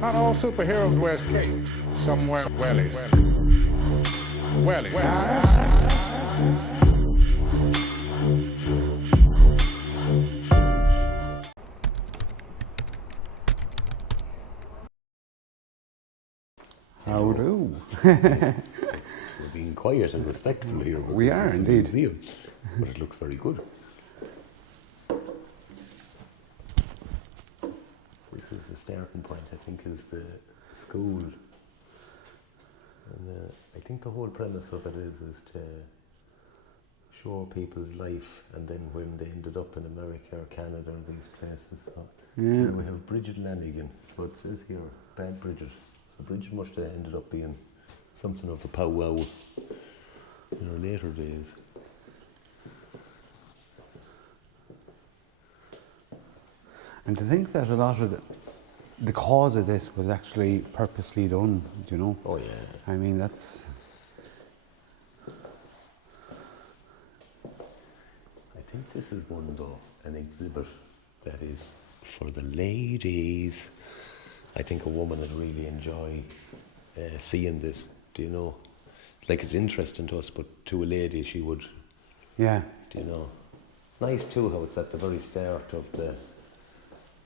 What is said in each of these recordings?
Not all superheroes wears capes. Some wear wellies. Wellies. How do? We're being quiet and respectful here. We are it's indeed. A museum, but it looks very good. This is the starting point, I think, is the school. And I think the whole premise of it is to show people's life, and then when they ended up in America or Canada or these places. So here we have Bridget Lanigan. So it says here, Bad Bridget. So Bridget must have ended up being something of a powwow in her later days. And to think that a lot of the cause of this was actually purposely done, you know? Oh yeah. I mean, that's... I think this is one though, an exhibit that is for the ladies. I think a woman would really enjoy seeing this, do you know? Like, it's interesting to us, but to a lady she would, Yeah. do you know? It's nice too how it's at the very start of the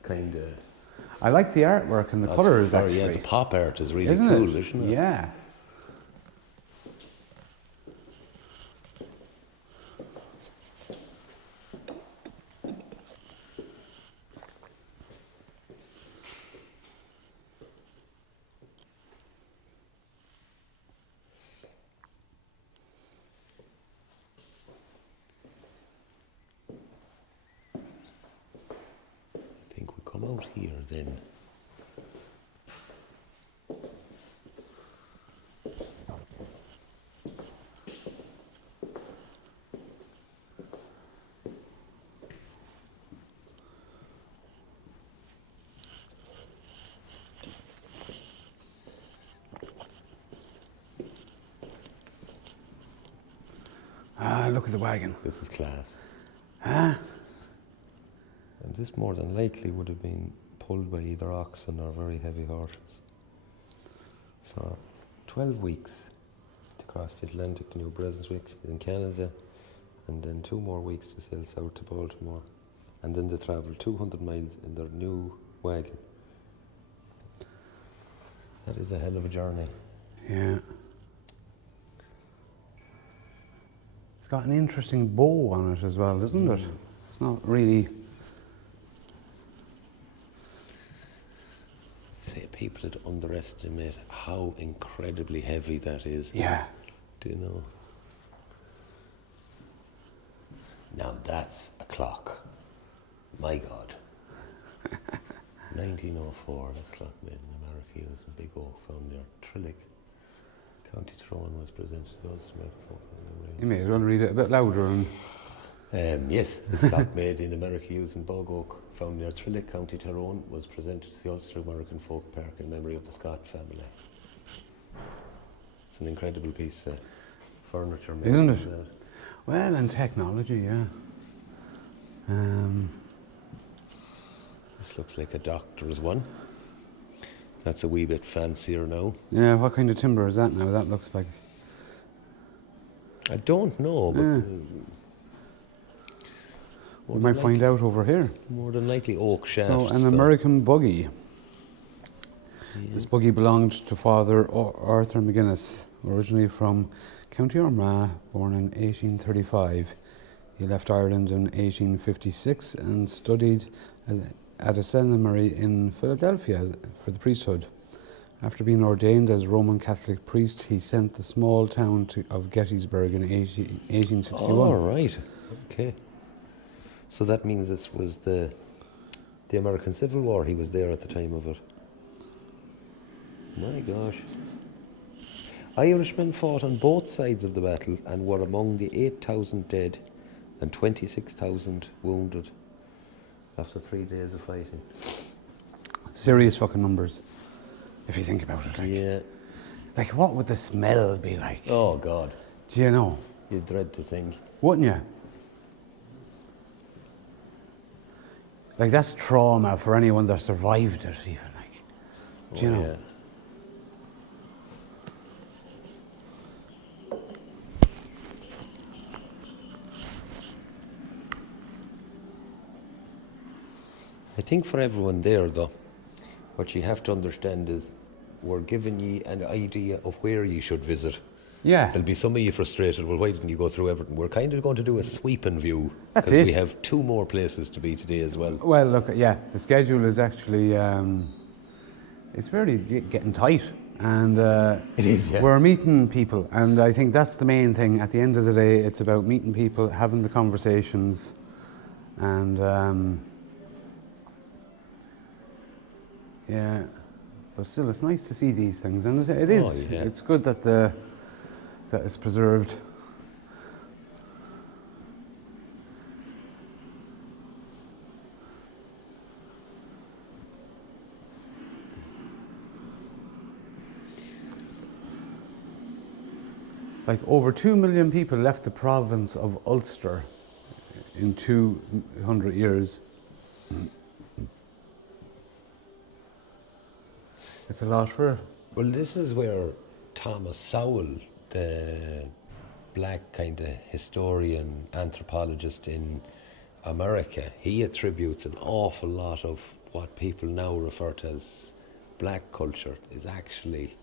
kind of... I like the artwork and the colours, actually. Yeah, the pop art is really Isn't cool, it? isn't it? Yeah. I think we come out here then. Ah, look at the wagon. This is class. Huh? And this more than likely would have been pulled by either oxen or very heavy horses. So 12 weeks to cross the Atlantic to New Brunswick in Canada, and then 2 more weeks to sail south to Baltimore, and then they travel 200 miles in their new wagon. That is a hell of a journey. Yeah. It's got an interesting bow on it as well, doesn't it? It's not really... Say, people would underestimate how incredibly heavy that is. Yeah. Do you know? Now that's a clock. My God. 1904, that's clock made in America using big oak found near Trillick. County Tyrone was presented to the Ulster American Folk Park. You may as well read it a bit louder. And Yes, this clock made in America using bog oak found near Trillick, County Tyrone, was presented to the Ulster American Folk Park in memory of the Scott family. It's an incredible piece of furniture made. Isn't it? Well, and technology, yeah. This looks like a doctor's one. That's a wee bit fancier now. Yeah, what kind of timber is that now? That looks like... I don't know, but We might find out over here. more than likely oak shafts. So, an American buggy. This buggy belonged to Father Arthur McGuinness, originally from County Armagh, born in 1835. He left Ireland in 1856 and studied at a seminary in Philadelphia for the priesthood. After being ordained as Roman Catholic priest, he sent the small town of Gettysburg in 1861. Oh, right. Okay. So that means this was the American Civil War. He was there at the time of it. My gosh. Irishmen fought on both sides of the battle and were among the 8,000 dead and 26,000 wounded after 3 days of fighting. Serious fucking numbers, if you think about it. Like, Yeah. like what would the smell be like? Oh, God. Do you know? You dread to think. Wouldn't you? Like, that's trauma for anyone that survived it, even. Like, Do you know? Yeah. I think for everyone there, though, what you have to understand is we're giving you an idea of where you should visit. Yeah. There'll be some of you frustrated, well, why didn't you go through everything? We're kind of going to do a sweeping view. That's because it. we have 2 more places to be today as well. Well, look, yeah, the schedule is actually, it's really getting tight. And It is, yeah. we're meeting people. And I think that's the main thing. At the end of the day, it's about meeting people, having the conversations. And yeah, but still, it's nice to see these things. And it is, yeah. it's good that that it's preserved. Like over 2 million people left the province of Ulster in 200 years. It's a lot for... Well, this is where Thomas Sowell, the black kind of historian, anthropologist in America, he attributes an awful lot of what people now refer to as black culture is actually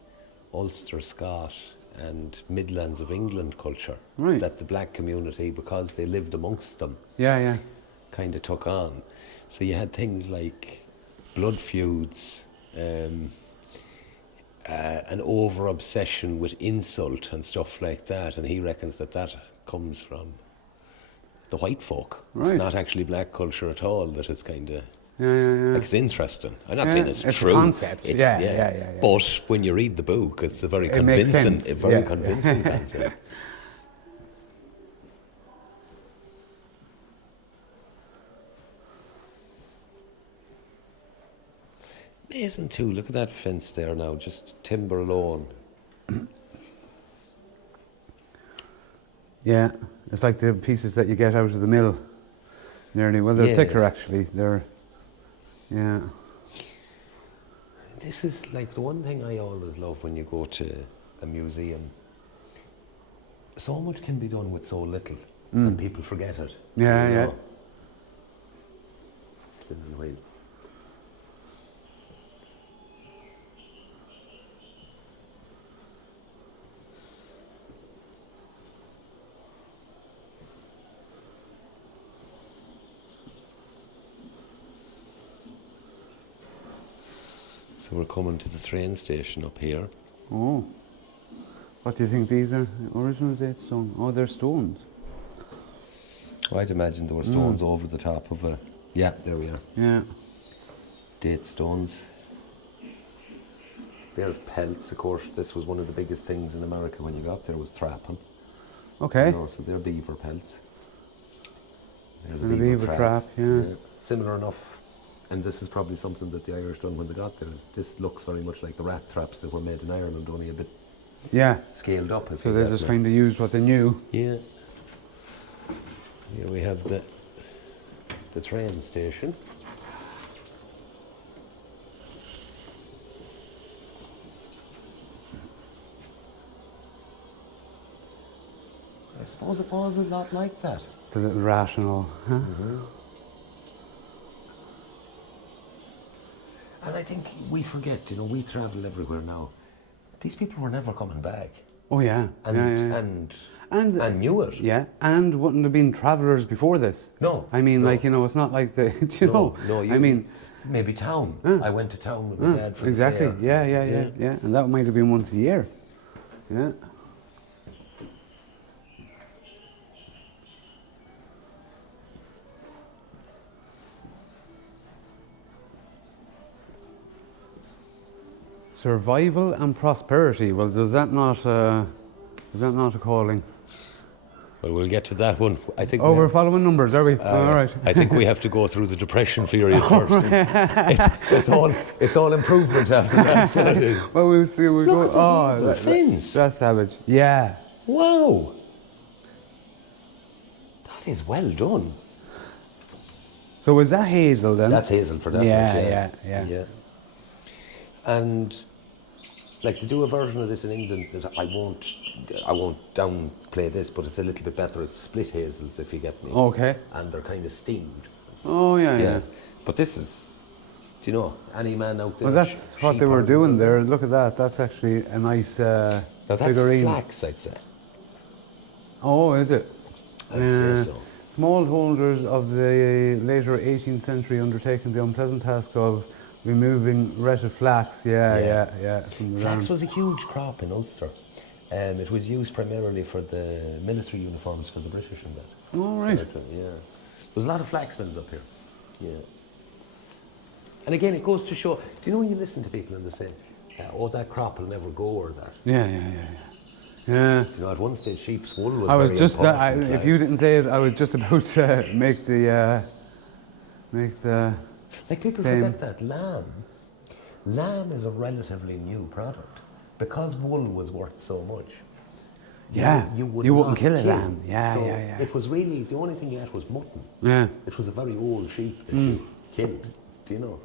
Ulster Scot and Midlands of England culture. Right. That the black community, because they lived amongst them, Yeah. kind of took on. So you had things like blood feuds, an over-obsession with insult and stuff like that, and he reckons that comes from the white folk. Right. It's not actually black culture at all, that it's kind of... Yeah. Like, it's interesting. I'm not Yeah, saying it's it's a true. concept. It's, Yeah. But when you read the book, it's a very It makes convincing, sense. convincing concept. Amazing too. Look at that fence there now, just timber alone. Yeah, it's like the pieces that you get out of the mill. Nearly, well, they're Yes. thicker actually. Yeah. This is like the one thing I always love when you go to a museum. So much can be done with so little, and people forget it. Yeah, you yeah. know. Spinning wheel. So we're coming to the train station up here. Oh. What do you think these are? Original date stone? Oh, they're stones. I'd imagine there were stones over the top of a... Yeah, there we are. Yeah. Date stones. There's pelts, of course. This was one of the biggest things in America when you got there, was trapping. Okay. You know, so they're beaver pelts. There's And a beaver trap, yeah. Similar enough. And this is probably something that the Irish done when they got there. This looks very much like the rat traps that were made in Ireland, only a bit Yeah. scaled up. So they just kind of used what they knew. Yeah. Here we have the train station. I suppose it was a lot like that. The little rat and all. Huh? And I think we forget, you know, we travel everywhere now. These people were never coming back. Oh yeah. And yeah. and knew it. Yeah, and wouldn't have been travellers before this. No. I mean, no. like, you know, it's not like the, you know. No, I mean, maybe town. I went to town with my dad for exactly. the fair. Yeah. And that might have been once a year. Yeah. Survival and prosperity. Well, is that not a calling? Well, we'll get to that one. I think. Oh, we're following numbers, are we? All right. I think we have to go through the depression period first. It's all improvement after that. So it is. Well, we'll see. We'll Look go. at the fins. That's savage. Yeah. Wow. That is well done. So is that hazel then? That's hazel for definite. Yeah. Yeah. And like they do a version of this in England that I won't downplay this, but it's a little bit better. It's split hazels, if you get me. Okay. And they're kind of steamed. Oh, yeah. But this is, do you know, any man out there? Well, that's what they were doing there. Look at that. That's actually a nice now that's figurine. flax, I'd say. Oh, is it? I'd say so. Small holders of the later 18th century undertaking the unpleasant task of removing retted flax. Yeah. Flax was a huge crop in Ulster. It was used primarily for the military uniforms for the British and that. Oh, right. There's a lot of flax mills up here. Yeah. And again, it goes to show, do you know when you listen to people and they say, oh, that crop will never go, or that? Yeah. You know, at one stage, sheep's wool was I was very just, important. if you didn't say it, I was just about to make the like people same. forget that lamb is a relatively new product. Because wool was worth so much. You wouldn't kill a lamb. Yeah. It was really, the only thing you had was mutton. Yeah. It was a very old sheep that you killed, do you know?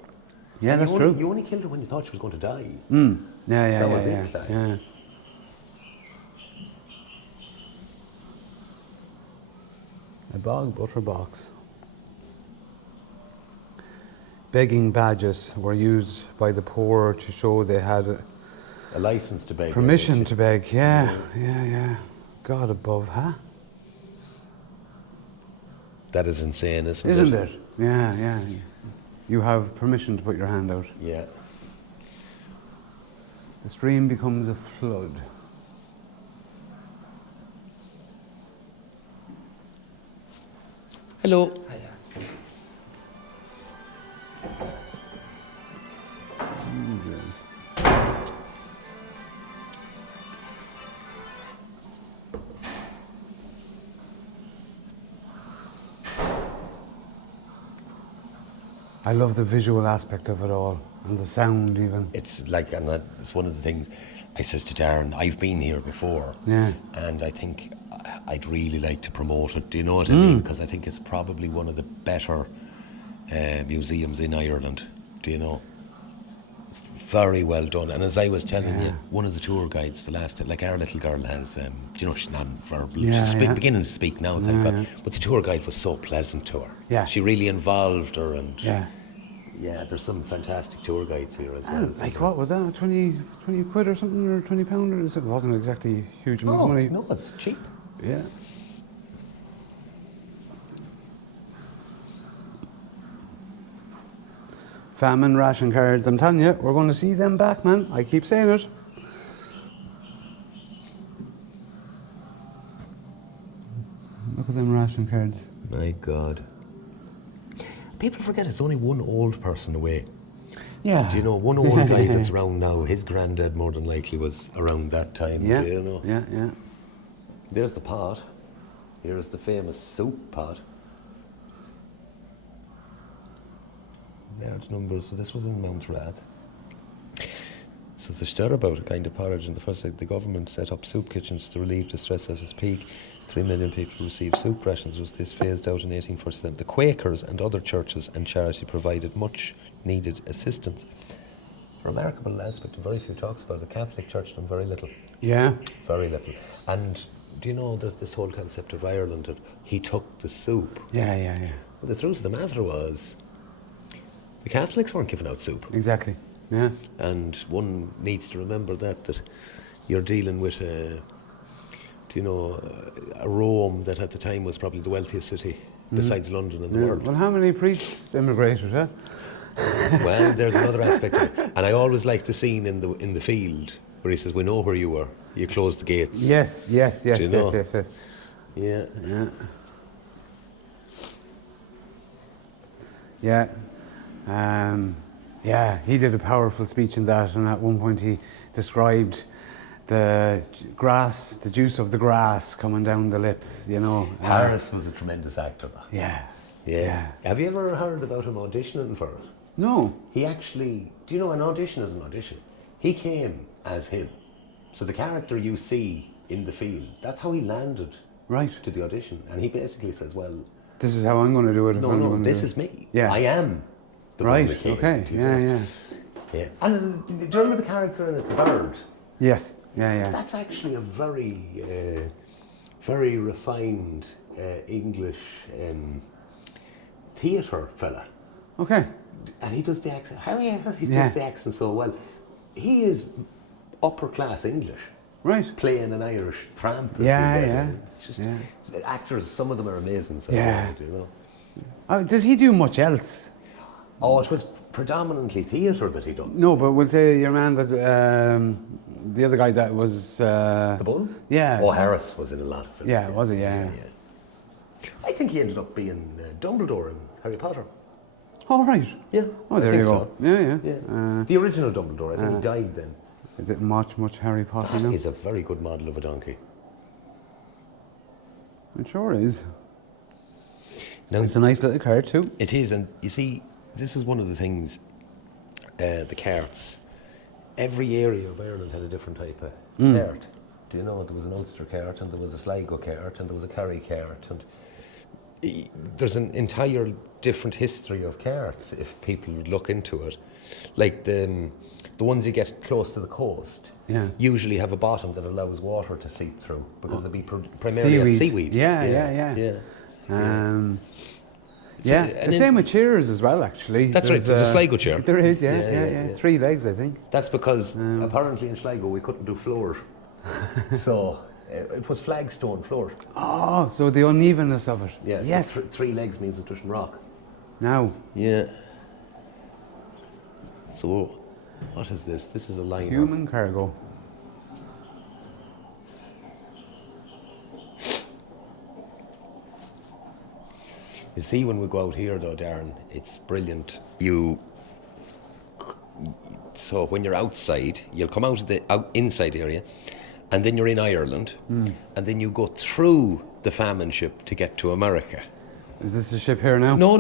Yeah, and that's true. You only killed it when you thought she was going to die. That was it. Yeah. A bog butter box. Begging badges were used by the poor to show they had a license to beg. Permission to beg, yeah. God above, huh? That is insane, isn't it? Yeah. You have permission to put your hand out. Yeah. The stream becomes a flood. Hello. Hiya. I love the visual aspect of it all, and the sound even. It's like, and it's one of the things I says to Darren, I've been here before, and I think I'd really like to promote it, do you know what I mean? Because I think it's probably one of the better museums in Ireland, do you know? It's very well done, and as I was telling you, one of the tour guides, the last, like our little girl has, do you know, she's non-verbal, she's beginning to speak now, thank God, but the tour guide was so pleasant to her. Yeah. She really involved her, and yeah, there's some fantastic tour guides here as well. Like what was that, 20 quid or something, or £20? It wasn't exactly a huge amount of money. No, it's cheap. Yeah. Famine ration cards, I'm telling you, we're going to see them back, man. I keep saying it. Look at them ration cards. My God. People forget it's only one old person away. Yeah. Do you know, one old guy that's around now, his granddad more than likely was around that time, do you know? Yeah. There's the pot. Here's the famous soup pot. Large numbers, so this was in Mountrath. So the stir about a kind of porridge in the first, the government set up soup kitchens to relieve distress at its peak. 3 million people received soup rations. Was this phased out in 1847? The Quakers and other churches and charity provided much needed assistance. A remarkable aspect, and very few talks about it. The Catholic Church done very little. Yeah. Very little. And do you know, there's this whole concept of Ireland that he took the soup. Yeah. But the truth of the matter was, the Catholics weren't giving out soup. Exactly. Yeah. And one needs to remember that you're dealing with a Rome that at the time was probably the wealthiest city besides London in the world. Well, how many priests immigrated, huh? Well, there's another aspect of it. And I always like the scene in the field where he says, we know where you were. You closed the gates. Yes. Do you know? Yes. Yeah. He did a powerful speech in that, and at one point he described the juice of the grass coming down the lips, you know. Harris was a tremendous actor. Yeah. Have you ever heard about him auditioning for it? No. He actually, do you know, an audition is an audition. He came as him. So the character you see in the field, that's how he landed to the audition. And he basically says, well, this is how I'm going to do it. No, this is me. Yeah. I am the one that came. Okay. Yeah. And do you remember the character in it, the bird? Yes. Yeah. That's actually a very, very refined English theatre fella. Okay. And he does the accent. He does the accent so well. He is upper class English. Right. Playing an Irish tramp. Yeah. It's just actors. Some of them are amazing. So you know. Does he do much else? Oh, it was predominantly theatre that he done. No, but we'll say your man that the other guy that was the Bull. Yeah. Oh, Harris was in a lot of films. Yeah, was he? Yeah. I think he ended up being Dumbledore in Harry Potter. Oh, right. Yeah. Oh, there you go. So. Yeah. The original Dumbledore. I think he died then. I didn't watch much Harry Potter. That is a very good model of a donkey. It sure is. Now, it's a nice little cart too. It is, and you see, this is one of the things, the carts. Every area of Ireland had a different type of cart. Do you know, there was an Ulster cart, and there was a Sligo cart, and there was a Kerry cart, and there's an entire different history of carts if people would look into it. Like the ones you get close to the coast usually have a bottom that allows water to seep through because they'll be primarily seaweed. Yeah. The same with chairs as well, actually. That's right, there's a Sligo chair. There is, yeah. 3 legs, I think. That's because apparently in Sligo we couldn't do floors. So it was flagstone floors. Oh, so the unevenness of it. Yeah, yes. So 3 legs means it doesn't rock. Now. Yeah. So, what is this? This is a liner. Human cargo. You see, when we go out here, though, Darren, it's brilliant. So when you're outside, you'll come out of the inside area, and then you're in Ireland, and then you go through the Famine ship to get to America. Is this the ship here now? No.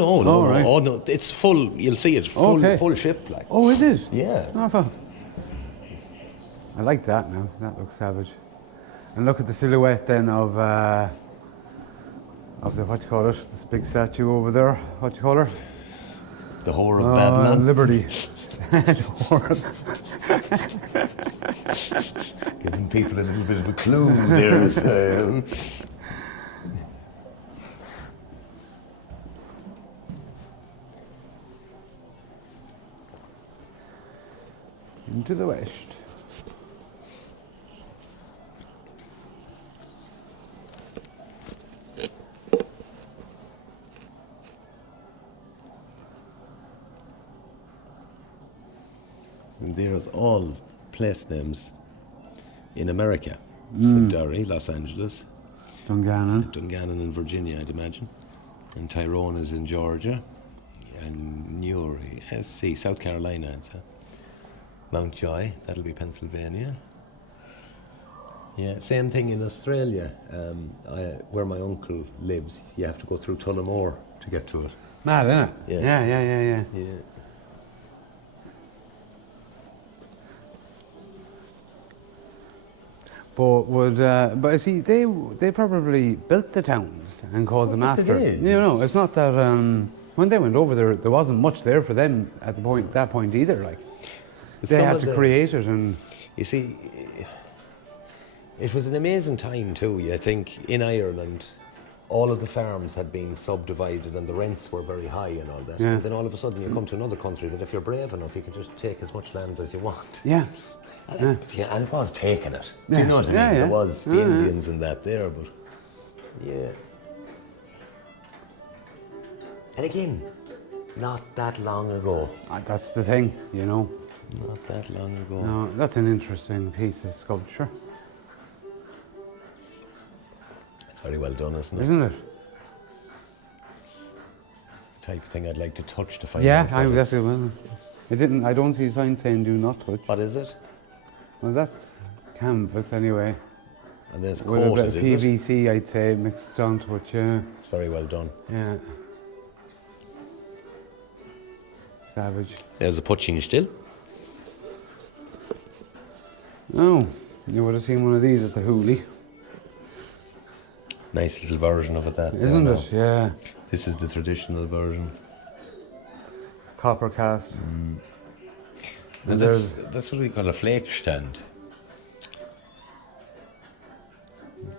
Right. Oh, no, it's full. You'll see it. Full ship, like. Oh, is it? Yeah. Oh, well. I like that now. That looks savage. And look at the silhouette then of the, what you call it, this big statue over there. What you call her? The Whore of Babylon. Liberty. The Whore of... Giving people a little bit of a clue there. Into the west. And there's all place names in America. So Derry, Los Angeles. Dungannon in Virginia, I'd imagine. And Tyrone is in Georgia. And Newry, SC, South Carolina, I'd say. Mountjoy, that'll be Pennsylvania. Yeah, same thing in Australia. Where my uncle lives, you have to go through Tullamore to get to it. Mad, isn't it? Yeah. Yeah. But see, they probably built the towns and called them after. Did. You know, it's not that when they went over there wasn't much there for them at that point either. Like they had to create it, and you see, it was an amazing time too. I think in Ireland, all of the farms had been subdivided and the rents were very high and all that. And then all of a sudden you come to another country that if you're brave enough, you can just take as much land as you want. Yeah, and it was taking it. Do you know what I mean? There was the Indians and that there, but yeah. And again, not that long ago. That's the thing, you know. Not that long ago. No, that's an interesting piece of sculpture. It's very well done, isn't it? Isn't it? It's the type of thing I'd like to touch to find out. Yeah, that's it. Well, I don't see a sign saying "Do not touch." What is it? Well, that's canvas anyway. And there's with a bit of coated, PVC, I'd say, mixed onto it. Yeah. It's very well done. Yeah. Savage. There's a putching still. Oh, you would have seen one of these at the Hooley. Nice little version of it, that. Isn't it? Yeah. This is the traditional version. Copper cast. And that's what we call a flake stand,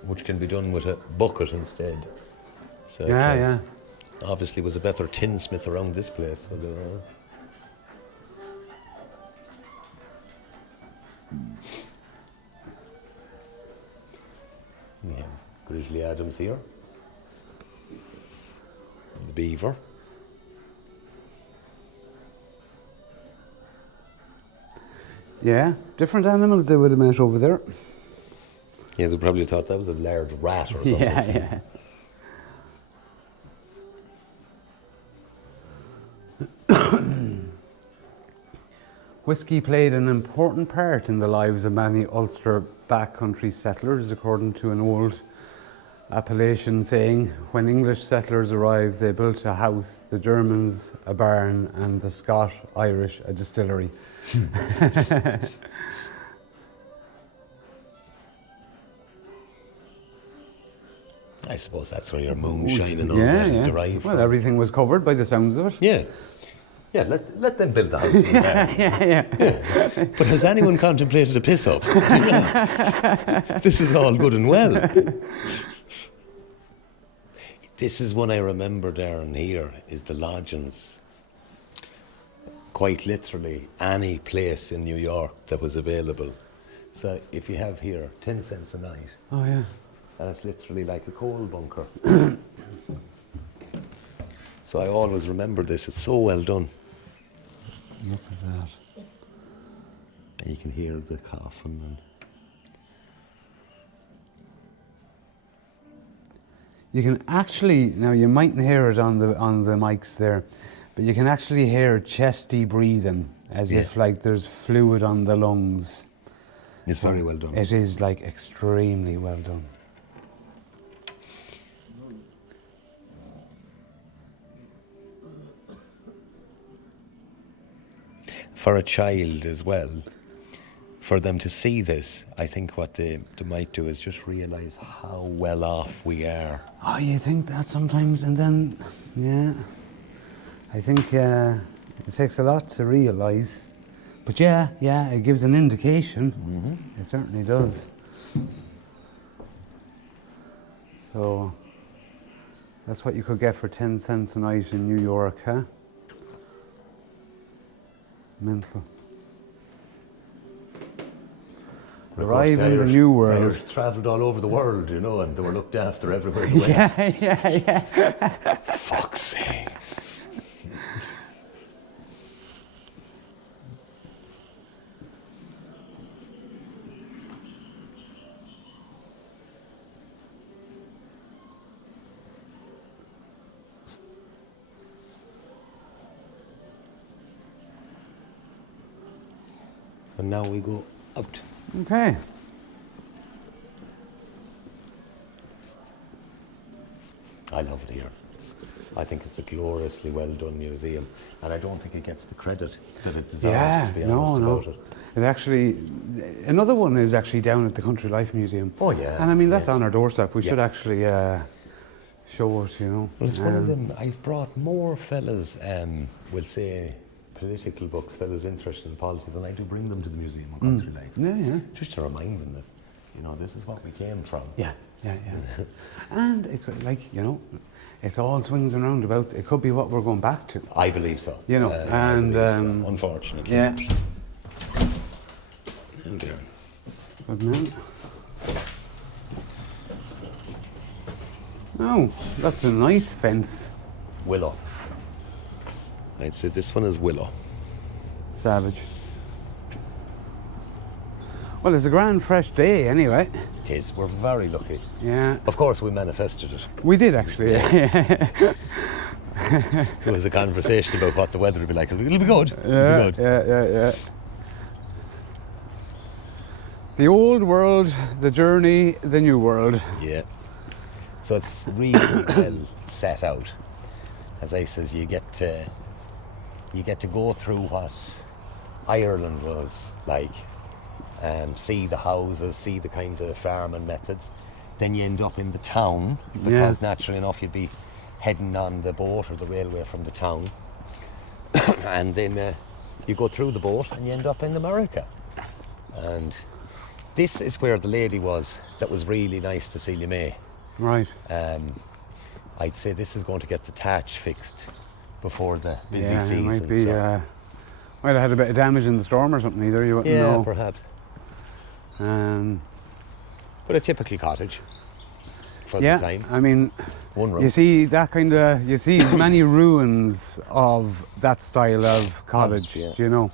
which can be done with a bucket instead. So obviously was a better tinsmith around this place. We have Grizzly Adams here, the beaver. Yeah, different animals they would have met over there. Yeah, they probably thought that was a large rat or something. Yeah. Whiskey played an important part in the lives of many Ulster backcountry settlers, according to an old Appalachian saying, when English settlers arrived, they built a house, the Germans a barn, and the Scot-Irish a distillery. I suppose that's where your moonshine and all that is derived from. Well, everything was covered by the sounds of it. Yeah. Yeah, let them build the house in there. Yeah. But has anyone contemplated a piss up? This is all good and well. This is one I remember, Darren, here, is the lodgings. Quite literally, any place in New York that was available. So if you have here 10 cents a night. Oh, yeah. And it's literally like a coal bunker. So I always remember this, it's so well done. Look at that. And you can hear the coffin. And you can actually, now you mightn't hear it on the mics there, but you can actually hear chesty breathing, as if like there's fluid on the lungs. It's very well done. It is like extremely well done. For a child as well, for them to see this, I think what they might do is just realise how well off we are. Oh, you think that sometimes, and then, yeah, I think it takes a lot to realise. But yeah, it gives an indication. Mm-hmm. It certainly does. So, that's what you could get for 10 cents a night in New York, huh? Mental. Arrive in the new world. Irish travelled all over the world, you know, and they were looked after everywhere they went. Yeah. Fuck's sake. So now we go out. Okay. I love it here. I think it's a gloriously well done museum, and I don't think it gets the credit that it deserves, to be honest about it. It actually, another one is actually down at the Country Life Museum. Oh yeah. And I mean, that's on our doorstep. We should actually show it, you know. Well, it's one of them. I've brought more fellas, we'll say, political books, fellas interested in politics, and I do bring them to the museum on Country Life. Yeah. Just to remind them that, you know, this is what we came from. Yeah. And it could, like, you know, it's all swings and roundabouts. It could be what we're going back to. I believe so. You know, and so, unfortunately. Yeah. And there. Good man. Oh, that's a nice fence. Willow. I'd say this one is willow. Savage. Well, it's a grand fresh day anyway. It is. We're very lucky. Yeah. Of course, we manifested it. We did actually. Yeah. There was a conversation about what the weather would be like. It'll be good. Yeah. The old world, the journey, the new world. Yeah. So it's really well set out. As I says, you get to go through what Ireland was like, see the houses, see the kind of farming methods. Then you end up in the town, because naturally enough you'd be heading on the boat or the railway from the town. And then you go through the boat and you end up in America. And this is where the lady was that was really nice to Celia May. Right. I'd say this is going to get the thatch fixed before the busy season. It might be. Might have had a bit of damage in the storm or something. Either you wouldn't know. Yeah, perhaps. But a typical cottage for the time. I mean, one room. you see many ruins of that style of cottage. Yeah. Do you know?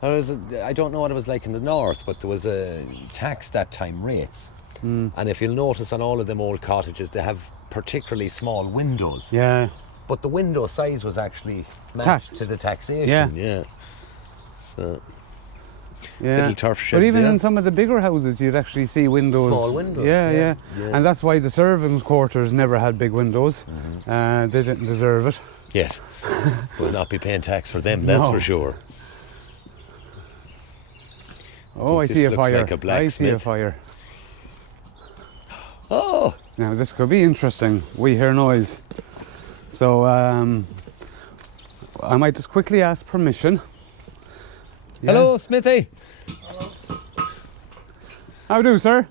I don't know what it was like in the north, but there was a tax that time rates. And if you'll notice on all of them old cottages, they have particularly small windows. Yeah. But the window size was actually matched Taxed. to the taxation. Yeah. So, Yeah. little turf shed But even there. in some of the bigger houses, you'd actually see windows. Small windows, Yeah, yeah. And that's why the servants' quarters never had big windows. They didn't deserve it. Yes. We'll not be paying tax for them, that's No. for sure. Oh, I This see a looks fire. like a I see a blacksmith. fire. Oh! Now this could be interesting. We hear noise. So I might just quickly ask permission. Yeah. Hello, Smithy. How do, sir?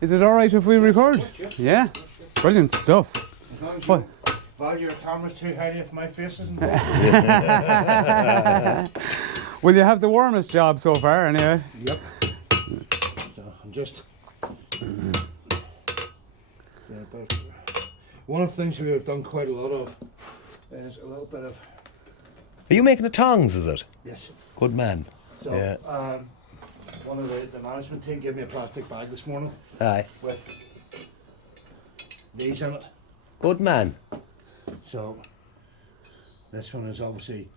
Is it all right if we record? Yeah. Brilliant stuff. As long as What? you value your cameras too highly if my face isn't Well, you have the warmest job so far, anyway. Yep. So I'm just. One of the things we have done quite a lot of is a little bit of. Are you making the tongs, is it? Yes. Good man. So Yeah. one of the management team gave me a plastic bag this morning Aye. with these in it. Good man. So this one is obviously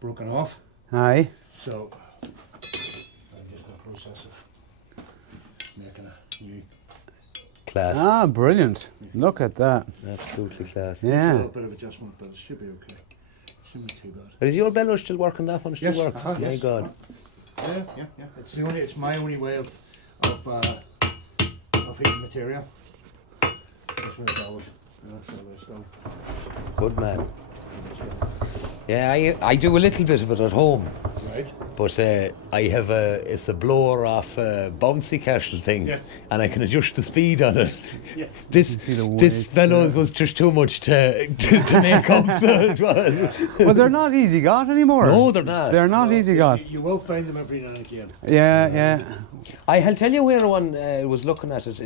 broken off. Aye. So I'm just in the process of making a new. Class. Ah, brilliant. Look at that. Absolutely class. A Yeah. little bit of adjustment, but it should be okay. Shouldn't be too bad. Is your bellows still working? That one still Yes, works? uh-huh, My yes. God. Yeah. It's my only way of heating material. That's where the bellows. So they're still. Good man. Yeah, I do a little bit of it at home, Right. but I have it's a blower off bouncy castle thing, Yes. and I can adjust the speed on it. Yes. This see the this weight, bellows was just too much to make up, so it was. Well, they're not easy got anymore. No, they're not. They're not easy got. You will find them every now and again. Yeah. I'll tell you where one was looking at it.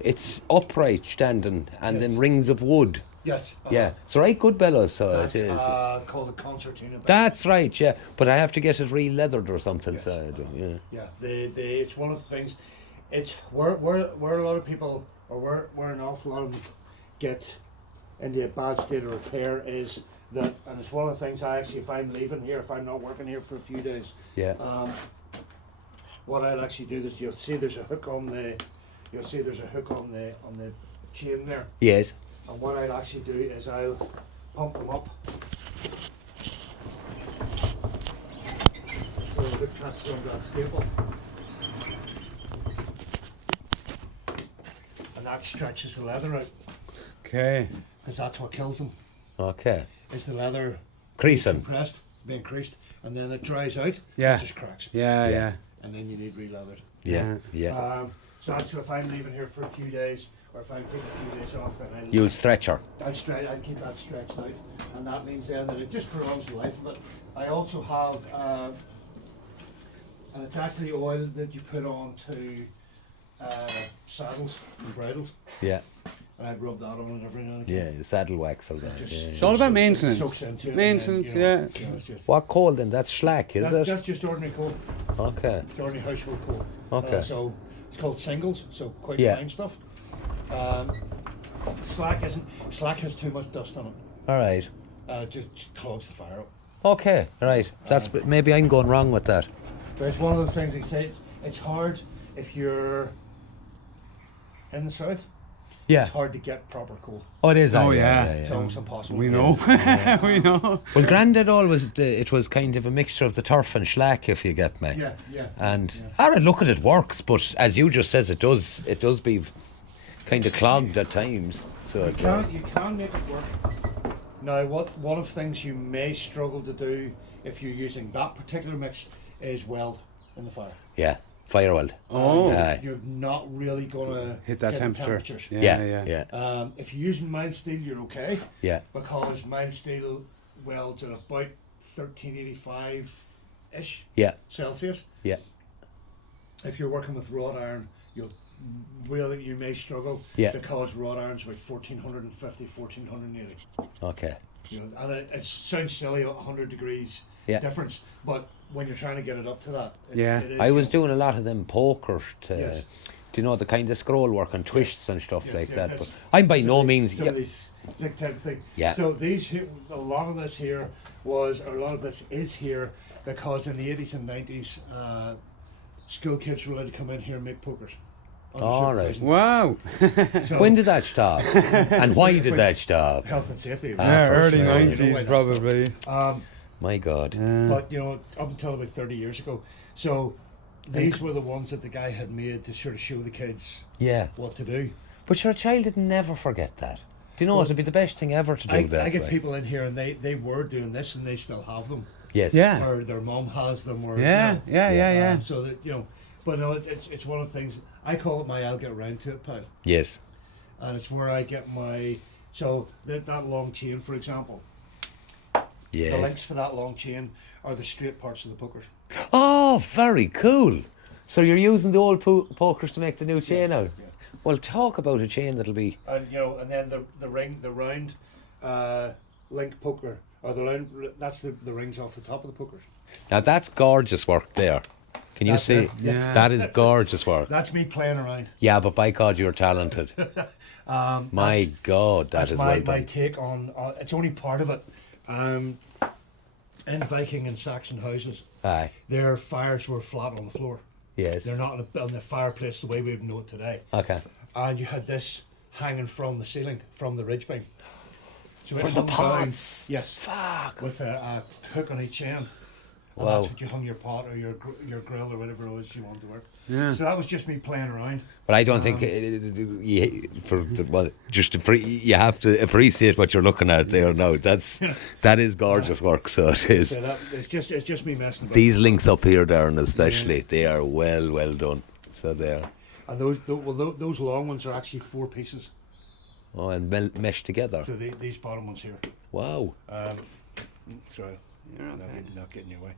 It's upright standing, and Yes. then rings of wood. Yes. Yeah, it's a right good bellows, so That's it is. called a concertina. bellows. That's right, yeah. But I have to get it re-leathered or something, Yes. so I do, yeah. Yeah. It's one of the things. It's where a lot of people, or where an awful lot of them get into a bad state of repair is that, and it's one of the things I actually, if I'm leaving here, if I'm not working here for a few days, Yeah. what I'll actually do is you'll see there's a hook on the chain there, Yes. and what I'll actually do is I'll pump them up so the hook can't stay under that staple, and that stretches the leather out, Okay. because that's what kills them. Okay. Is the leather Creasing. compressed, being creased, and then it dries out. Yeah. It just cracks. Yeah. And then you need re-leathered. Yeah. Yeah. So actually, if I'm leaving here for a few days, or if I'm taking a few days off, then You'll stretch her. I'll keep that stretched out, and that means then that it just prolongs the life of it. I also have, and it's actually oil that you put on to saddles and bridles, Yeah. and I'd rub that on it every now and again. Yeah. Saddle wax or that. Just- Yeah. It's all about Soaks maintenance. into it, Maintenance, and then, yeah. it's just, What coal then? That's slack, is it? that's just ordinary coal. Okay. It's ordinary household coal. Okay. So it's called singles, so quite Yeah. fine stuff. Slack has too much dust on it. All right. Just clogs the fire up. Okay. Right. That's maybe I'm going wrong with that. But it's one of those things they say it's hard if you're in the south. Yeah. It's hard to get proper coal. Oh, it is. Oh, aye, yeah. It's almost impossible. We know. We know. Well, Grandad always it was kind of a mixture of the turf and slack, if you get me. Yeah. And look at it works, but as you just says, it does be kind of clogged at times. So You can make it work. Now, one of the things you may struggle to do if you're using that particular mix is weld in the fire. Yeah, fire weld. Oh. You're not really gonna Hit that the temperature. temperatures. Yeah. If you're using mild steel, you're okay. Yeah. Because mild steel welds at about 1385-ish Yeah. Celsius. Yeah. If you're working with wrought iron, you may struggle. Yeah. Because wrought iron's about 1450, 1480. Okay. You know, and it sounds silly, 100 degrees Yeah. difference, but when you're trying to get it up to that, Yeah. it is, I was doing a lot of them pokers to, Yes. do you know, the kind of scroll work and twists and stuff Yes, like yeah, that. that's- But I'm by some no of these- means. some Yeah. of these zig type of thing. Yeah. So a lot of this here a lot of this is here because in the 80s and 90s, school kids were allowed to come in here and make pokers. under All right. supervision. Wow. So, When did that stop? And why did that stop? health and safety? Yeah, for early sure. You know why 90s that's probably. My God. But you know, up until about 30 years ago, so these were the ones that the guy had made to sort of show the kids Yeah. what to do. But your child would never forget that. Do you know, it'd be the best thing ever to do that. I get right? people in here and they were doing this and they still have them, Yes. Yeah. or their mom has them, or Yeah, you know, yeah. so that you know. But no, it's one of the things I call it my I'll get around to it pile, Yes. and it's where I get my that long chain, for example. The Yes. links for that long chain are the straight parts of the pokers. Oh, very cool. So you're using the old pokers to make the new chain out? Yeah. Well, talk about a chain that'll be... And you know, and then the round link poker, or that's the rings off the top of the pokers. Now, that's gorgeous work there. Can you That's see? it, yes. That is gorgeous work. That's me playing around. Yeah, but by God, you're talented. My God, that That's is my, well my done. take on. It's only part of it. In Viking and Saxon houses, Aye. their fires were flat on the floor. Yes. They're not on the fireplace the way we would know it today. Okay. And you had this hanging from the ceiling, from the ridge beam. So it From the hung down, pots? yes, Fuck. with a hook on each end. And Wow. that's what you hung your pot or your grill or whatever it was you wanted to work. Yeah. So that was just me playing around. But I don't think you have to appreciate what you're looking at there now. That is gorgeous work. So it is. So it's just me messing about. These links up here, Darren, especially, they are well done. So there. And those long ones are actually 4 pieces. Oh, and meshed together. So these bottom ones here. Wow. Sorry, not getting your way.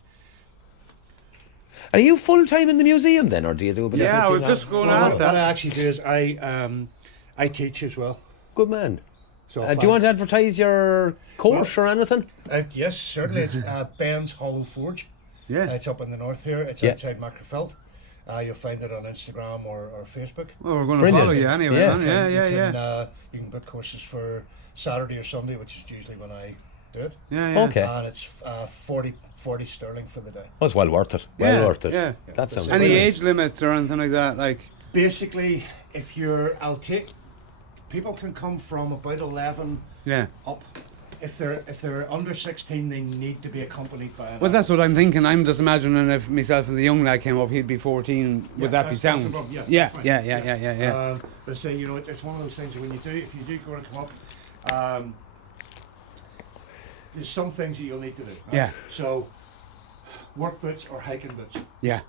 Are you full time in the museum then, or do you do a bit of Yeah, I was looking just at- going to Well, ask what I that. actually do is I teach as well. Good man. So Do you want to advertise your course or anything? Yes, certainly. It's Ben's Hollow Forge. Yeah. It's up in the north here. It's Yeah. outside Macrofelt. You'll find it on Instagram or Facebook. Well, we're going to Brilliant. follow you anyway, Yeah. man. You can book courses for Saturday or Sunday, which is usually when I do it. Yeah. Okay. And it's 40 sterling for the day. Oh, it's well worth it. Yeah, Well worth it. yeah. That sounds Any brilliant. age limits or anything like that? Like, Basically, people can come from about 11 yeah. up. If they're under 16, they need to be accompanied by an Well, that's what I'm thinking. I'm just imagining if myself and the young lad came up, he'd be 14. Yeah, Would that be that's the sound? problem, Yeah, fine. yeah. But say, you know, it's one of those things when if you do go and come up, there's some things that you'll need to do. Right? Yeah. So, work boots or hiking boots, Yeah.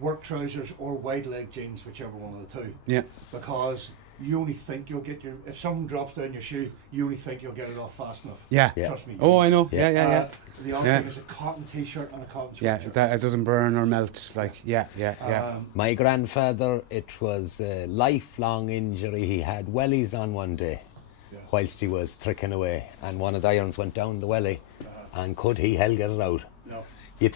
work trousers or wide leg jeans, whichever one of the two. Yeah. Because you only think you'll get if something drops down your shoe, you only think you'll get it off fast enough. Yeah. Yeah. Trust me. Oh, I know. Yeah. The other Yeah. thing is a cotton t-shirt and a cotton Yeah, sweatshirt. that it doesn't burn or melt. Like, yeah. My grandfather, it was a lifelong injury. He had wellies on one day Yeah. whilst he was tricking away, and one of the irons went down the welly, and could he hell get it out? No. You'll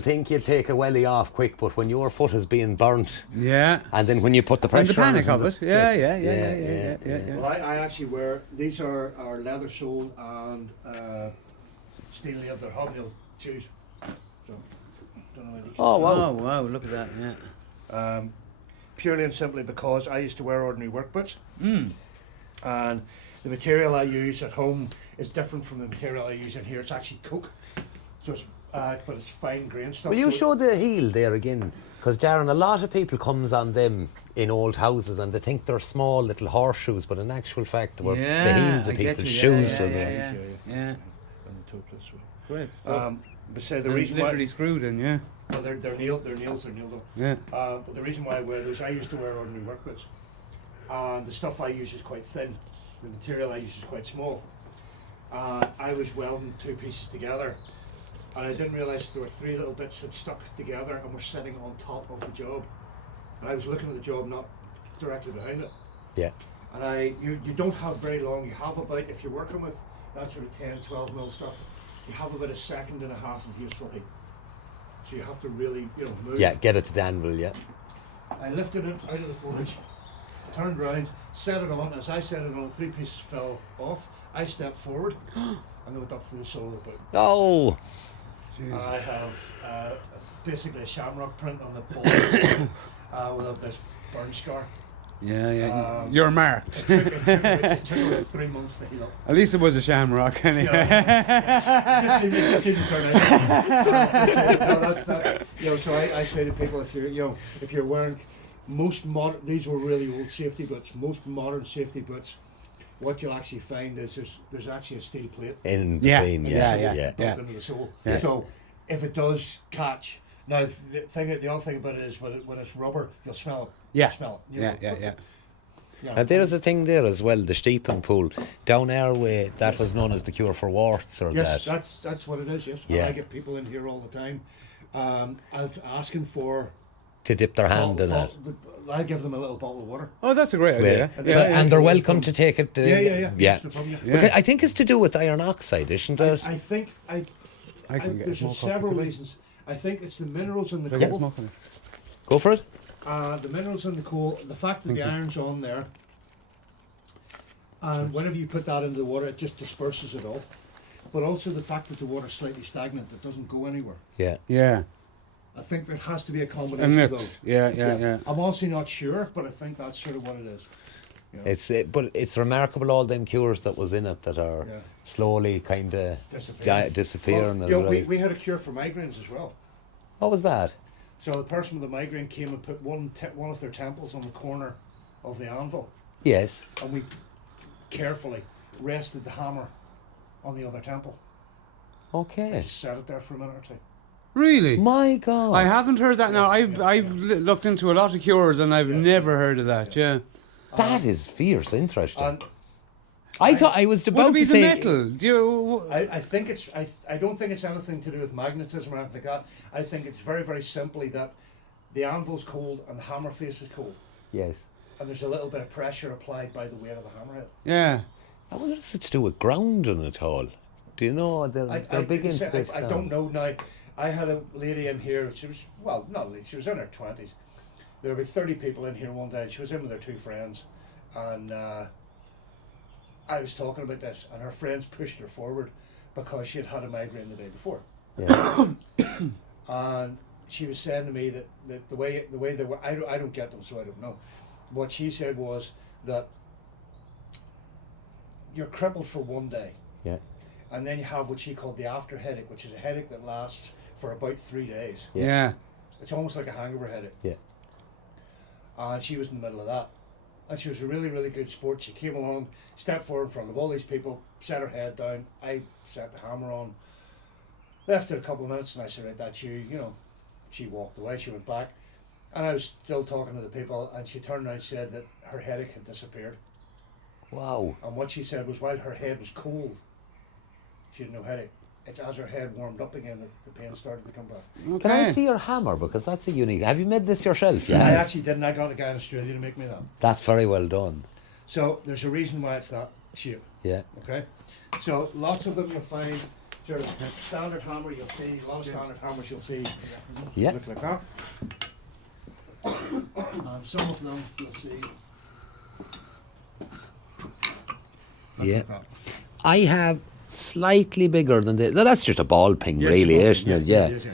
think you'll take a welly off quick, but when your foot is being burnt, Yeah. and then when you put the And pressure the panic on of it. Yeah. Well, I actually wear these are leather sole and steel nail. They're hobnail shoes. So don't know whether you can Oh, wow. Oh, wow. Look at that. Yeah. purely and simply because I used to wear ordinary work boots, Mm. and the material I use at home is different from the material I use in here. It's actually coke. So it's, but it's fine grain stuff. Will you So show the heel there again? Because, Darren, a lot of people comes on them in old houses and they think they're small little horseshoes, but in actual fact, the heels of people's shoes. Yeah. And the toe this way. Great stuff. But say the And reason why literally screwed in, yeah. well, they're nailed though. Yeah. But the reason why I wear those, I used to wear ordinary work boots, and the stuff I use is quite thin. The material I use is quite small. I was welding two pieces together, and I didn't realise there were three little bits that stuck together and were sitting on top of the job. And I was looking at the job, not directly behind it. Yeah. And you don't have very long. You have about, if you're working with that sort of 10, 12 mil stuff, you have about a second and a half of useful heat. So you have to really, move. Yeah, get it to the anvil, yeah. I lifted it out of the forge, turned round, set it on. As I set it on, 3 pieces fell off. I stepped forward and they went up through the sole of the boot. Oh! I have basically a shamrock print on the ball with this burn scar. Yeah. You're marked. It took about 3 months to heal up. At least it was a shamrock, anyway. It just seemed to turn out. That's that. So I say to people, if you're wearing these were really old safety boots. Most modern safety boots, what you'll actually find is there's actually a steel plate In between, built into the sole. Yeah. So if it does catch, now the other thing about it is when it's rubber, you'll smell it. Yeah. You'll smell it. Yeah. And there's a thing there as well, the steeping pool. Down our way, that was known as the cure for warts or Yes, that. that's what it is. Yes, Yeah. and I get people in here all the time. I'm asking for. To dip their hand in it. I give them a little bottle of water. Oh, that's a great idea. So, and they're welcome to take it. Yeah. Yeah. No problem, Yeah. Because I think it's to do with iron oxide, isn't it? I think I can get a there's smoke off several the reasons. I think it's the minerals in the Can I get a coal. smoke on it? Go for it. The minerals in the coal, the fact that the iron's on there, and whenever you put that into the water, it just disperses it all. But also the fact that the water's slightly stagnant, it doesn't go anywhere. Yeah. Yeah. I think there has to be a A combination of mix. those. Yeah. I'm also not sure, but I think that's sort of what it is. But it's remarkable all them cures that was in it that are Yeah. slowly kind of disappearing as Well, well. we had a cure for migraines as well. What was that? So the person with the migraine came and put one of their temples on the corner of the anvil, Yes. and we carefully rested the hammer on the other temple. Okay. Just set it there for a minute or two. Really? My God. I haven't heard that now. Yeah. I've looked into a lot of cures and I've never heard of that, yeah. That is fierce, interesting. And I thought I was Would about it be to the say metal? Do you... I think it's I don't think it's anything to do with magnetism or anything like that. I think it's very, very simply that the anvil's cold and the hammer face is cold, yes. and there's a little bit of pressure applied by the weight of the hammerhead. Yeah. I wonder if it's to do with grounding at all. Do you know? They're big into this. I don't know now. I had a lady in here. She was she was in her 20s. There were 30 people in here one day. She was in with her 2 friends, and I was talking about this, and her friends pushed her forward because she had had a migraine the day before. Yeah. And she was saying to me that the way they were, I don't get them, so I don't know. What she said was that you're crippled for one day, Yeah. and then you have what she called the after headache, which is a headache that lasts for about 3 days. Yeah. It's almost like a hangover headache. Yeah. And she was in the middle of that. And she was a really, really good sport. She came along, stepped forward in front of all these people, set her head down. I set the hammer on, left it a couple of minutes, and I said, right, that's you, She walked away, she went back. And I was still talking to the people, and she turned around and said that her headache had disappeared. Wow. And what she said was while her head was cold, she had no headache. It's as her head warmed up again that the pain started to come back. Okay. Can I see your hammer? Because that's a unique. Have you made this yourself? Yeah. I actually didn't. I got a guy in Australia to make me that. That's very well done. So there's a reason why it's that shape. Yeah. Okay, so lots of them you'll find sort of standard hammer. You'll see a lot of standard hammers. You'll see Yeah. look like that, and some of them you'll see. Look Yeah. like that. I have slightly bigger than this. No, that's just a ball ping, really, isn't it? Yeah. it is, yeah.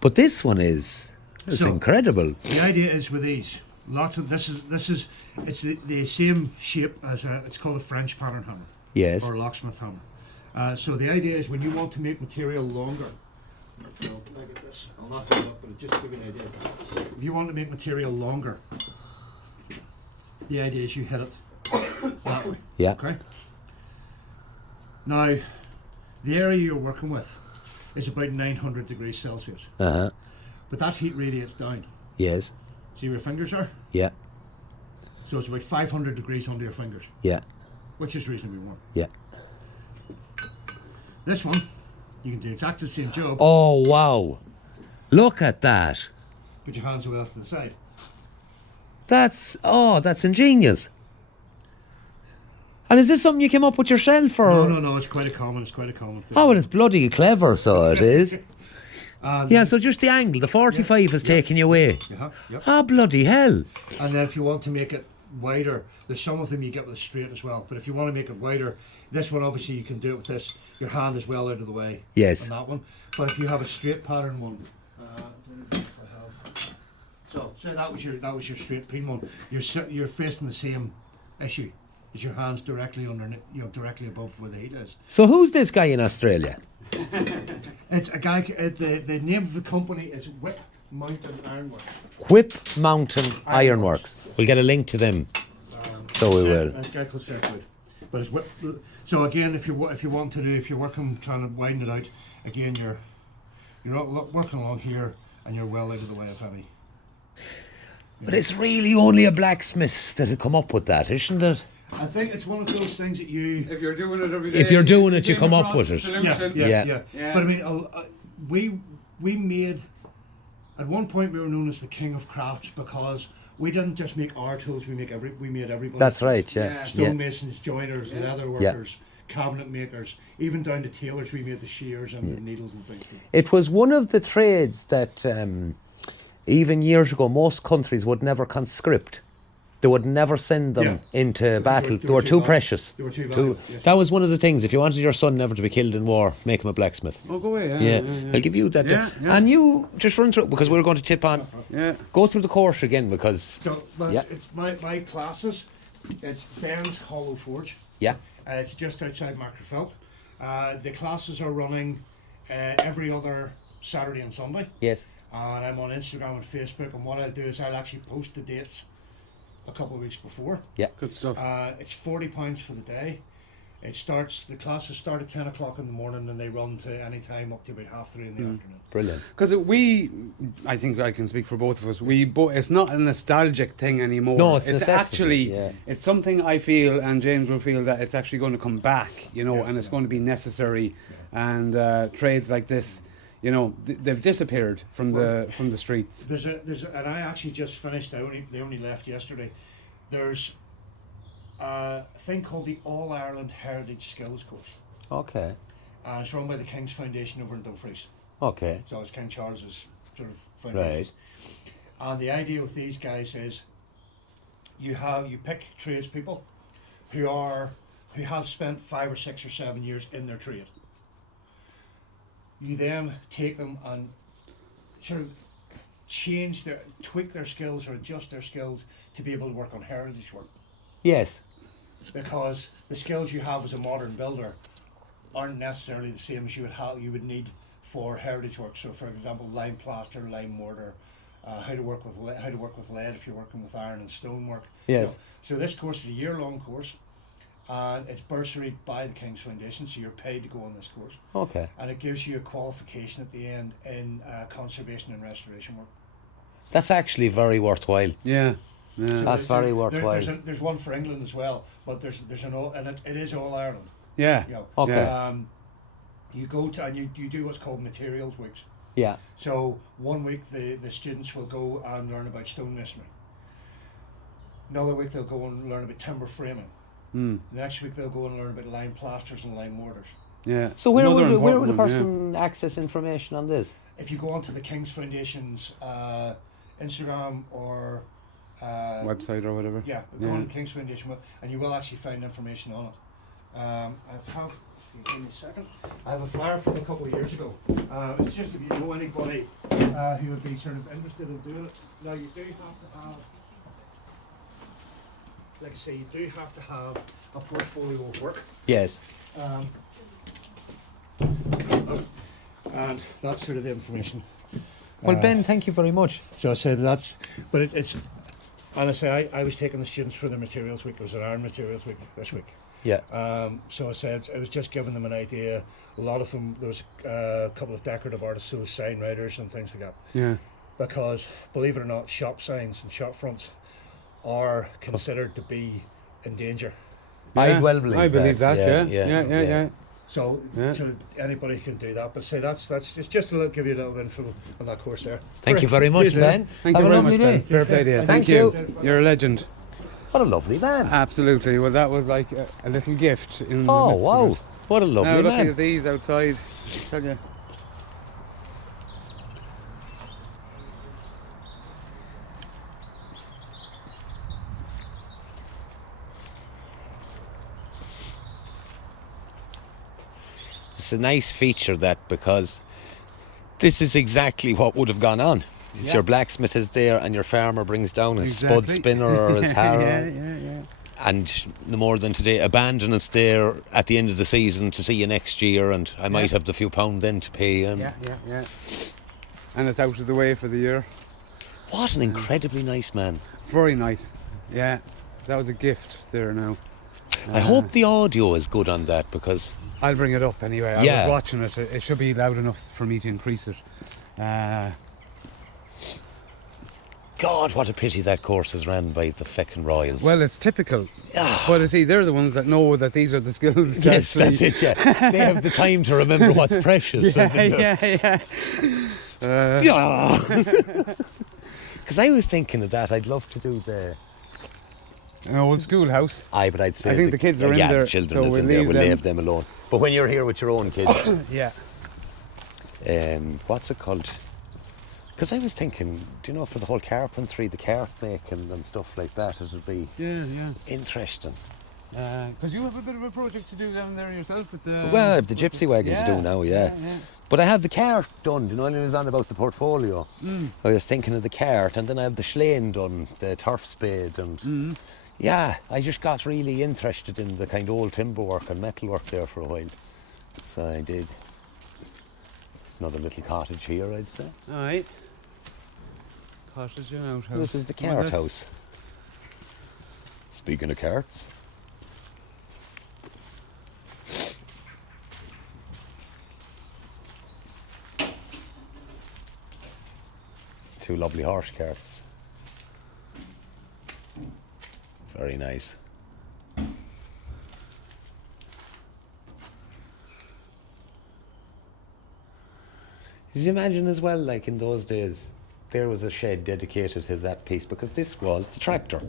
But this one is So- incredible. The idea is with these, lots of this is it's the same shape as it's called a French pattern hammer. Yes. Or a locksmith hammer. So the idea is when you want to make material longer, So, look at this. I'll not do it up, but it just give you an idea. If you want to make material longer, the idea is you hit it that way. Yeah. Okay. Now, the area you're working with is about 900 degrees Celsius, Uh-huh. but that heat radiates down. Yes. See where your fingers are? Yeah. So it's about 500 degrees under your fingers, Yeah. which is reasonably warm. Yeah. This one, you can do exactly the same job, Oh, wow. Look at that. put your hands away off to the side. That's ingenious. And is this something you came up with yourself, or? No, it's quite a common thing. Oh, well, it's bloody clever, so it is. And Yeah, so just the angle, the 45 is taking you away. Yep. Oh, bloody hell. And then if you want to make it wider, there's some of them you get with a straight as well. But if you want to make it wider, this one obviously you can do it with this. Your hand is well out of the way. Yes. On that one. But if you have a straight pattern one, so say that was your straight pin one. You're facing the same issue. Is your hands directly under, directly above where the heat is. So who's this guy in Australia? It's a guy. The name of the company is Whip Mountain Ironworks. Whip Mountain Ironworks. We'll get a link to them. So we will. It's a guy called Seth Wood. But it's Whip. So again, if you're working, trying to widen it out, again you're working along here, and you're well out of the way of any. But it's really only a blacksmith that had come up with that, isn't it? I think it's one of those things that you. If you're doing it every day. If you're doing it, you came come up across with the it. solution. Yeah. But I mean, we made. At one point, we were known as the king of crafts because we didn't just make our tools. We made everybody. That's right, yeah. Stonemasons, joiners, leather workers, cabinet makers, even down to tailors. We made the shears and the needles and things. It was one of the trades that even years ago most countries would never conscript. They would never send them into battle. They were too precious. They were too valuable. Yes. That was one of the things. If you wanted your son never to be killed in war, make him a blacksmith. Oh, go away. Yeah. I'll give you that. Yeah. And you just run through it because we're going to tip on. Yeah. Go through the course again because. So it's my classes. It's Ben's Hollow Forge. Yeah. It's just outside Macrofelt. The classes are running every other Saturday and Sunday. Yes. And I'm on Instagram and Facebook. And what I'll do is I'll actually post the dates a couple of weeks before. Yeah. Good stuff. It's £40 for the day. The classes start at 10 o'clock in the morning and they run to any time up to about 3:30 in the afternoon. Brilliant. Because I think I can speak for both of us. It's not a nostalgic thing anymore. No, it's actually, necessity, it's something I feel, and James will feel that it's actually going to come back, and it's going to be necessary. And trades like this, they've disappeared from the streets. There's and I actually just finished. They only left yesterday. There's a thing called the All Ireland Heritage Skills Course. Okay. And it's run by the King's Foundation over in Dumfries. Okay. So it's King Charles's sort of foundation. Right. And the idea with these guys is you pick tradespeople who have spent 5 or 6 or 7 years in their trade. You then take them and sort of tweak their skills or adjust their skills to be able to work on heritage work. Yes. Because the skills you have as a modern builder aren't necessarily the same as you would need for heritage work. So, for example, lime plaster, lime mortar, how to work with lead if you're working with iron and stone work. Yes. So this course is a year-long course, and it's bursaried by the King's Foundation, so you're paid to go on this course. Okay. And it gives you a qualification at the end in conservation and restoration work. That's actually very worthwhile. Yeah. So That's very worthwhile. There's one for England as well, but there's an all, and it is all Ireland. Yeah. Okay. Yeah. You go to and you do what's called materials weeks. Yeah. So 1 week the students will go and learn about stonemasonry. Another week they'll go and learn about timber framing. The next week they'll go and learn about lime plasters and lime mortars. Yeah. So where Another would the important one, person access information on this? If you go onto the King's Foundation's Instagram or website or whatever. go on to the King's Foundation and you will actually find information on it. If you give me a second, I have a flyer from a couple of years ago. It's just if you know anybody who would be sort of interested in doing it. Now you do have to have, like I say, you do have to have a portfolio of work. Yes. And that's sort of the information. Well, Ben, thank you very much. So I said it's honestly, I was taking the students for the materials week. It was an Iron Materials Week this week. Yeah. So I said it was just giving them an idea. A lot of them, there was a couple of decorative artists who were sign writers and things like that. Yeah. Because, believe it or not, shop signs and shop fronts are considered to be in danger. I well believe I believe that. Yeah. So anybody can do that. But say that's it's just a little, give you a little info on that course there. Thank you very much, Ben. Thank you Have a very lovely much, day. Ben. Fair play to you. Thank you. You're a legend. What a lovely man. Absolutely. Well, that was like a little gift. In the Oh, midst wow. of it. What a lovely Now, looking man. at these outside, I tell you. It's a nice feature, that, because this is exactly what would have gone on. It's your blacksmith is there and your farmer brings down his spud spinner or his harrow. Yeah. And no more than today, abandon us there at the end of the season to see you next year, and I might have the few pound then to pay. And Yeah. And it's out of the way for the year. what an incredibly nice man. Very nice. Yeah. That was a gift there now. I hope the audio is good on that, because I'll bring it up anyway. I Yeah. was watching it. It should be loud enough for me to increase it. God, what a pity that course is ran by the feckin' Royals. Well, it's typical. Ah. But you see, they're the ones that know that these are the skills. to Yes, actually- that's it, yeah. They have the time to remember what's precious. Yeah. Because I was thinking of that. I'd love to do the... An old schoolhouse. Aye, but I'd say... I think the kids are in yeah, there, the children so is we'll in there. leave We'll them. leave them alone. But when you're here with your own kids... Yeah. What's it called? Because I was thinking, do you know, for the whole carpentry, the cart making and stuff like that, it would be Yeah. interesting. Because you have a bit of a project to do down there yourself with the... Well, I have the gypsy wagon to do now, yeah. But I have the cart done, you know, when I was on about the portfolio. I was thinking of the cart, and then I have the schlein done, the turf spade, and... Yeah, I just got really interested in the kind of old timber work and metal work there for a while. So I did. Another little cottage here, I'd say. Aye. Cottage and outhouse. This is the Well, cart that's- house. Speaking of carts. Two lovely horse carts. Very nice. Did you imagine as well, like in those days, there was a shed dedicated to that piece, because this was the tractor.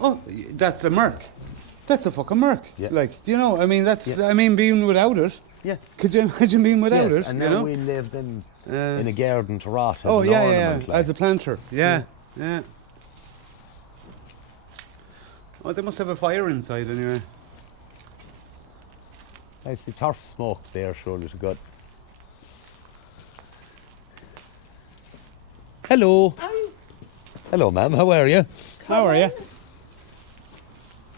Oh, that's the Merc. That's the fucking Merc. Yeah. Like, do you know, I mean, that's, Yeah. I mean, being without it. Yeah. Could you imagine being without Yes, it? and you now know? we live them Uh, in a garden to rot as Oh, an yeah, ornament. like. as a planter. Yeah. Oh, they must have a fire inside anyway. I see turf smoke there, surely to God. Hello. Hello, ma'am. How are you? How are you?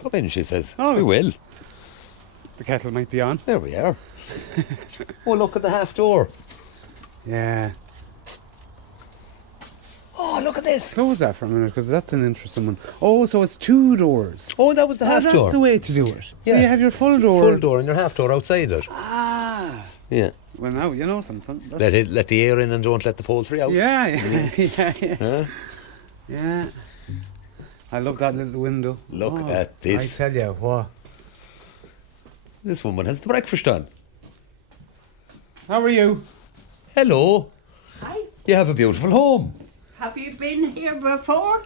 Come in, she says. Oh. We will. The kettle might be on. There we are. Oh, look at the half door. Yeah. Oh, look at this. Close that for a minute, because that's an interesting one. Oh, so it's two doors. Oh, that was the half that's door. the way to do it. Yeah. So you have your full door. Full door and your half door outside it. Ah. Yeah. Well, now you know something. That's- Let the air in and don't let the poultry out. Yeah. Huh? Yeah. I love that little window. Look Oh, at this. I tell you what. This woman has the breakfast on. How are you? Hello. Hi, You have a beautiful home. have you been here before?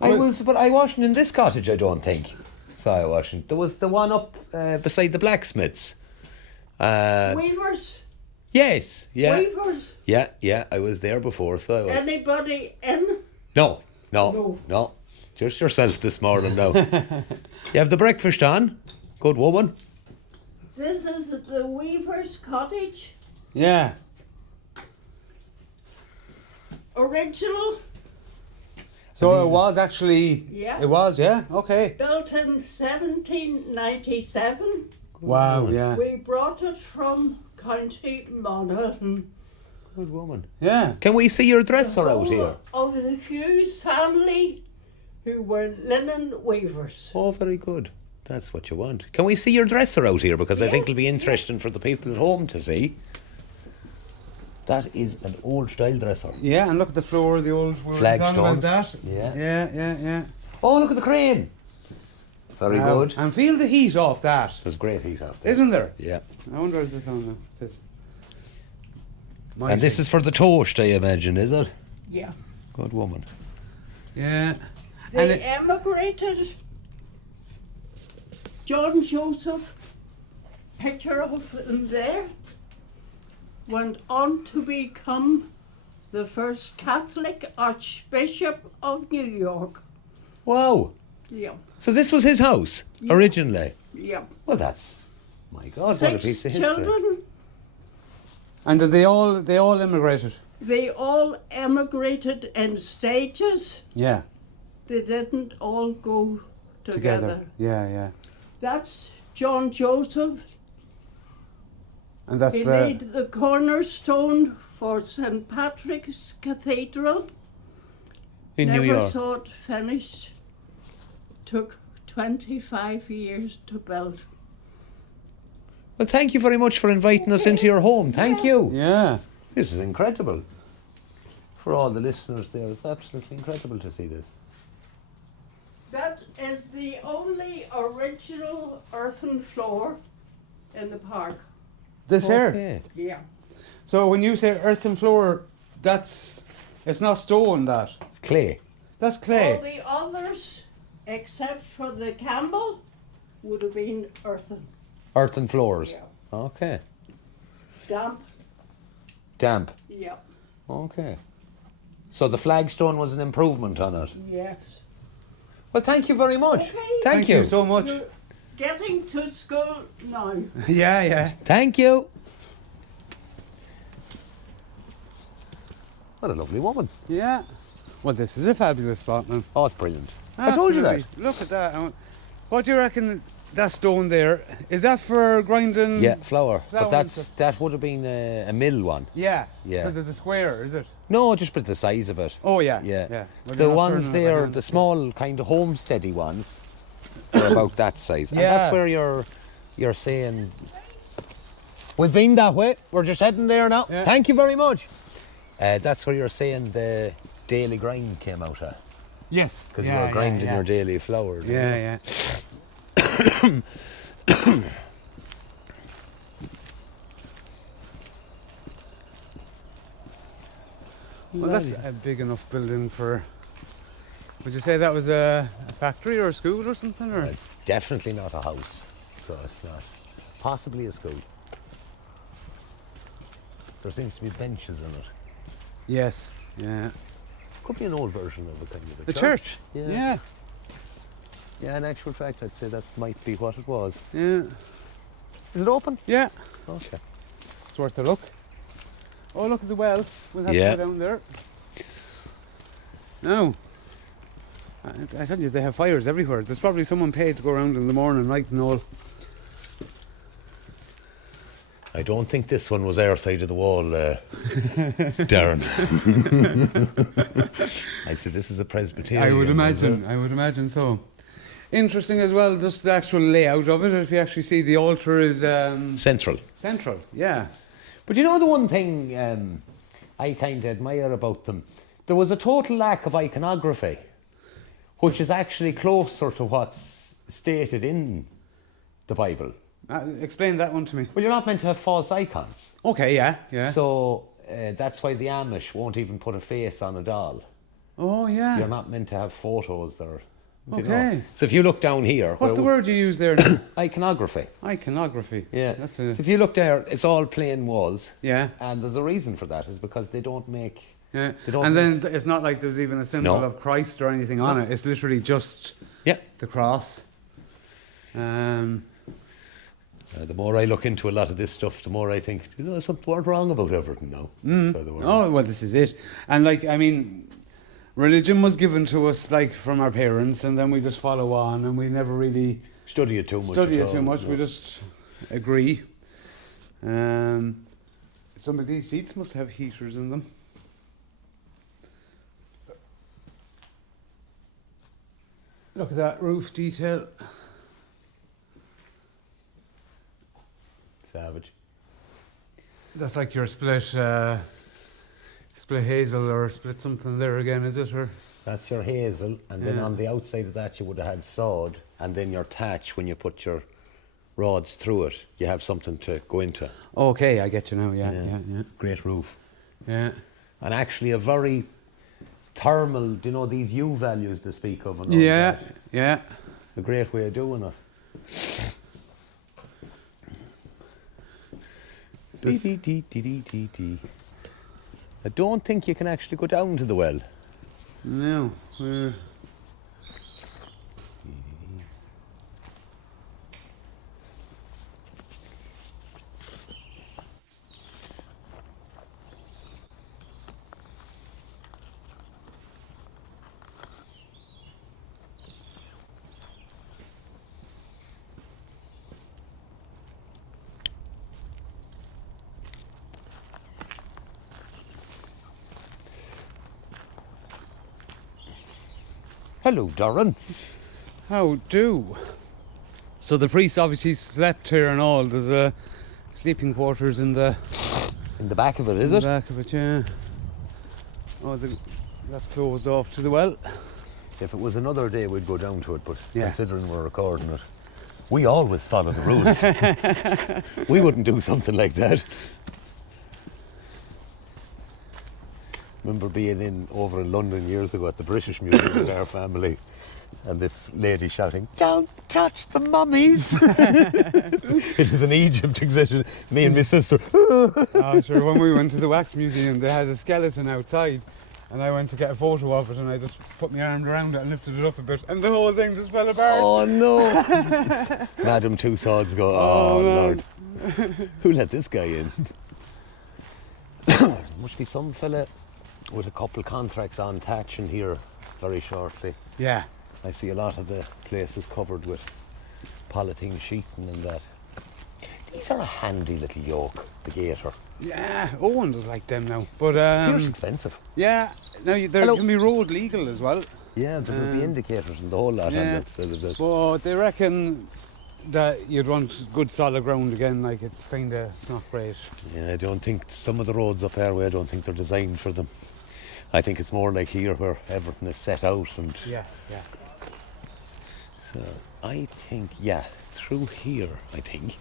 But I wasn't in this cottage, I don't think. So I wasn't. There was the one up beside the Blacksmiths. Weavers? Yes, yeah. Weavers? Yeah, I was there before, so I was. Anybody in? No. No. Just yourself this morning now. You have the breakfast on. Good woman. This is the Weavers' cottage. Yeah. Original, So it was actually. Yeah. It was, yeah? Okay. built in 1797. Wow, yeah. We brought it from County Monaghan Good woman. Yeah. Can we see your dresser out Whole here? Of the Hughes family who were linen weavers. Oh, very good. That's what you want. Can we see your dresser out here? Because I think it'll be interesting for the people at home to see. That is an old style dresser. Yeah, and look at the floor, the old Flagstones. That. Yeah. Yeah. Oh, look at the crane. Very good. And feel the heat off that. There's great heat out there. Isn't there? Yeah. I wonder if this on now. And this is for the toast, I imagine, is it? Yeah. Good woman. Yeah. And They emigrated. John Joseph, picture of him there, went on to become the first Catholic Archbishop of New York. Wow. Yeah, So this was his house originally. yeah. Well, that's my God, what a piece Six of history. children. And did they all immigrated? They all emigrated in stages. Yeah. They didn't all go together. Yeah. That's John Joseph. And that's He the laid the cornerstone for St. Patrick's Cathedral. In Never New York. saw it finished. Took 25 years to build. Well, thank you very much for inviting us into your home. Thank you. Yeah. This is incredible. For all the listeners there, it's absolutely incredible to see this. That is the only original earthen floor in the park. This here. Okay. Yeah. So when you say earthen floor, it's not stone that. It's clay. That's All clay. the others, except for the Campbell, would have been earthen. Earthen floors. Yeah. Okay. Damp. Damp. Yeah. Okay. So the flagstone was an improvement on it. Yes. Well, thank you very much. Okay. Thank you. so much. You're getting to school now. Yeah. Thank you. What a lovely woman. Yeah. Well, this is a fabulous spot now. Oh, it's brilliant. I told you that. Absolutely. Look at that. What do you reckon that stone there, is that for grinding? Yeah, flour. Flour But and stuff. that would have been a mill one. Yeah. Yeah. Because of the square, is it? No, just with the size of it. Oh, yeah. Yeah. Well, The you're not ones turning it by there, hand. the small kind of homesteady ones, are about that size. And Yeah. that's where you're saying, we've been that way, we're just heading there now. Yeah. Thank you very much. That's where you're saying the daily grind came out of. Yes. Because you were grinding your daily flour. didn't you? Yeah. Well, that's a big enough building for. Would you say that was a factory or a school or something? Or? It's definitely not a house, so it's not. Possibly a school. There seems to be benches in it. Yes. Yeah. Could be an old version of a kind of a The church. Yeah. Yeah. Yeah, in actual fact, I'd say that might be what it was. Yeah. Is it open? Yeah. Okay. It's worth a look. Oh, look at the well. We'll have Yeah. to go down there. No. I tell you, they have fires everywhere. There's probably someone paid to go around in the morning, night and all. I don't think this one was our side of the wall, Darren. I'd say this is a Presbyterian. I would is it? imagine so. Interesting as well, just the actual layout of it. If you actually see, the altar is Central. central. Yeah. But you know the one thing I kind of admire about them? There was a total lack of iconography, which is actually closer to what's stated in the Bible. Explain that one to me. Well, you're not meant to have false icons. Okay, yeah. So that's why the Amish won't even put a face on a doll. Oh, yeah. You're not meant to have photos there. you know. Okay. So if you look down here... What's the where word you use there now? Iconography. Iconography. Yeah. That's So if you look there, it's all plain walls. yeah. And there's a reason for that, is because they don't make... Yeah. They don't And make- then it's not like there's even a symbol No. of Christ or anything on it. It's literally just Yeah. the cross. The more I look into a lot of this stuff, the more I think, there's something wrong about everything now. So there weren't. Oh, well, this is it. And religion was given to us from our parents, and then we just follow on, and we never really Study it too much. study at it too all, much. no. We just agree. Some of these seats must have heaters in them. Look at that roof detail. Savage. That's like your split hazel or split something there again, is it? Or That's your hazel, and then on the outside of that you would have had sod, and then your thatch, when you put your rods through it, you have something to go into. okay, I get you now. Yeah. Great roof. Yeah. And actually a very thermal, do you know, these U values they speak of and all Yeah. that. Yeah. A great way of doing it. Dee. I don't think you can actually go down to the well. No. Hello, Darren. How do? So the priest obviously slept here and all. There's sleeping quarters in the In the back of it, is in it? the back of it, yeah. Oh, that's closed off to the well. If it was another day, we'd go down to it, but Yeah. considering we're recording it, we always follow the rules. We wouldn't do something like that. Remember being over in London years ago at the British Museum with our family, and this lady shouting, "Don't touch the mummies!" It was an Egypt exhibition. Me and my sister. Oh, sure. When we went to the wax museum, they had a skeleton outside, and I went to get a photo of it, and I just put my arm around it and lifted it up a bit, and the whole thing just fell apart. Oh no! Madam Two Swords go, "Oh, Lord, who let this guy in?" Must be some fella with a couple contracts on thatching here very shortly. Yeah. I see a lot of the places covered with polythene sheeting and that. These are a handy little yoke, the gator. Yeah. Owen does like them now, but Fierce expensive. yeah. Now they Hello. can be road legal as well. Yeah, there'll be indicators and the whole lot on Yeah. that side of it. But they reckon that you'd want good solid ground again. Like it's not great. Yeah, I don't think some of the roads up our way, I don't think they're designed for them. I think it's more like here where everything is set out and Yeah. so I think, yeah, through here, I think.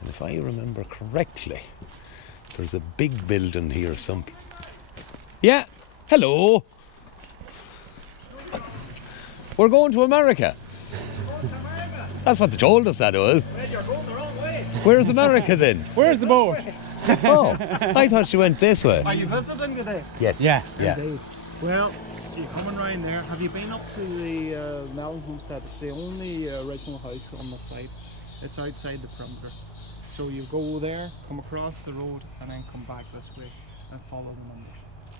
And if I remember correctly, there's a big building here Yeah, hello. We're going to America. That's what they told us, that was. You're going the wrong way. Where's America then? Where's the boat? Oh, I thought she went this way. Are you visiting today? Yes. Yeah. Indeed. Well, you're coming round there. Have you been up to the Mellon homestead? It's the only original house on the site. It's outside the perimeter. So you go there, come across the road, and then come back this way and follow the numbers.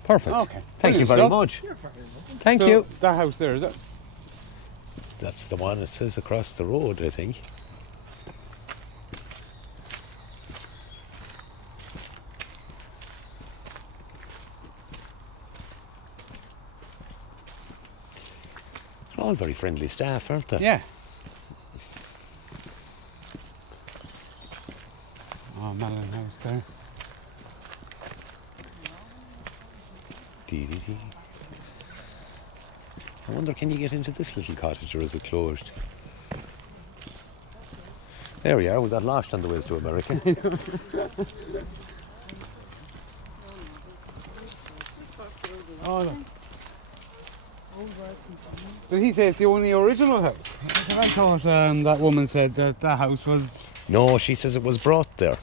Perfect. Okay. Thank you Brilliant very stuff. much. You're very welcome. Thank So you. that house there, is it? That's the one it says across the road, I think. They're all very friendly staff, aren't they? Yeah. Oh, Mellon house there. Dee. I wonder, can you get into this little cottage or is it closed? There we are, we got lost on the ways to America. Oh, no. Did he say it's the only original house? I thought that woman said that the house was... No, she says it was brought there.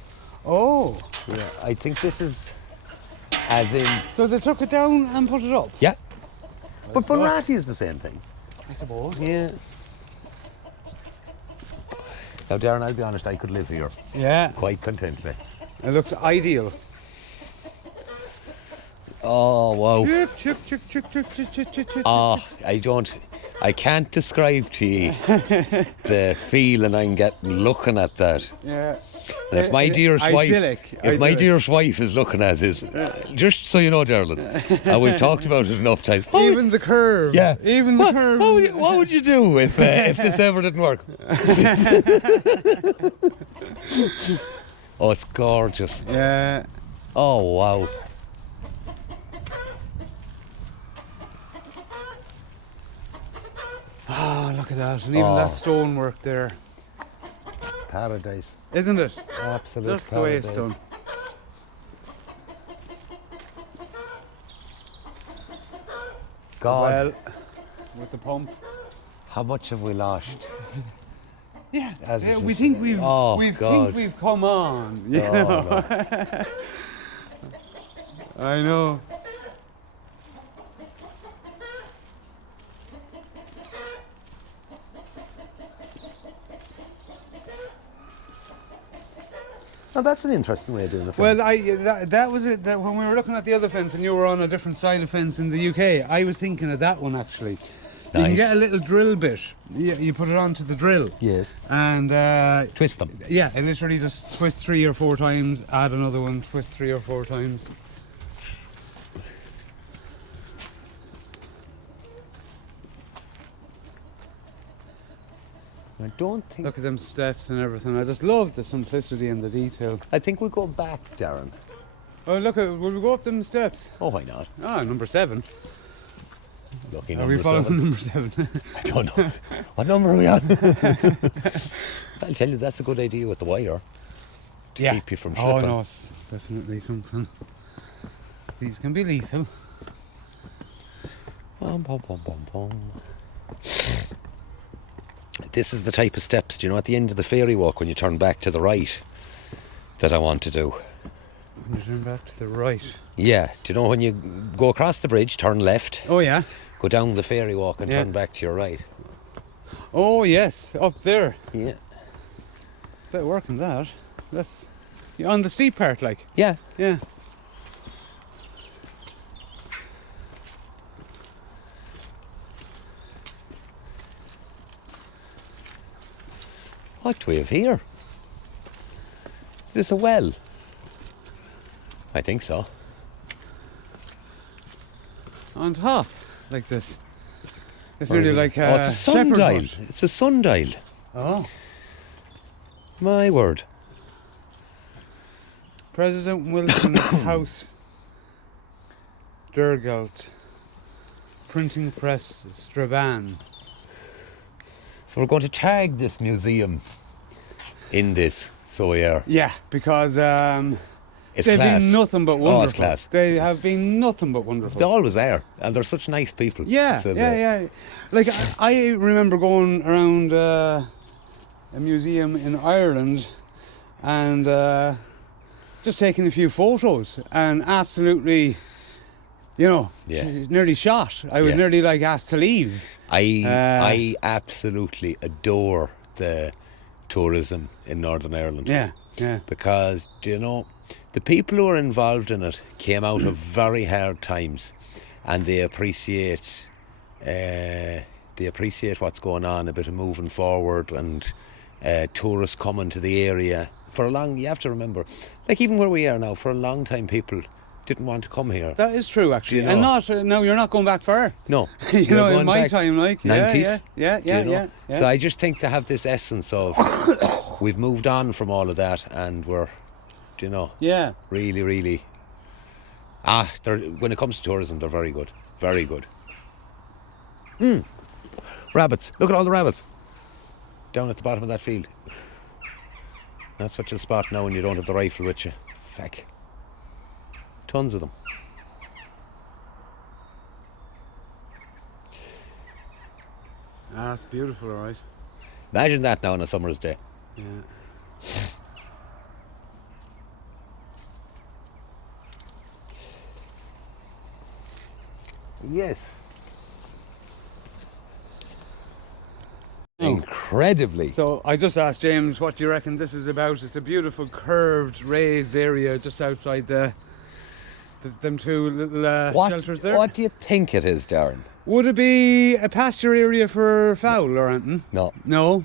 Oh, Yeah, I think this is as in... so they took it down and put it up? Yeah. But Bunratty is the same thing. I suppose. Yeah. Now, Darren, I'll be honest, I could live here Yeah, quite contently. it looks ideal. Oh, wow. Chip, chip, chip, chip, chip, chip, chip, chip, chip. Oh, I can't describe to you the feeling I'm getting looking at that. Yeah. And if my dearest idyllic. wife is looking at this, just so you know, Derlin, and we've talked about it enough times. Even the curve. Yeah. Even the curve. What would you do if this ever didn't work? Oh, it's gorgeous. Yeah. Oh, wow. Oh, look at that. And even that stonework there. Paradise. Isn't it? Absolute Just the way it's paradise. done. God, Well, with the pump. how much have we lost? Yeah. As this We is- think we've Oh, we God. think we've come on. You Oh, know. no. I know. Now, that's an interesting way of doing the film. Well, that was it. That when we were looking at the other fence, and you were on a different style of fence in the UK, I was thinking of that one actually. You can Nice. get a little drill bit. You put it onto the drill. Yes. And Twist them. yeah, and literally just twist 3 or 4 times, add another one, twist 3 or 4 times. I don't think. Look at them steps and everything. I just love the simplicity and the detail. I think we go back, Darren. Oh, look, will we go up them steps? Oh, why not? Ah, number 7. Lucky Are number we following 7. number 7? I don't know. What number are we on? I'll tell you, that's a good idea with the wire. To keep you from Oh, slipping. no, it's definitely something. These can be lethal. Bum, bum, bum, bum, bum. This is the type of steps, do you know, at the end of the fairy walk when you turn back to the right, that I want to do. When you turn back to the right. Yeah, do you know when you go across the bridge, turn left, Oh, yeah. go down the fairy walk and Yeah. turn back to your right? Oh, yes, up there. Yeah. Bit of work on that. That's on the steep part, like. Yeah. Yeah. What do we have here? Is this a well? I think so. On top, like this. It's Or is nearly it- like oh, it's a shepherd sundial. hut. It's a sundial. Oh. My word. President Wilson's house. Durgalt. Printing press Strabane. So we're going to tag this museum in this. So we are. Yeah, because It's they've class. been nothing but wonderful. Oh, it's class. They have been nothing but wonderful. They always are, and they're such nice people. Yeah, So yeah. Like I remember going around a museum in Ireland and just taking a few photos and absolutely, you know, Yeah. nearly shot. I was Yeah. nearly like asked to leave. I absolutely adore the tourism in Northern Ireland. Yeah, yeah. Because, do you know, the people who are involved in it came out of very hard times, and they appreciate what's going on, a bit of moving forward, and tourists coming to the area. For a long, you have to remember, like even where we are now, for a long time people didn't want to come here. That is true, actually. You And know. not no, you're not going back far. No. You You're know, in going my back time, like 90s. yeah. Do you know? So I just think they have this essence of we've moved on from all of that, and we're, do you know, yeah. really, really. When it comes to tourism, they're very good. Very good. Rabbits. Look at all the rabbits down at the bottom of that field. That's what you'll spot now when you don't have the rifle with you. Feck. Tons of them. It's beautiful, all right. Imagine that now on a summer's day. Yeah. Yes. Incredibly. So I just asked James, what do you reckon this is about? It's a beautiful curved, raised area just outside them two little shelters there. What do you think it is, Darren? Would it be a pasture area for fowl or anything? No. No.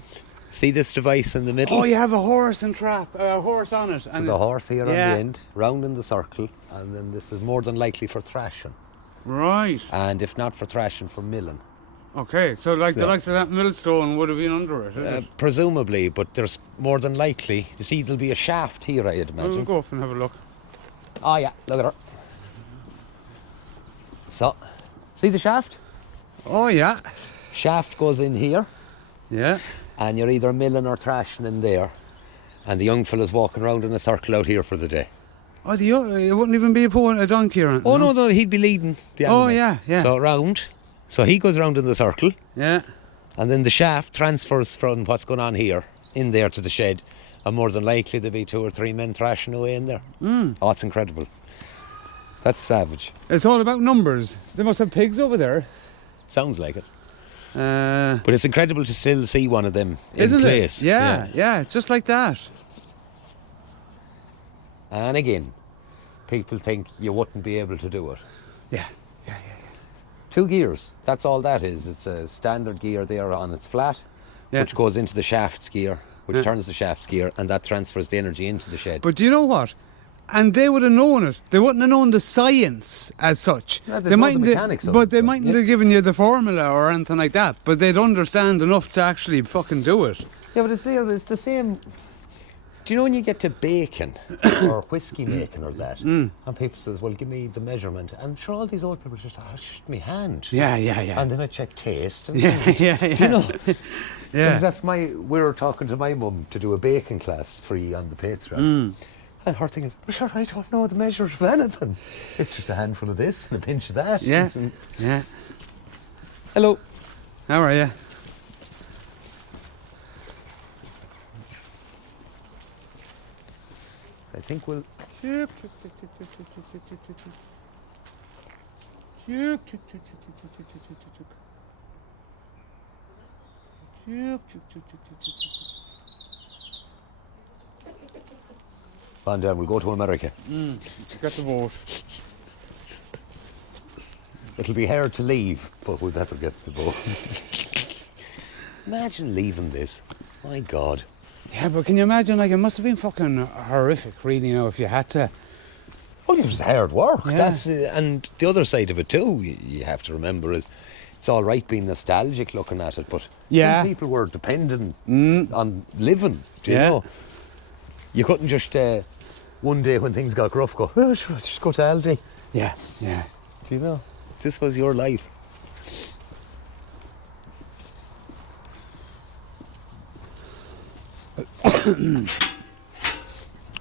See this device in the middle? Oh, you have a horse and trap, a horse on it. So And the horse here on the yeah. end, round in the circle, and then this is more than likely for thrashing. Right. And if not for thrashing, for milling. Okay, so like the So- likes of that millstone would have been under it, is it? Presumably, but there's more than likely. You see, there'll be a shaft here, I'd We'll imagine. go up and have a look. Oh yeah, look at her. So, see the shaft? Oh, yeah. Shaft goes in here, Yeah. and you're either milling or thrashing in there. And the young fella's walking around in a circle out here for the day. Oh, it wouldn't even be a donkey or anything. Oh no, he'd be leading the animal. Oh, yeah, yeah. So round. So he goes round in the circle, Yeah. and then the shaft transfers from what's going on here in there to the shed, and more than likely there'll be 2 or 3 men thrashing away in there. Oh, it's incredible. That's savage. It's all about numbers. They must have pigs over there. Sounds like it. Uh, But it's incredible to still see one of them in isn't place. it? Yeah, just like that. And again, people think you wouldn't be able to do it. Yeah. 2 gears, that's all that is. It's a standard gear there on its flat, Yeah. which goes into the shaft's gear, which Yeah. turns the shaft's gear, and that transfers the energy into the shed. But do you know what? And they would have known it. They wouldn't have known the science as such. No, they'd know the mechanics of but it, they though. mightn't Yeah. have given you the formula or anything like that. But they'd understand enough to actually fucking do it. Yeah, but it's there, it's the same. Do you know when you get to bacon or whiskey making or that, and people says, well, give me the measurement, and sure, all these old people just, it's just my hand. Yeah. And then I check taste. And Yeah. Do you know? Yeah. That's we were talking to my mum to do a bacon class free on the Patreon. And her thing is, well, sure, I don't know the measures of anything. It's just a handful of this and a pinch of that. Yeah. Hello. How are you? I think we'll. Van down, we'll go to America. Got the vote. It'll be hard to leave, but we'll better get the boat. Imagine leaving this. My God. Yeah, but can you imagine? Like, it must have been fucking horrific, really. You know, if you had to. Oh, it was hard work. Yeah. That's and the other side of it too. You have to remember is it's all right being nostalgic looking at it, but Yeah. some people were dependent on living. Do you Yeah. know? You couldn't just one day when things got rough go, oh, sure, I'll just go to Aldi. Yeah. Do you know? This was your life.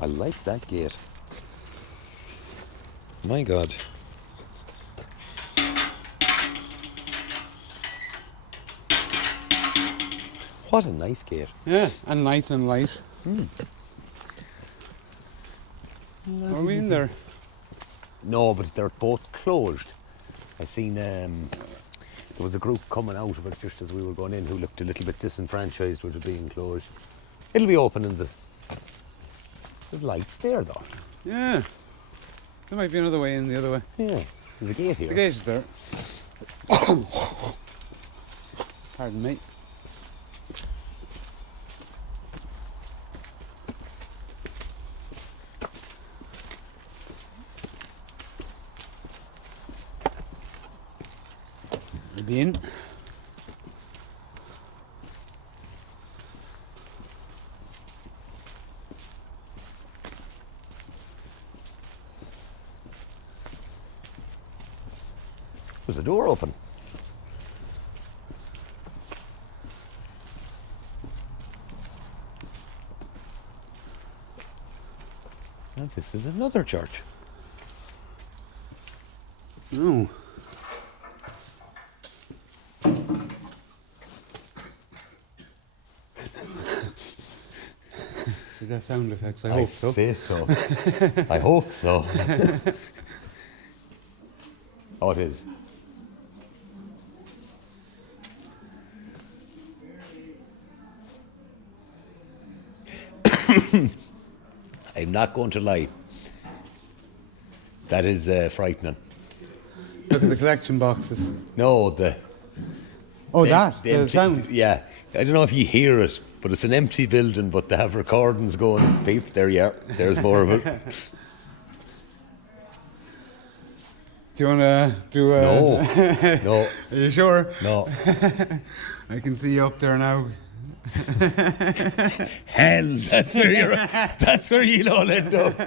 I like that gate. My God. What a nice gate. Yeah, and nice and light. Are we in there? No, but they're both closed. I seen there was a group coming out of it just as we were going in who looked a little bit disenfranchised with it being closed. It'll be open in there's lights there though. Yeah. There might be another way in the other way. Yeah. There's a gate here. The gate is there. Pardon me. Be in. Was the door open? And this is another church. Oh. Is that sound effects? I hope so. Say so. I hope so. Oh, it is. I'm not going to lie. That is frightening. Look at the collection boxes. No, the Oh, the the empty- sound. Yeah, I don't know if you hear it, but it's an empty building, but they have recordings going. Peep, there you are. There's more of it. Do you want to do a... No. No. Are you sure? No. I can see you up there now. Hell, that's where you're. That's where you'll all end up.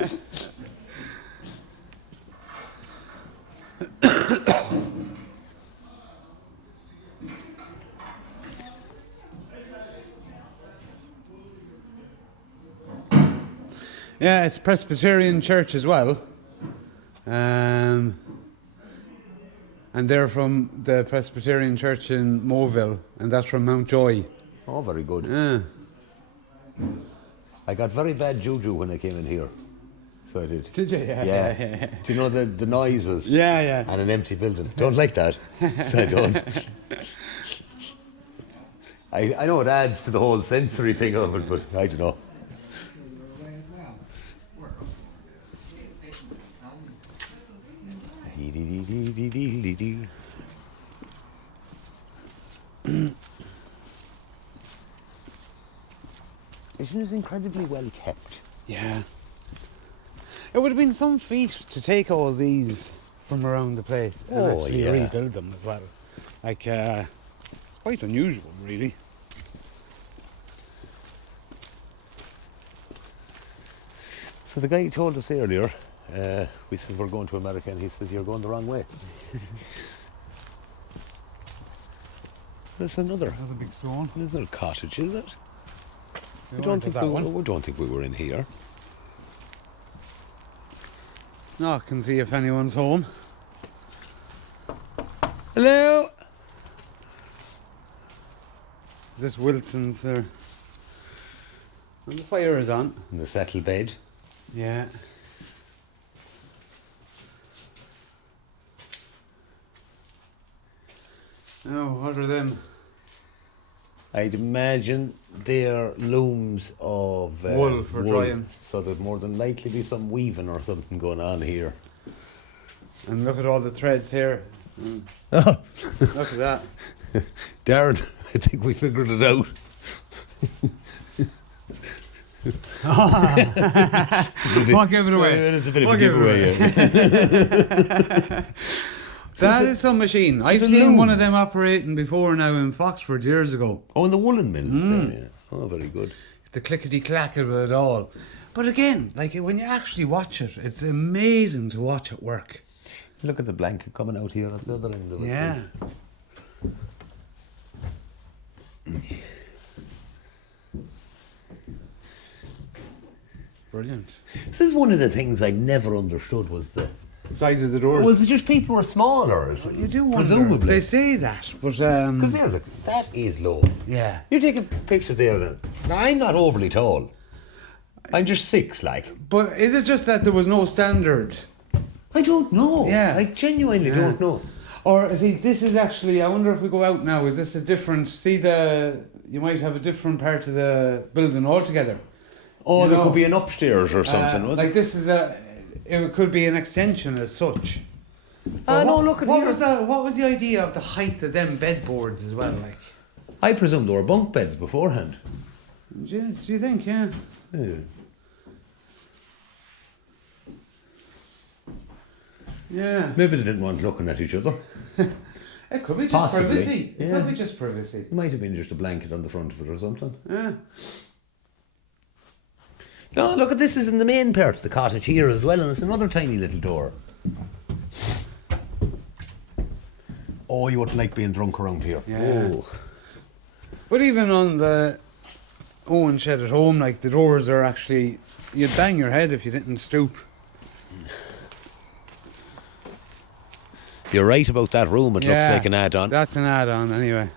Yeah, it's Presbyterian church as well. And they're from the Presbyterian church in Moville, and that's from Mountjoy. Oh, very good. Yeah. I got very bad juju when I came in here. So I did. Did you? Yeah. Do you know the noises? Yeah. And an empty building. Don't like that. So I don't. I know it adds to the whole sensory thing of it, but I don't know. Isn't it incredibly well kept? Yeah. It would have been some feat to take all these from around the place and Oh, actually yeah. rebuild them as well. Like, it's quite unusual, really. So the guy told us earlier, we said we're going to America, and he says you're going the wrong way. There's another big stone. another cottage, is it? We I don't wanted think that we, one. we don't think we were in here. No, I can see if anyone's home. Hello. This Wilson's there. And the fire is on. In the settle bed. Yeah. Oh, what are them? I'd imagine they're looms of Wool for drying. So there'd more than likely be some weaving or something going on here. And look at all the threads here. Oh. Look at that. Darren, I think we figured it out. What gave it away? It is a bit of What a gave it giveaway. Yeah. That is some machine. I've a seen loom. one of them operating before now in Foxford years ago. Oh, in the woolen mills there, yeah. Oh, very good. The clickety-clack of it all. But again, like when you actually watch it, it's amazing to watch it work. Look at the blanket coming out here at the other end of it. Yeah. It's brilliant. This is one of the things I never understood was the... Size of the doors. Was it just people were smaller? You do wonder. Presumably. They say that, but Because there, look, that is low. yeah. You take a picture there then. Now, I'm not overly tall. I'm just 6, like. But is it just that there was no standard? I don't know. Yeah. I genuinely don't know. Or see, this is actually. I wonder if we go out now. Is this a different? See you might have a different part of the building altogether. Oh, You there know, could be an upstairs or something. like this is it could be an extension as such. Ah, But no, what- look at what here. was that? What was the idea of the height of them bedboards as well? Like, I presume there were bunk beds beforehand. do you think? Yeah. Yeah. Yeah. Maybe they didn't want looking at each other. It could be just Possibly, privacy. It yeah. could be just privacy. It might have been just a blanket on the front of it or something. Yeah. No, look at this is in the main part of the cottage here as well, and it's another tiny little door. Oh, you wouldn't like being drunk around here. Yeah. Oh. But even on the Owen shed at home, like the doors are actually, you'd bang your head if you didn't stoop. You're right about that room, it looks like an add-on. That's an add-on anyway.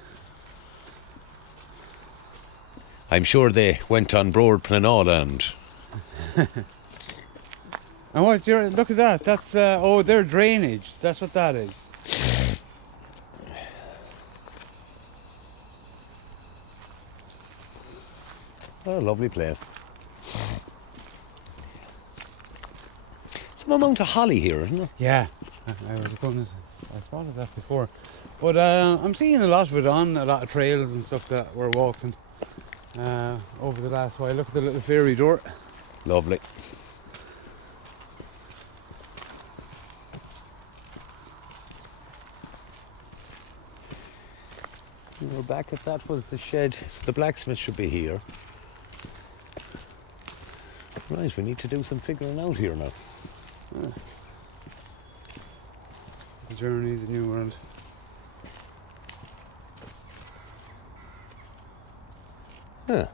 I'm sure they went on board Planola and... And what? Look at that. That's their drainage. That's what that is. What a lovely place. Some amount of holly here, isn't there? Yeah. I was going to. I spotted that before, but I'm seeing a lot of it on a lot of trails and stuff that we're walking. over the last while. Look at the little fairy door. Lovely. We're back at that was the shed. So the blacksmith should be here. Right, we need to do some figuring out here now. The journey, the new world. Huh.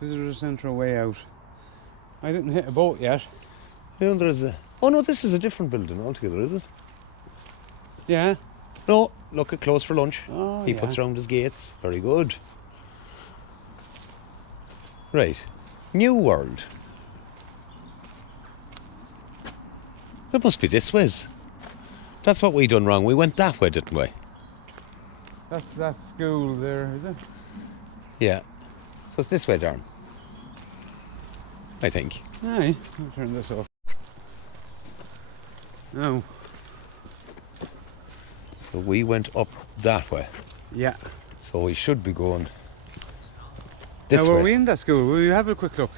Visitor centre way out. I didn't hit a boat yet. I wonder is a... Oh no, this is a different building altogether, is it? Yeah. No, look, it closed for lunch. Oh, He yeah. puts round his gates. Very good. Right. New World. It must be this ways. That's what we done wrong. We went that way, didn't we? That's that school there, is it? Yeah. So it's this way, Darren. I think. Aye. I'll turn this off. No. So we went up that way. Yeah. So we should be going this Now, were way. we in that school? Will you have a quick look?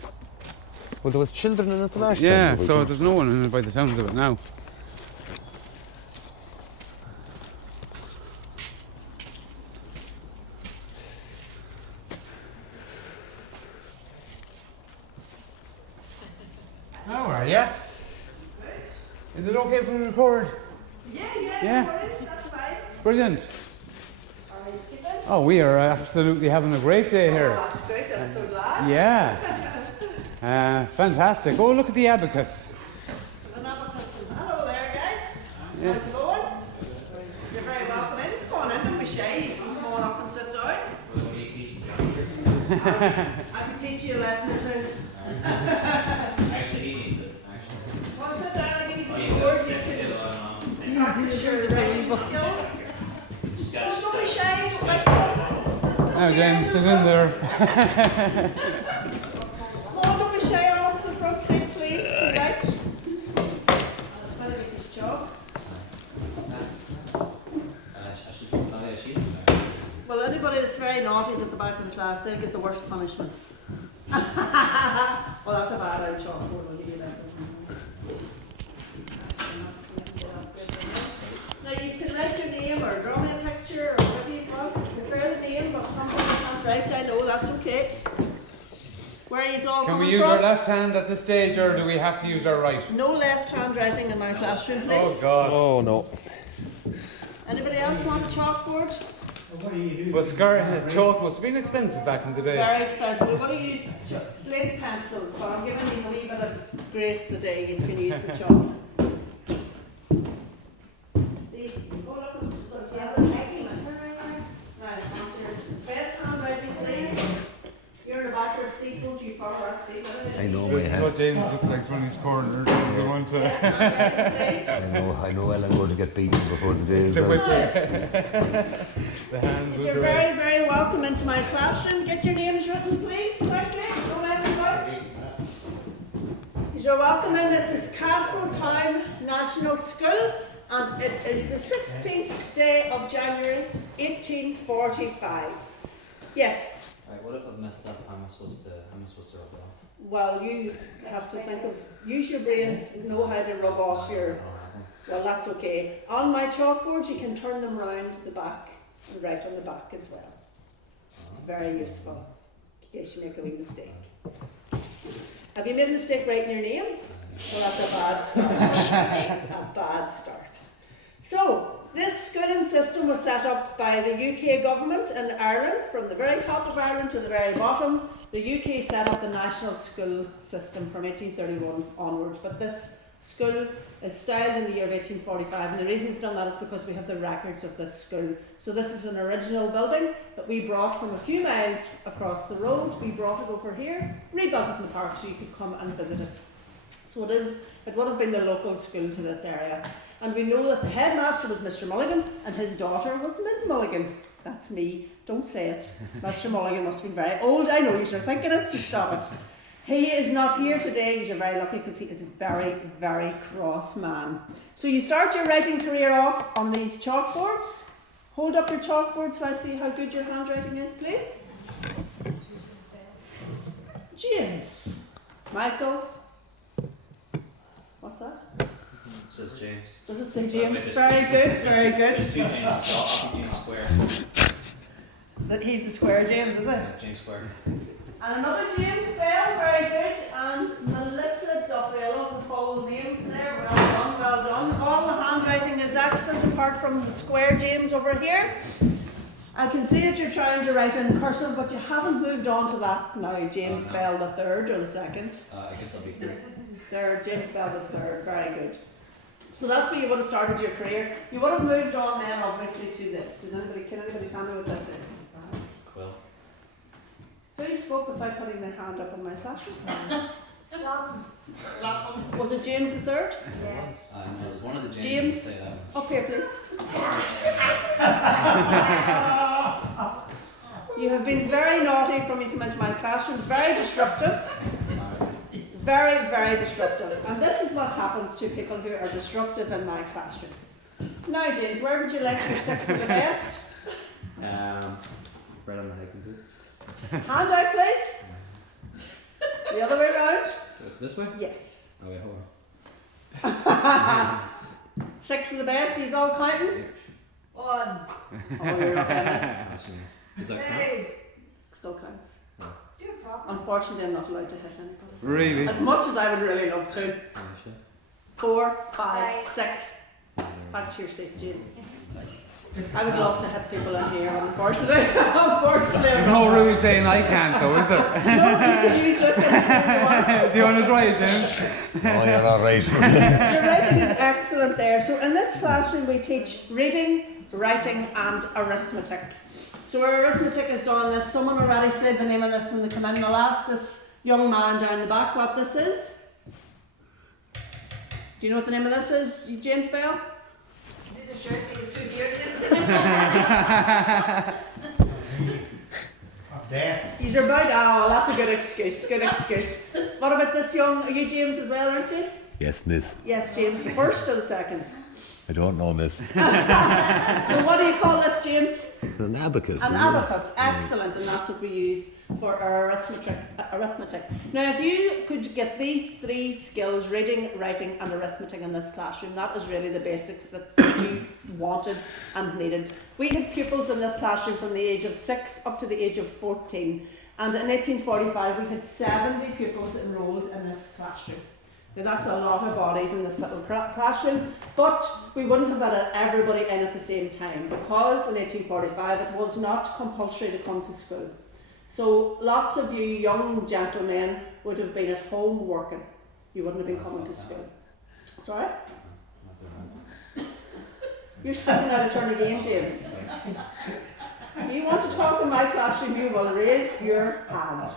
Well, there was children in it the last time. Yeah, We so could- there's no one in it by the sounds of it now. How are ya? Is it okay if we record? Yeah. No worries, that's fine. Brilliant. All right, Stephen. Oh, we are absolutely having a great day here. That's great, I'm so glad. Yeah. Fantastic. Oh, look at the abacus. Hello there, guys. How's it going? You're very welcome in. Come on in, don't be shy. You can come on up and sit down. I can teach you a lesson or two. Actually, he needs it. Want to sit down and give you some boards? You can practice your writing skills. Oh, don't be shy. Don't be shy. Now, James, sit in there. Oh, don't be shy. On up to the front seat, please. Right. How do you do this job? Well, anybody that's very naughty is at the back of the class. They'll get the worst punishments. Well, that's a bad eye chalkboard. I'll give you that. Now, you can write your name or draw me a picture or whatever you want. Prefer the name, but some people can't write. I know, that's okay. Where are you all Can we coming use from? our left hand at this stage, or do we have to use our right? No left-hand writing in my classroom, please. Oh, God. Oh no. Anybody else want a chalkboard? Well, chalk must have been expensive back in the day. Very expensive. We're going to use slate pencils, but I'm giving you a wee bit of grace today. You can use the chalk. These, oh look, do you have a document? Right, want your best handwriting, please. You're in the backward seat, don't you forward seat? I know my This is hand. what James looks like when he's cornered. He's the one to... Best handwriting, please. I know Ellen going to get beaten before the day is out. The hands You're will go very, very welcome into my classroom. Get your names written, please. Thank you. Don't mess about. You're welcome in. This is Castletown National School, and it is the 16th day of January, 1845. Yes. Right, what if I've messed up? How am I supposed to rub it off? Well, you have to think of, use your brains, know how to rub off your, well, that's okay. On my chalkboard, you can turn them round the back and write on the back as well. It's very useful in case you make a wee mistake. Have you made a mistake writing your name? Well, that's a bad start. That's a bad start. So, this schooling system was set up by the UK government in Ireland, from the very top of Ireland to the very bottom. The UK set up the national school system from 1831 onwards, but this school is styled in the year of 1845, and the reason we've done that is because we have the records of this school. So this is an original building that we brought from a few miles across the road. We brought it over here, rebuilt it in the park so you could come and visit it. So it would have been the local school to this area. And we know that the headmaster was Mr. Mulligan and his daughter was Miss Mulligan. That's me, don't say it. Mr. Mulligan must have been very old. I know you're thinking it, so stop it. He is not here today. You're very lucky because he is a very, very cross man. So you start your writing career off on these chalkboards. Hold up your chalkboard so I see how good your handwriting is, please. James. Michael. What's that? It says James. Does it say James? Very good, very good. There's two James. I'll be James Square. That he's the square James, is it? Yeah, James Square. And another James Bell, very good. And Melissa Duffy, I love the full names there. Well done, well done. All the handwriting is excellent apart from the square James over here. I can see that you're trying to write in cursive, but you haven't moved on to that now. James Bell the third or the second? I guess I'll be free. Third, James Bell the third, very good. So that's where you would have started your career. You would have moved on then obviously to this. Can anybody tell me what this is? Quill. Who spoke without putting their hand up in my classroom? Stop. Was it James the third? Yes. No, it was one of the James. James, Say that. up here please. You have been very naughty from you come into my classroom, very disruptive. Very, very disruptive. And this is what happens to people who are disruptive in my classroom. Now James, where would you like your six of the best? Right on the hiking too. Hand out please. The other way around. This way? Yes. Oh wait, hold on. Six of the best, he's all counting. 1. Oh, you're a chemist. Is that count? 2. Still counts. Do a problem. Unfortunately, I'm not allowed to hit anybody. Really? As much as I would really love to. Oh, shit. 4, 5, Right. 6. Back to your seat, James. I would love to hit people in here, unfortunately. Unfortunately, I'm There's no not. rule saying I can't though, is there? No, you can use this anytime you want. Do you want to try it, James? Oh, you're not right. Your writing is excellent there. So in this classroom we teach reading, writing and arithmetic. So our arithmetic is done on this. Someone already said the name of this when they come in. They'll ask this young man down the back what this is. Do you know what the name of this is, James Bell? Did a shirt with 2 beard There. He's about, oh, that's a good excuse, good excuse. What about this young, are you James as well, aren't you? Yes, miss. Yes, James, the first or the second? I don't know, miss. So what do you call this, James? An abacus. An abacus, excellent, and that's what we use for our arithmetic. Now, if you could get these 3 skills, reading, writing and arithmetic in this classroom, that is really the basics that you wanted and needed. We had pupils in this classroom from the age of 6 up to the age of 14, and in 1845 we had 70 pupils enrolled in this classroom. Now that's a lot of bodies in this little classroom, but we wouldn't have had everybody in at the same time because in 1845 it was not compulsory to come to school. So lots of you young gentlemen would have been at home working. You wouldn't have been coming to school. Sorry? You're speaking out of turn again, James. You want to talk in my classroom, you will raise your hand.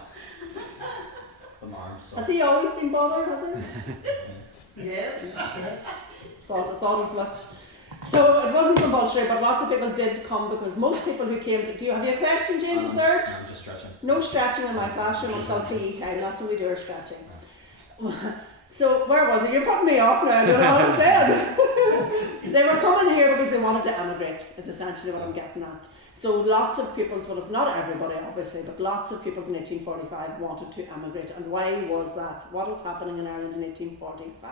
Has he always been bothered, has he? Yes. Thought as much. So it wasn't compulsory, but lots of people did come because most people who came to... Do you have a question, James the third? I'm just stretching. No stretching in my classroom until PE time. That's when we do our stretching. So where was it? You're putting me off now. I don't know what I'm saying. They were coming here because they wanted to emigrate, is essentially what I'm getting at. So lots of pupils would have, not everybody obviously, but lots of pupils in 1845 wanted to emigrate. And why was that? What was happening in Ireland in 1845?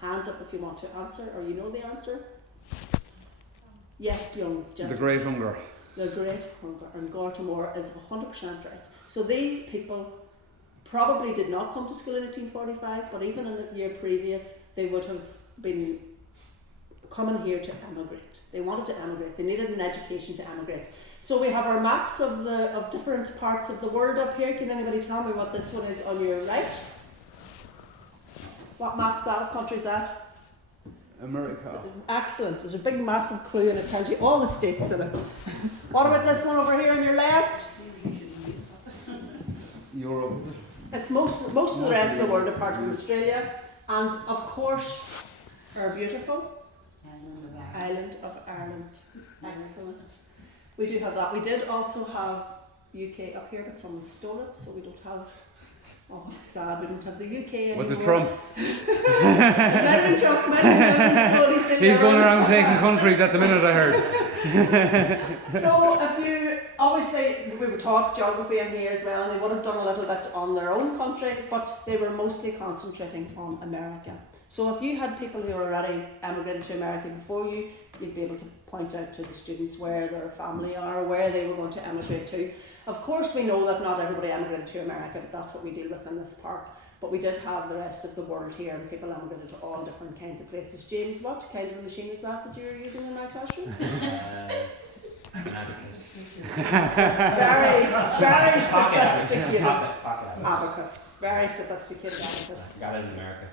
Hands up if you want to answer, or you know the answer. Yes, young gentleman. The Great Hunger. The Great Hunger, and Gortamore is 100% right. So these people probably did not come to school in 1845, but even in the year previous, they would have been coming here to emigrate. They wanted to emigrate. They needed an education to emigrate. So we have our maps of different parts of the world up here. Can anybody tell me what this one is on your right? What map's that? What country is that? America. Excellent. There's a big massive clue and it tells you all the states in it. What about this one over here on your left? Europe. It's most of the rest of the world apart from Australia, and of course our beautiful island of Ireland. Excellent. We do have that. We did also have UK up here, but someone stole it, so we don't have. Oh, sad. We don't have the UK anymore. Was it Trump? Let Trump. He's going around taking countries at the minute, I heard. So if you obviously we were taught geography in here as well, and they would have done a little bit on their own country, but they were mostly concentrating on America. So if you had people who were already emigrated to America before you, you'd be able to point out to the students where their family are, where they were going to emigrate to. Of course we know that not everybody emigrated to America, but that's what we deal with in this park. But we did have the rest of the world here, and people emigrated to all different kinds of places. James, what kind of a machine is that you were using in my classroom? Abacus. Very sophisticated Pocket abacus. Very sophisticated abacus. Got it in America.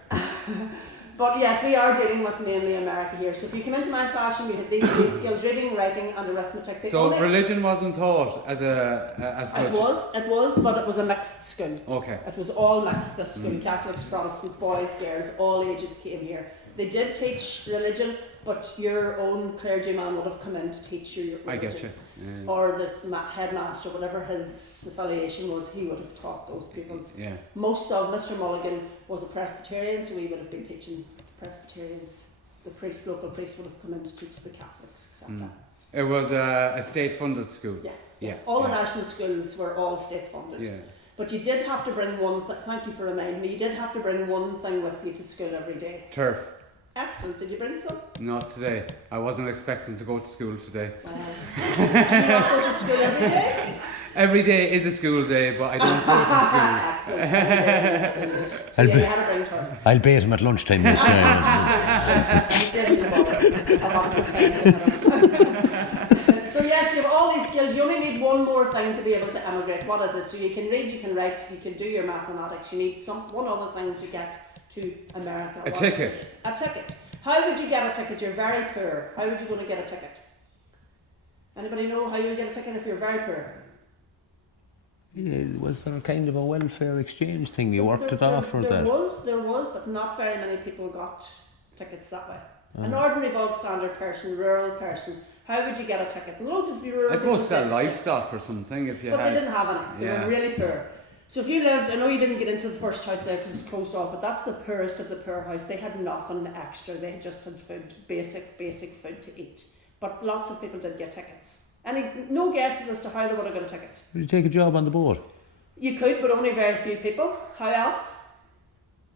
But yes, we are dealing with mainly America here. So if you come into my classroom, you have these three skills: reading, writing, and arithmetic. So religion wasn't taught as such? It was, but it was a mixed school. Okay. It was all mixed, this school. Catholics, Protestants, boys, girls, all ages came here. They did teach religion, but your own clergyman would have come in to teach you religion. I get you. Or the headmaster, whatever his affiliation was, he would have taught those pupils. Yeah. Most of Mr. Mulligan was a Presbyterian, so we would have been teaching the Presbyterians. The priest, local priest, would have come in to teach the Catholics, etc. It was a state-funded school. Yeah. All the national schools were all state-funded. Yeah. But you did have to bring one thank you for reminding me, you did have to bring one thing with you to school every day. Turf. Excellent. Did you bring some? Not today. I wasn't expecting to go to school today. Do you not go to school every day? Every day is a school day, but I don't go to school. Excellent. Every day is a school day. So you had to bring turf. I'll bait him at lunchtime, miss. So yes, you have all these skills. You only need one more thing to be able to emigrate. What is it? So you can read, you can write, you can do your mathematics. You need one other thing to get to America. A ticket. A ticket. How would you get a ticket? You're very poor. How would you go to get a ticket? Anybody know how you would get a ticket if you're very poor? Yeah, was there kind of a welfare exchange thing? You worked it off for that? There was, but not very many people got tickets that way. An ordinary bog standard person, rural person, how would you get a ticket? Loads of rural I suppose people sell get livestock tickets. or something if you But had. they didn't have any. They were really poor. So if you lived, I know you didn't get into the first house there because it's closed off, but that's the poorest of the poor house. They had nothing extra. They just had food, basic food to eat. But lots of people did get tickets. No guesses as to how they would have got a ticket? Did you take a job on the board? You could, but only very few people. How else?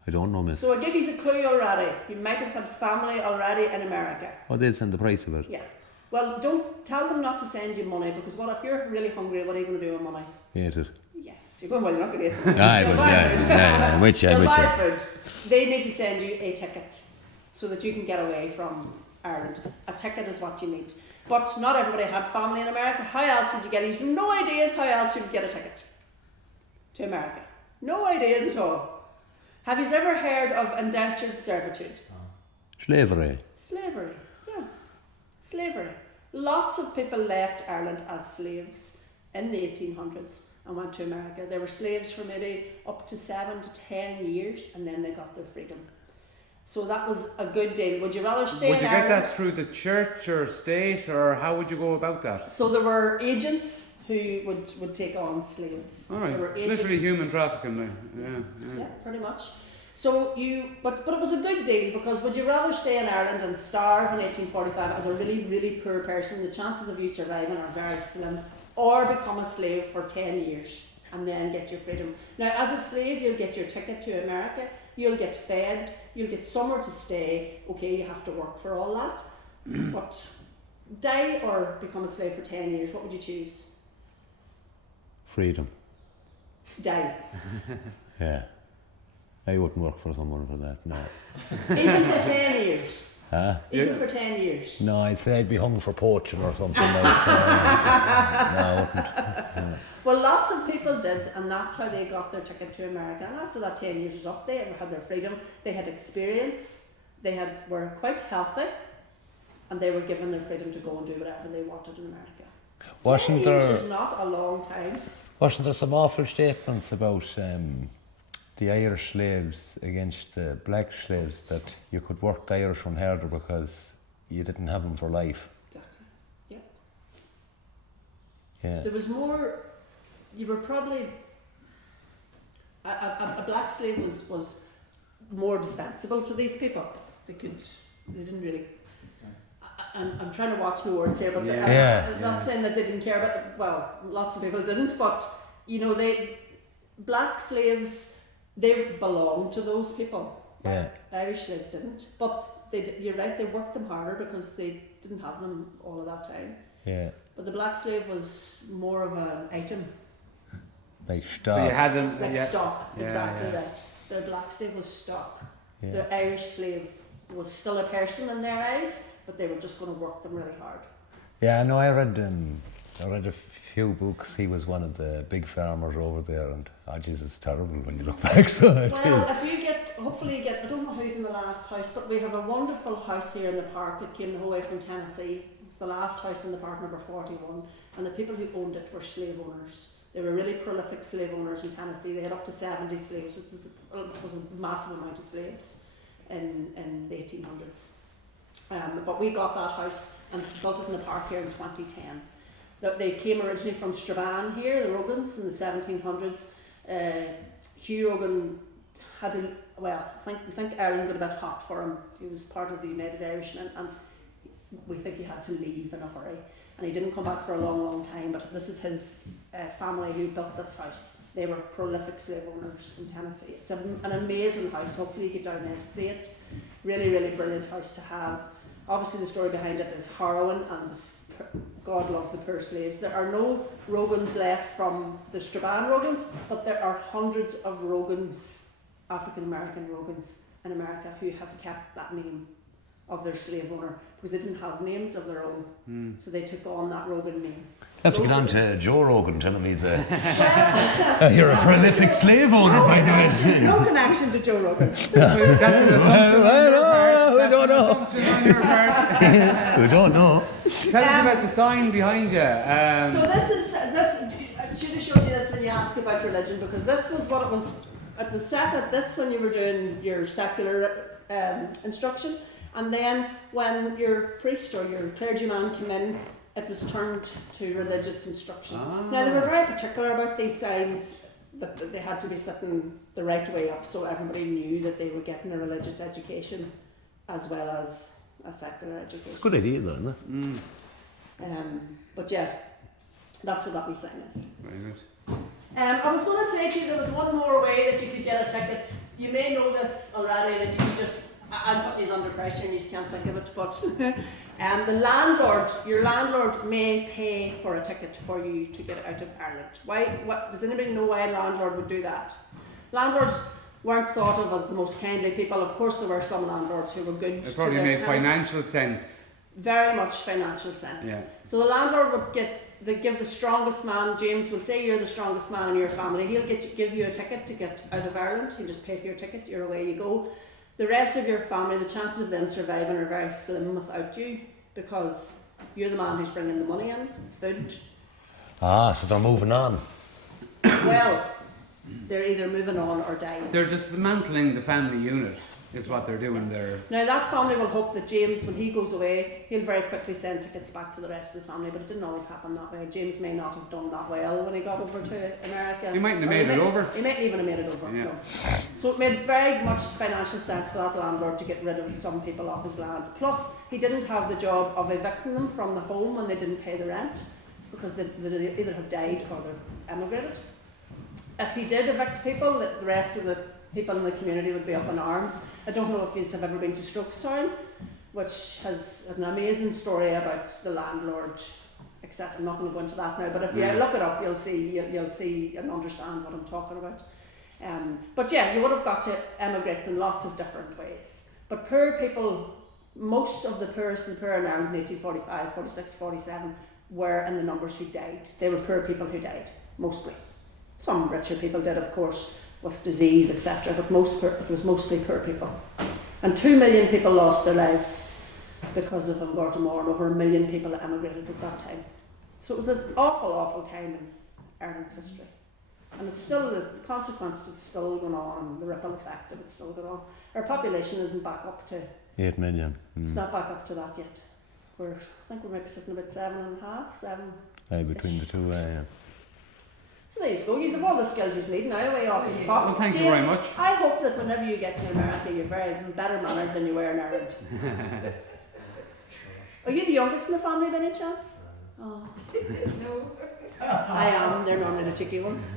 I don't know, miss. So I'll give you a clue already. You might have had family already in America. Oh, they'll send the price of it. Yeah. Well, don't tell them not to send you money, because what if you're really hungry, what are you going to do with money? Eat it. Yes. You're going, well, you're not going to eat it. I'm with you, They'll buy food. They need to send you a ticket so that you can get away from Ireland. A ticket is what you need. But not everybody had family in America. How else would you get it? You have no ideas how else you would get a ticket to America. No ideas at all. Have you ever heard of indentured servitude? Slavery. Slavery, yeah. Slavery. Lots of people left Ireland as slaves in the 1800s and went to America. They were slaves for maybe up to 7 to 10 years, and then they got their freedom. So that was a good deal. Would you rather stay Would in you Ireland? get that through the church or state, or how would you go about that? So there were agents who would take on slaves. All right, There were agents. literally human trafficking. Yeah. Yeah, pretty much. So but it was a good deal, because would you rather stay in Ireland and starve in 1845 as a really, really poor person? The chances of you surviving are very slim. Or become a slave for 10 years and then get your freedom. Now, as a slave, you'll get your ticket to America, you'll get fed, you'll get somewhere to stay. Okay, you have to work for all that. But die or become a slave for 10 years, what would you choose? Freedom. Die. Yeah. I wouldn't work for someone for that, no. Even for 10 years. Huh? Even for 10 years. No, I'd say I'd be hung for poaching or something like that. No, I wouldn't. Well, lots of people did, and that's how they got their ticket to America. And after that 10 years was up, they had their freedom, they had experience, were quite healthy, and they were given their freedom to go and do whatever they wanted in America. 10 years is not a long time. Wasn't there some awful statements about the Irish slaves against the black slaves, that you could work the Irish one harder because you didn't have them for life? Exactly. Yeah. Yeah. There was more. You were probably a black slave was more dispensable to these people. They didn't really. I'm trying to watch my words here, but I'm not saying that they didn't care about it. Well, lots of people didn't, but you know, black slaves, they belonged to those people. Yeah. Irish slaves didn't, but you're right, they worked them harder because they didn't have them all of that time. Yeah. But the black slave was more of an item. Like stock. So you had them. Like yeah. stock, Yeah, exactly yeah. right. The black slave was stock. Yeah. The Irish slave was still a person in their eyes, but they were just going to work them really hard. Yeah, no, I read a few books. He was one of the big farmers over there, and Jesus, it's terrible when you look back. So Hopefully you get, I don't know who's in the last house, but we have a wonderful house here in the park. It came the whole way from Tennessee. It's the last house in the park, number 41, and the people who owned it were slave owners. They were really prolific slave owners in Tennessee. They had up to 70 slaves. It was a massive amount of slaves in the 1800s. But we got that house and built it in the park here in 2010. They came originally from Strabane here, the Rogans, in the 1700s. Hugh Rogan had I think Ireland got a bit hot for him. He was part of the United Irishmen, and we think he had to leave in a hurry. And he didn't come back for a long, long time, but this is his family who built this house. They were prolific slave owners in Tennessee. It's an amazing house. Hopefully you get down there to see it. Really, really brilliant house to have. Obviously the story behind it is harrowing, and God love the poor slaves. There are no Rogans left from the Strabane Rogans, but there are hundreds of Rogans, African American Rogans in America, who have kept that name of their slave owner because they didn't have names of their own. So they took on that Rogan name. I have to get on to Joe Rogan, tell him he's you're a prolific slave owner, by the way. No connection to Joe Rogan. That's an assumption on your part. We don't know. Assumption on your part. We don't know. Tell us about the sign behind you. So this. I should have shown you this when you asked about religion, because this was what it was. It was set at this when you were doing your secular instruction, and then when your priest or your clergyman came in, it was turned to religious instruction. Now they were very particular about these signs, that they had to be sitting the right way up so everybody knew that they were getting a religious education as well as a secular education. It's a good idea though, isn't it? But yeah, that's what that wee sign is. Very good. I was going to say to you, there was one more way that you could get a ticket. You may know this already, that you could just, I'm putting you under pressure and you just can't think of it, but the landlord, your landlord may pay for a ticket for you to get out of Ireland. Does anybody know why a landlord would do that? Landlords weren't thought of as the most kindly people. Of course there were some landlords who were good It to probably their made tenants. financial sense. Very much financial sense. Yeah. So the landlord would give the strongest man, James will say you're the strongest man in your family, he'll give you a ticket to get out of Ireland, he'll just pay for your ticket, you're away you go. The rest of your family, the chances of them surviving are very slim without you, because you're the man who's bringing the money in, food. So they're moving on. Well, they're either moving on or dying. They're dismantling the family unit, is what they're doing there. Now that family will hope that James, when he goes away, he'll very quickly send tickets back to the rest of the family, but it didn't always happen that way. James may not have done that well when he got over to America. He mightn't have made it over. He mightn't even have made it over. Yeah. No. So it made very much financial sense for that landlord to get rid of some people off his land. Plus, he didn't have the job of evicting them from the home when they didn't pay the rent, because they either have died or they've emigrated. If he did evict people, the rest of the people in the community would be up in arms. I don't know if you have ever been to Strokestown, which has an amazing story about the landlord, except I'm not going to go into that now, but if you look it up, you'll see and understand what I'm talking about. But yeah, you would have got to emigrate in lots of different ways. But poor people, most of the poorest of the poor in Ireland in 1845, 46, 47 were in the numbers who died. They were poor people who died, mostly. Some richer people did, of course, with disease, etc., but it was mostly poor people. And 2 million people lost their lives because of Gortamore, and over 1 million people emigrated at that time. So it was an awful, awful time in Ireland's history. And it's still, the consequence is still going on, and the ripple effect of it's still going on. Our population isn't back up to 8 million. It's not back up to that yet. I think we might be sitting about 7.5, 7. Between the two, yeah. So there you go. You have all the skills you need now, way off his pop. Well, thank you James, very much. I hope that whenever you get to America, you're very better mannered than you were in Ireland. Are you the youngest in the family by any chance? Oh. No. I am. They're normally the cheeky ones.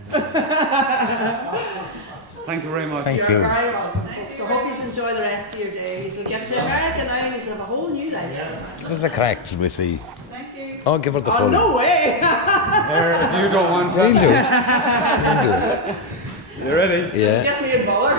Thank you very much. Thank You're you. very welcome, folks. So I hope you enjoy the rest of your days. You'll get to America now and you'll have a whole new life. There's a crack, shall we see? Thank you. I'll give her the Oh, full. no way! If you don't want We'll to. do. You ready? Yeah. Get me in bother.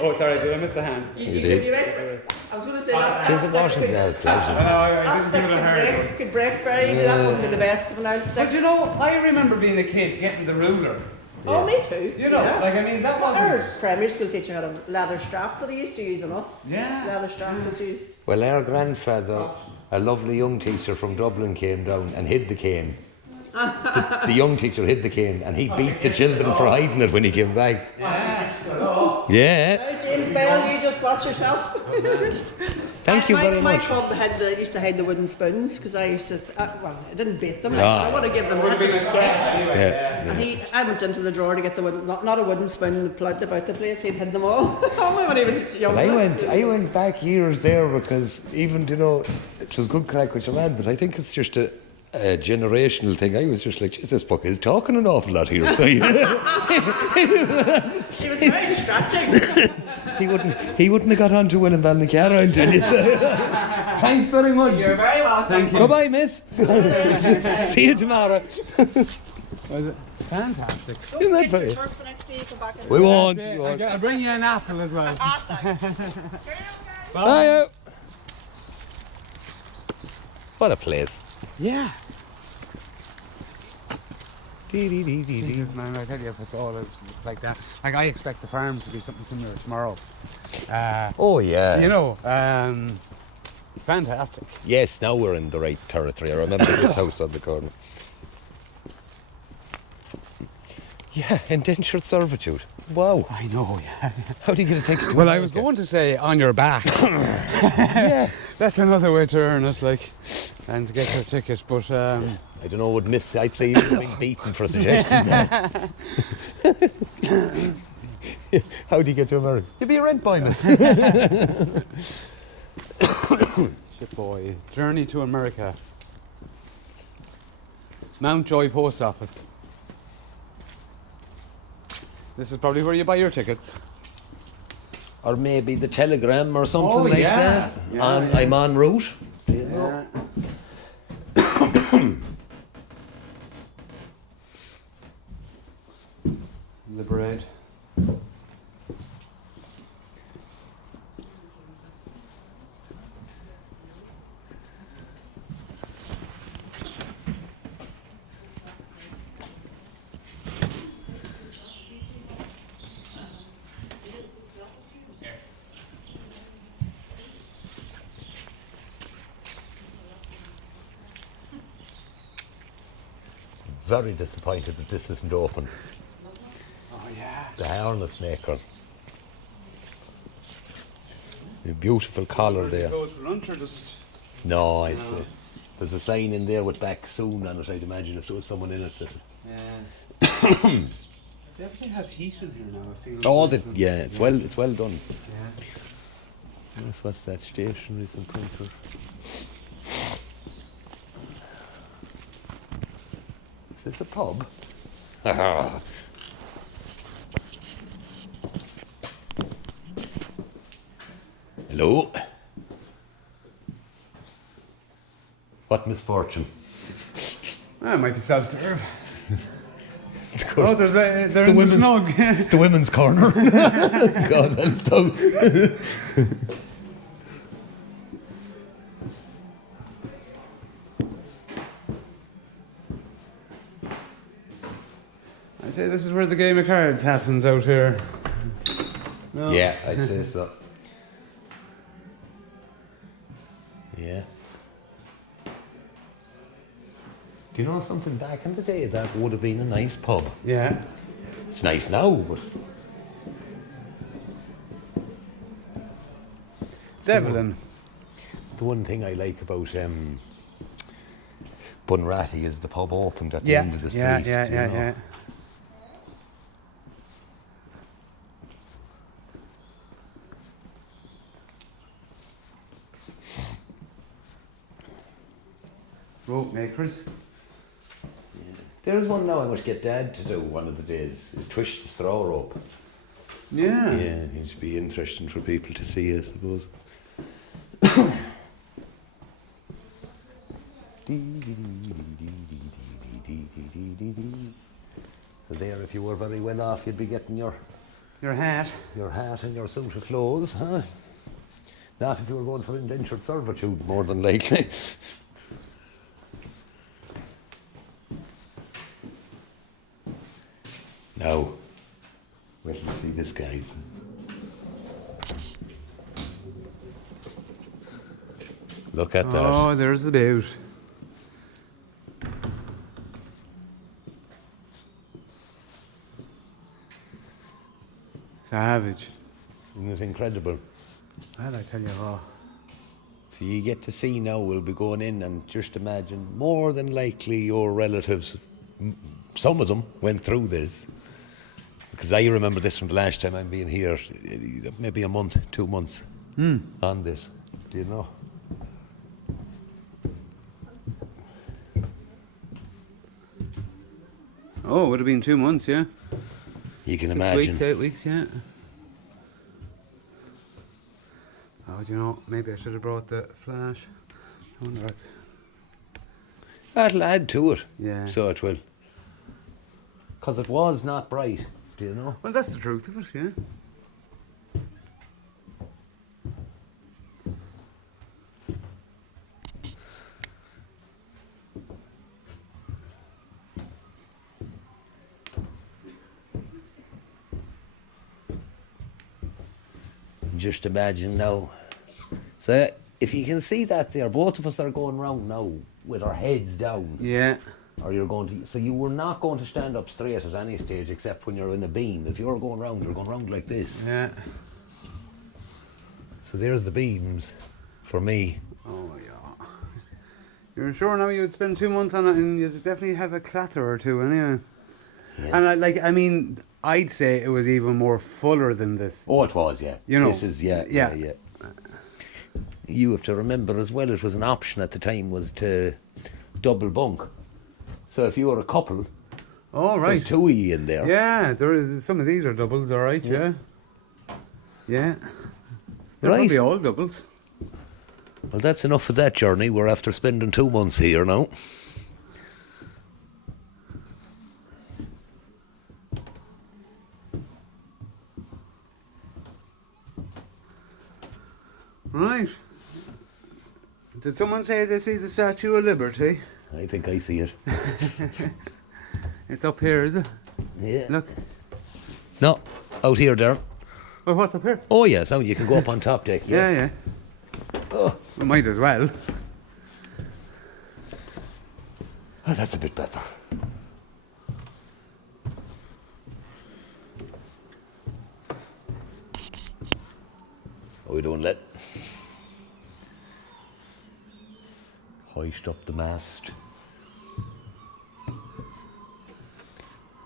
Oh, sorry, did I miss the hand? You did. You ready? I was going to say that. There's a washing there, pleasure. That stick could break very easy. That wouldn't be the best of an old stick. But you know, I remember being a kid getting the ruler. Oh, me too. You know, like, I mean, that Our wasn't... primary school teacher had a leather strap that he used to use on us. Yeah. Leather strap was used. Well, our grandfather, a lovely young teacher from Dublin, came down and hid the cane. The young teacher hid the cane and he beat the children for hiding it when he came back. Yeah. Well, James Bell, you just watch yourself. Thank you very My much. pub used to hide the wooden spoons because I used to, well, I didn't bait them, No. I want to give them a bit of skate. Yeah. And I went into the drawer to get the wooden, not a wooden spoon, the plout about the place, he'd hid them all. When he was younger. I went back years there because even, you know, it was good crack with your man, but I think it's just a generational thing. I was just like, Jesus, this book is talking an awful lot here. So He was very distracting. he wouldn't have got on to Willem Balnacara, I'll tell you. Thanks very much. You're very welcome. Thank you. Goodbye, miss. See you tomorrow. Fantastic. Isn't that Get your funny? turf the next day you come back. We won't. I'll bring you an apple as well. Bye. What a place. Yeah. Dee. Jesus, man, I tell you, if it's all like that. Like, I expect the farm to be something similar tomorrow. Oh, yeah. You know, fantastic. Yes, now we're in the right territory. I remember this house on the corner. Yeah, indentured servitude. Wow. I know, yeah. How do you get a ticket to Well, I was America? going to say on your back. Yeah. That's another way to earn it, like, and to get your ticket. But I don't know, I'd say you would have been beaten for a suggestion there. How do you get to America? You'd be a rent boy, miss. shit boy, journey to America. Mountjoy Post Office. This is probably where you buy your tickets. Or maybe the Telegram or something like that. Yeah, I'm en route. Yeah. The bread. Very disappointed that this isn't open. Oh yeah. The harness maker. A beautiful collar there. Go for lunch or just... No, I'd say. There's a sign in there with back soon on it, I'd imagine, if there was someone in it. Yeah. They actually have heat in here now, I feel. Oh, yeah, it's well done. Yeah. Yes, what's that? Stationaries and printers. Is this a pub? Ah. Hello. What misfortune? It might be self-serve. Oh, they're in the women- snug. The women's corner. God help them. I'd say this is where the game of cards happens out here. No. Yeah, I'd say so. Yeah. Do you know something? Back in the day, that would have been a nice pub. Yeah. It's nice now, but Devlin. the one thing I like about Bunratty is the pub opened at the Yeah. end of the street. Yeah, you know. yeah. boat makers. There's one now I must get Dad to do one of the days, is twist the straw rope. Yeah. Yeah, it should be interesting for people to see, I suppose. So there, if you were very well off, you'd be getting your hat. And your suit of clothes, huh? Not if you were going for indentured servitude, more than likely. Now, wait till you see this, guys. Look at that. Oh, there's the boat. Savage. Isn't it incredible? Well, I tell you what. So you get to see now, we'll be going in and just imagine, more than likely your relatives, some of them went through this. Because I remember this from the last time I'm being here, maybe a month, 2 months on this. Do you know? Oh, it would have been 2 months, yeah. You can 6 imagine. weeks, 8 weeks, yeah. Oh, do you know, maybe I should have brought the flash. I wonder. That'll add to it. Yeah. So it will. Because it was not bright, do you know? Well, that's the truth of it, yeah. Just imagine now. So if you can see that there, both of us are going round now with our heads down. Yeah. Or you're going to, so you were not going to stand up straight at any stage except when you're in a beam. If you're going round like this. Yeah. So there's the beams for me. Oh, yeah. You're sure now you'd spend 2 months on it and you'd definitely have a clatter or two anyway. Yeah. And I mean, I'd say it was even more fuller than this. Oh, it was, yeah. You know. This is, yeah. You have to remember as well, it was an option at the time was to double bunk. So if you were a couple, oh, right. there's 2 of you in there. Yeah, there is. Some of these are doubles, all right, yeah. Yeah. They're Right. probably all doubles. Well, that's enough of that journey. We're after spending 2 months here now. Right. Did someone say they see the Statue of Liberty? I think I see it. It's up here, is it? Yeah. Look. No, out here, Darren. Well, what's up here? Oh, yeah, so you can go up on top deck. Yeah, yeah. Oh. We might as well. Oh, that's a bit better. Oh, we don't let hoist up the mast.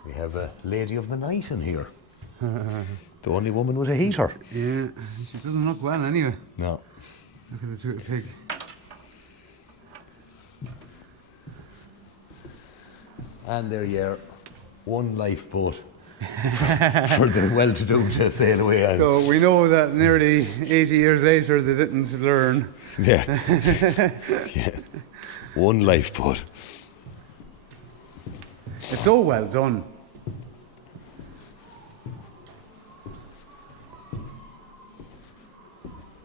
We have a lady of the night in here. The only woman with a heater. Yeah, she doesn't look well anyway. No. Look at the sweet pig. And there you are, one lifeboat for the well-to-do to sail away on. So we know that nearly 80 years later they didn't learn. Yeah. Yeah. One lifeboat. It's so well done.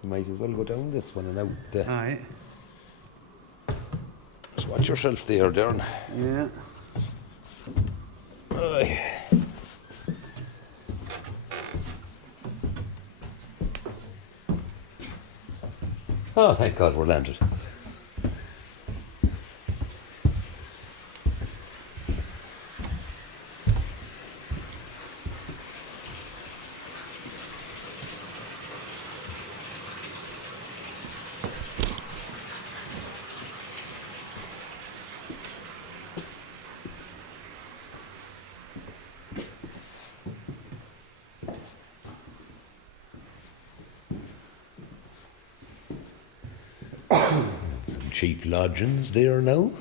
You might as well go down this one and out. Aye. Just watch yourself there, Darren. Yeah. Aye. Oh, thank God we're landed. Some cheap lodgings there now.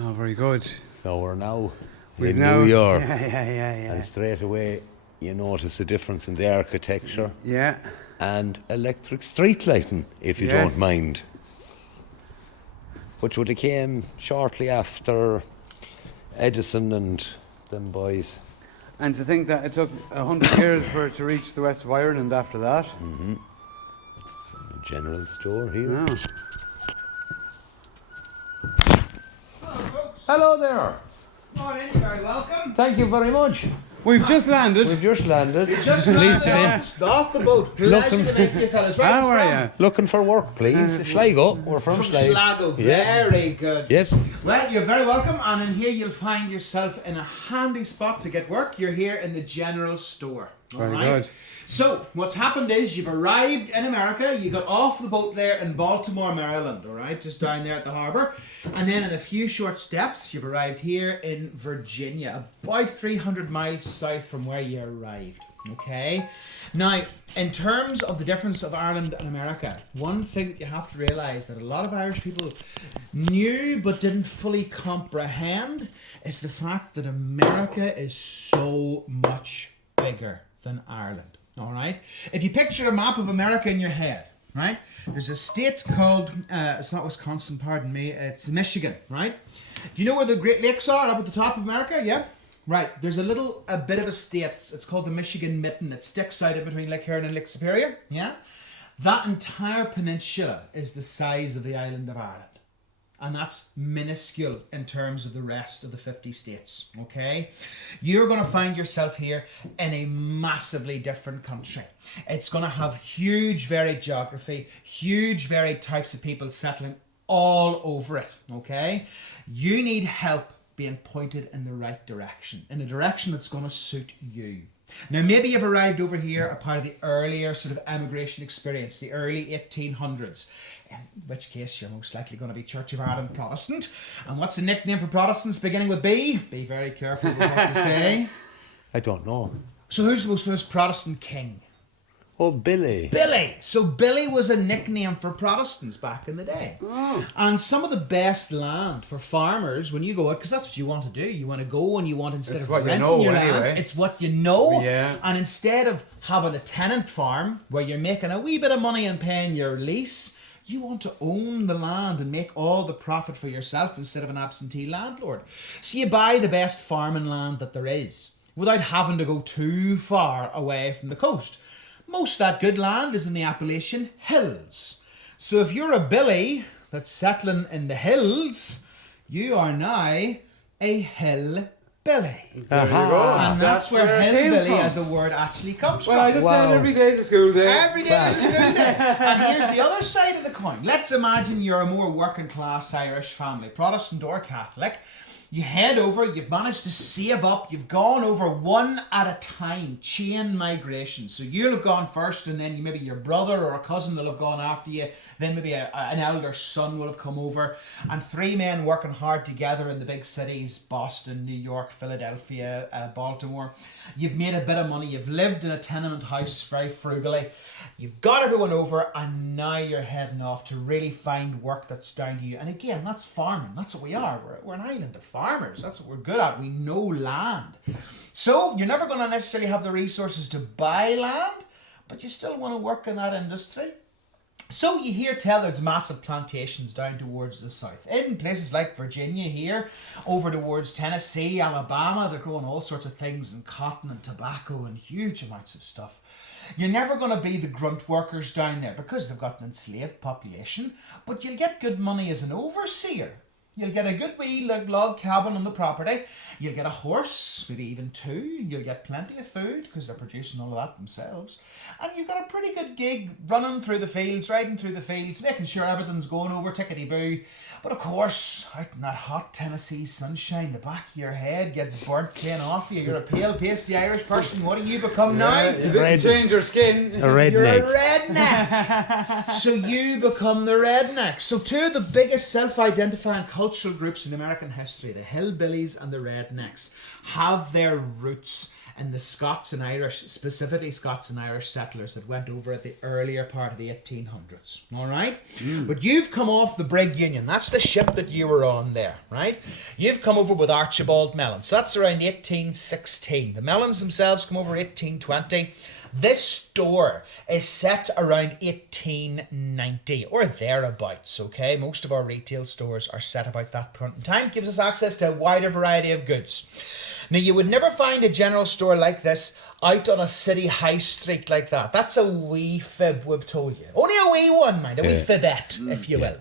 Oh, very good. So we're now We've in now- New York. Yeah. And straight away you notice a difference in the architecture Yeah. and electric street lighting, if you Yes. don't mind. Which would have came shortly after Edison and them boys. And to think that it took 100 years for it to reach the west of Ireland after that. The general store here. Yeah. Hello there. Come on in, you're very welcome. Thank you very much. We've just landed. We've just landed. Just Pleased to landed off the boat. Pleasure Looking- to meet you fellas. Right, How are you? Looking for work, please. Sligo. We're from From Sligo. Sligo. Yeah. Very good. Yes. Well, you're very welcome, and in here you'll find yourself in a handy spot to get work. You're here in the general store. Very alright? good. So, what's happened is you've arrived in America, you got off the boat there in Baltimore, Maryland, alright, just down there at the harbour, and then in a few short steps you've arrived here in Virginia, about 300 miles south from where you arrived, okay? Now, in terms of the difference of Ireland and America, one thing that you have to realise that a lot of Irish people knew but didn't fully comprehend is the fact that America is so much bigger than Ireland. Alright? If you picture a map of America in your head, right? There's a state called, it's not Wisconsin, pardon me, it's Michigan, right? Do you know where the Great Lakes are up at the top of America? Yeah? Right, there's a bit of a state, it's called the Michigan Mitten, it sticks out in between Lake Huron and Lake Superior, yeah? That entire peninsula is the size of the island of Ireland. And that's minuscule in terms of the rest of the 50 states, okay? You're going to find yourself here in a massively different country. It's going to have huge varied geography, huge varied types of people settling all over it, okay? You need help being pointed in the right direction, in a direction that's going to suit you. Now, maybe you've arrived over here a part of the earlier sort of emigration experience, the early 1800s, in which case you're most likely going to be Church of Ireland Protestant. And what's the nickname for Protestants beginning with B? Be very careful with what you say. I don't know. So who's the most famous Protestant king? Oh, Billy. Billy. So Billy was a nickname for Protestants back in the day. Oh. And some of the best land for farmers, when you go out, because that's what you want to do. You want to go and you want, instead It's of what you renting know your anyway. land, it's what you know. Yeah. And instead of having a tenant farm where you're making a wee bit of money and paying your lease, you want to own the land and make all the profit for yourself instead of an absentee landlord. So you buy the best farming land that there is without having to go too far away from the coast. Most of that good land is in the Appalachian Hills. So if you're a Billy that's settling in the hills, you are now a hillbilly. And that's where where it came hillbilly from. as a word actually comes Well, from. I just said every day's a school day. Every day is a school day. And here's the other side of the coin. Let's imagine you're a more working class Irish family, Protestant or Catholic. You head over, you've managed to save up, you've gone over one at a time, chain migration. So you'll have gone first, and then maybe your brother or a cousin will have gone after you, then maybe an elder son will have come over, and three men working hard together in the big cities, Boston, New York, Philadelphia, Baltimore. You've made a bit of money, you've lived in a tenement house very frugally, you've got everyone over, and now you're heading off to really find work that's down to you. And again, that's farming, that's what we are, we're an island of farmers, that's what we're good at, we know land. So you're never going to necessarily have the resources to buy land, but you still want to work in that industry. So you hear tell there's massive plantations down towards the south. In places like Virginia here, over towards Tennessee, Alabama, they're growing all sorts of things, and cotton and tobacco and huge amounts of stuff. You're never going to be the grunt workers down there because they've got an enslaved population, but you'll get good money as an overseer. You'll get a good wee log cabin on the property. You'll get a horse, maybe even two. You'll get plenty of food because they're producing all of that themselves. And you've got a pretty good gig running through the fields, riding through the fields, making sure everything's going over tickety-boo. But of course, out in that hot Tennessee sunshine, the back of your head gets burnt clean off you. You're a pale, pasty Irish person. What do you become now? You didn't change your skin. A redneck. You're a redneck. So you become the redneck. So two of the biggest self-identifying cultural groups in American history, the hillbillies and the rednecks, have their roots and the Scots and Irish, specifically Scots and Irish settlers that went over at the earlier part of the 1800s. All right? But you've come off the Brig Union. That's the ship that you were on there, right? You've come over with Archibald Mellon. So that's around 1816. The Mellons themselves come over 1820. This store is set around 1890 or thereabouts, okay? Most of our retail stores are set about that point in time. It gives us access to a wider variety of goods. Now, you would never find a general store like this out on a city high street like that. That's a wee fib we've told you. Only a wee one, mind, a wee fibette, if you will.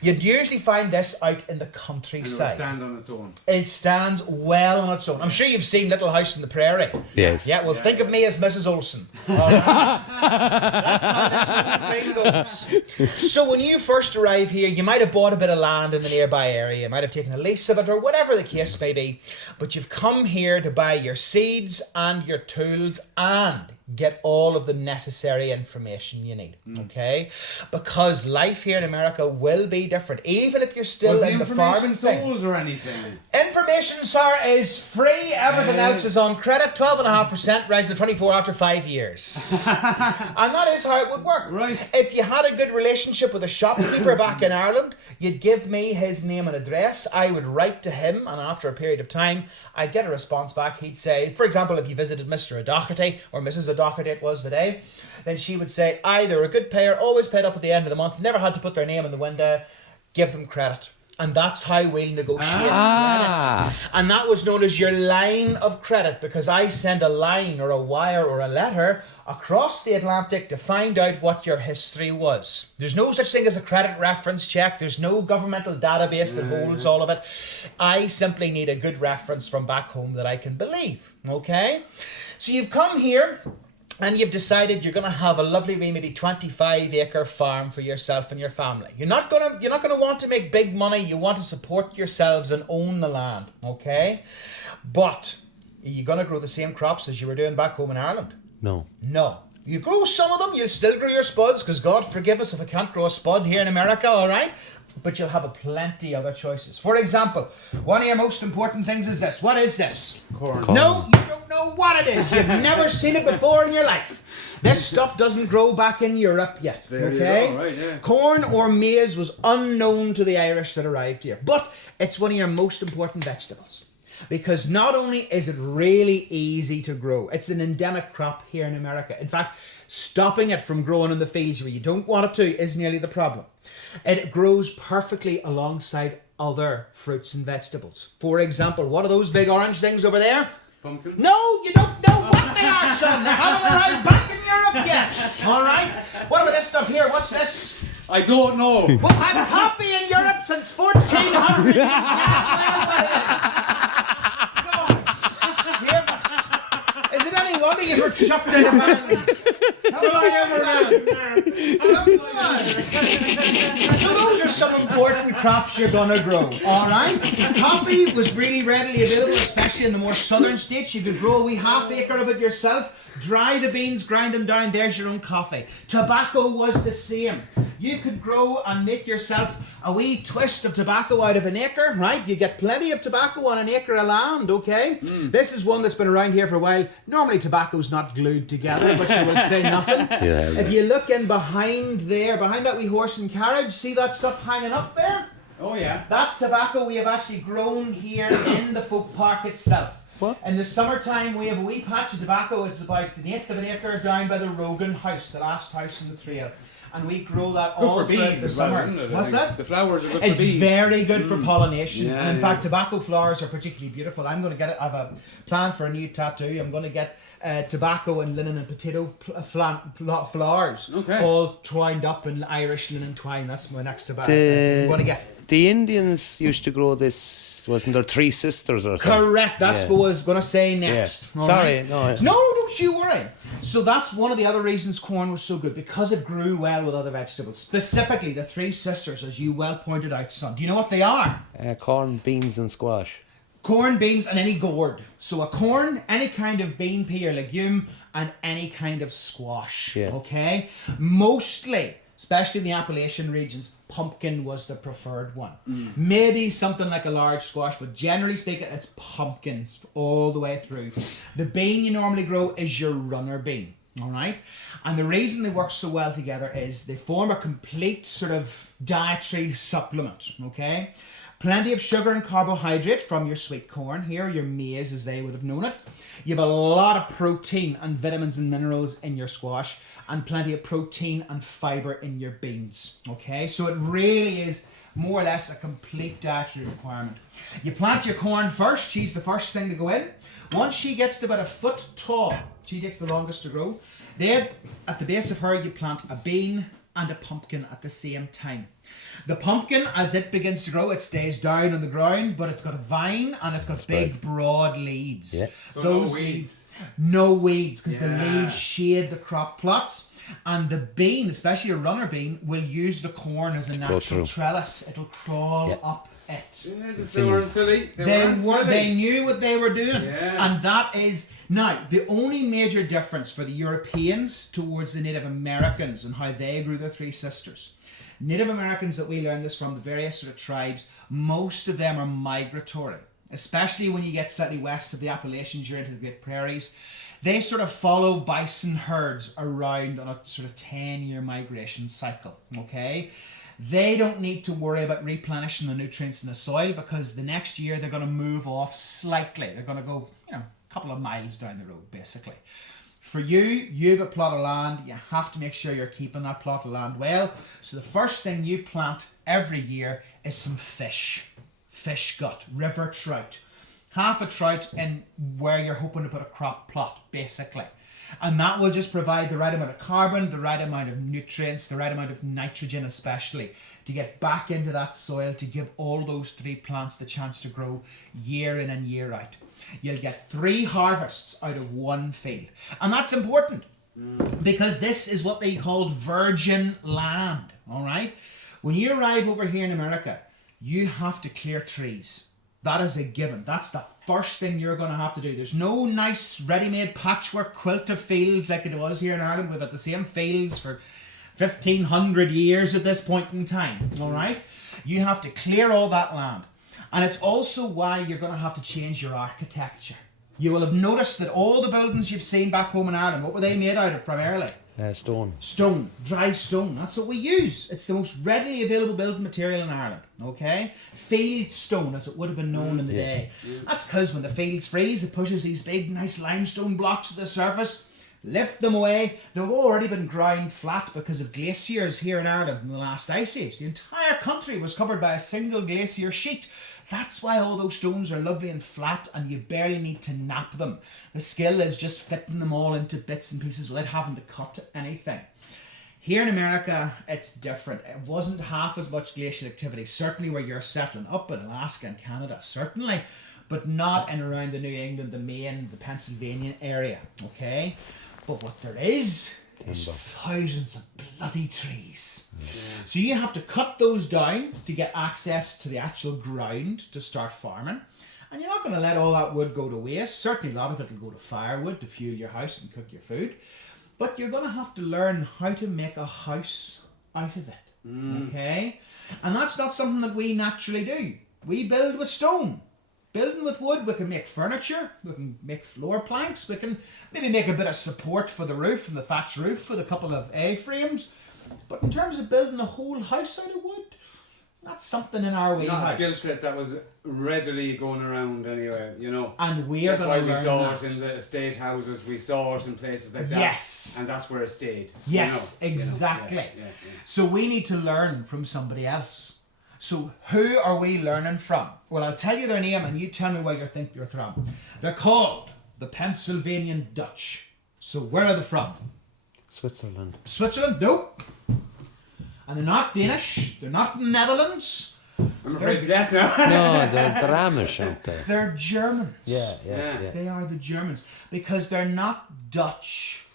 You'd usually find this out in the countryside. And it will stand on its own. It stands well on its own. I'm sure you've seen Little House on the Prairie. Yes. Yeah, well, think of me as Mrs. Olsen. All right? That's how this little thing goes. So when you first arrive here, you might have bought a bit of land in the nearby area. You might have taken a lease of it or whatever the case may be. But you've come here to buy your seeds and your tools and get all of the necessary information you need, okay? Because life here in America will be different, even if you're still in the farming thing. sold or anything? Information, sir, is free. Everything else is on credit. 12.5%, rising to 24 after 5 years. And that is how it would work. Right. If you had a good relationship with a shopkeeper back in Ireland, you'd give me his name and address. I would write to him, and after a period of time, I'd get a response back. He'd say, for example, if you visited Mr. O'Doherty, or Mrs. O'Doherty it was today, then she would say, they're a good payer, always paid up at the end of the month, never had to put their name in the window, give them credit. And that's how we'll negotiate credit. And that was known as your line of credit, because I send a line or a wire or a letter across the Atlantic to find out what your history was. There's no such thing as a credit reference check. There's no governmental database that holds all of it. I simply need a good reference from back home that I can believe. Okay? So you've come here and you've decided you're going to have a lovely wee, maybe 25-acre farm for yourself and your family. You're not going to want to make big money. You want to support yourselves and own the land, okay? But are you going to grow the same crops as you were doing back home in Ireland? No. No. You grow some of them, you'll still grow your spuds, because God forgive us if I can't grow a spud here in America, all right? But you'll have a plenty other choices. For example, one of your most important things is this. What is this? Corn. No, you don't know what it is. You've never seen it before in your life. This stuff doesn't grow back in Europe yet, okay? Right, yeah. Corn or maize was unknown to the Irish that arrived here. But it's one of your most important vegetables. Because not only is it really easy to grow, it's an endemic crop here in America. In fact, stopping it from growing in the fields where you don't want it to is nearly the problem. It grows perfectly alongside other fruits and vegetables. For example, what are those big orange things over there? Pumpkin? No, you don't know what they are, son. They haven't arrived back in Europe yet. All right? What about this stuff here? What's this? I don't know. We've had coffee in Europe since 1400. Is it any wonder you were chucked out of Ireland? How have I ever So those are some important crops you're going to grow, alright? Coffee was really readily available, especially in the more southern states. You could grow a wee half-acre of it yourself, dry the beans, grind them down, there's your own coffee. Tobacco was the same. You could grow and make yourself a wee twist of tobacco out of an acre, right? You get plenty of tobacco on an acre of land, okay? This is one that's been around here for a while. Normally tobacco's not glued together, but you will say nothing. If you look in behind there, behind that wee horse and carriage, see that stuff hanging up there? Oh, yeah. That's tobacco we have actually grown here in the folk park itself. What? In the summertime, we have a wee patch of tobacco. It's about an eighth of an acre down by the Rogan house, the last house in the trail. And we grow that all throughout the summer. What's that? The flowers are good It's for bees. very good for pollination. Yeah, and in fact, yeah. tobacco flowers are particularly beautiful. I'm going to get it. I have a plan for a new tattoo. I'm going to get tobacco and linen and potato flowers all twined up in Irish linen twine. That's my next tobacco. I'm going to get. The Indians used to grow this, wasn't there, Three Sisters or something? Correct, that's what I was going to say next. Yeah. All Sorry, right? no. No, don't you worry. So that's one of the other reasons corn was so good, because it grew well with other vegetables. Specifically, the Three Sisters, as you well pointed out, son. Do you know what they are? Corn, beans and squash. Corn, beans, and any gourd. So a corn, any kind of bean, pea or legume, and any kind of squash. Yeah. Okay? Mostly especially in the Appalachian regions, pumpkin was the preferred one. Maybe something like a large squash, but generally speaking, it's pumpkins all the way through. The bean you normally grow is your runner bean, all right? And the reason they work so well together is they form a complete sort of dietary supplement, okay? Plenty of sugar and carbohydrate from your sweet corn here, your maize as they would have known it. You have a lot of protein and vitamins and minerals in your squash, and plenty of protein and fibre in your beans, okay? So it really is more or less a complete dietary requirement. You plant your corn first. She's the first thing to go in. Once she gets to about a foot tall, she takes the longest to grow. Then at the base of her, you plant a bean and a pumpkin at the same time. The pumpkin, as it begins to grow, it stays down on the ground, but it's got a vine and it's got big, broad leaves. Yeah. So Those no weeds. leaves, no weeds, because the Yeah. leaves shade the crop plots. And the bean, especially a runner bean, will use the corn as a natural through. trellis. It'll crawl Yeah. up it. They weren't silly. They knew what they were doing. Yeah. And that is, now, the only major difference for the Europeans towards the Native Americans and how they grew their three sisters. Native Americans that we learned this from, the various sort of tribes, most of them are migratory. Especially when you get slightly west of the Appalachians, you're into the Great Prairies. They sort of follow bison herds around on a sort of 10-year migration cycle, okay? They don't need to worry about replenishing the nutrients in the soil because the next year they're going to move off slightly. They're going to go, a couple of miles down the road, basically. For you, you have a plot of land. You have to make sure you're keeping that plot of land well. So the first thing you plant every year is some fish. Fish gut, river trout. Half a trout in where you're hoping to put a crop plot, basically. And that will just provide the right amount of carbon, the right amount of nutrients, the right amount of nitrogen especially, to get back into that soil to give all those three plants the chance to grow year in and year out. You'll get 3 harvests out of one field. And that's important because this is what they call virgin land, all right? When you arrive over here in America, you have to clear trees. That is a given. That's the first thing you're going to have to do. There's no nice ready-made patchwork quilt of fields like it was here in Ireland. We've had the same fields for 1,500 years at this point in time, all right? You have to clear all that land. And it's also why you're going to have to change your architecture. You will have noticed that all the buildings you've seen back home in Ireland, what were they made out of primarily? Stone. Stone, dry stone. That's what we use. It's the most readily available building material in Ireland, okay? Field stone, as it would have been known in the day. That's because when the fields freeze, it pushes these big, nice limestone blocks to the surface, lift them away. They've already been ground flat because of glaciers here in Ireland in the last ice age. The entire country was covered by a single glacier sheet. That's why all those stones are lovely and flat and you barely need to nap them. The skill is just fitting them all into bits and pieces without having to cut anything. Here in America, it's different. It wasn't half as much glacial activity, certainly where you're settling, up in Alaska and Canada, certainly, but not in around the New England, the Maine, the Pennsylvania area, okay? But what there is thousands of bloody trees. So you have to cut those down to get access to the actual ground to start farming. And you're not going to let all that wood go to waste. Certainly a lot of it will go to firewood to fuel your house and cook your food. But you're going to have to learn how to make a house out of it. Okay? And that's not something that we naturally do. We build with stone. Building with wood, we can make furniture, we can make floor planks, we can maybe make a bit of support for the roof and the thatch roof with a couple of A-frames. But in terms of building a whole house out of wood, that's something in our wheelhouse. Not a skill set that was readily going around anyway, And we are that's why going to we learn saw that. it in the estate houses, we saw it in places like that. Yes. And that's where it stayed. Yes, exactly. Yeah. So we need to learn from somebody else. So who are we learning from? Well, I'll tell you their name and you tell me where you think they're from. They're called the Pennsylvanian Dutch. So where are they from? Switzerland. Switzerland? Nope. And they're not Danish. They're not from the Netherlands. I'm afraid to guess now. No, they're Amish, aren't they? They're Germans. Yeah. They are the Germans. Because they're not Dutch.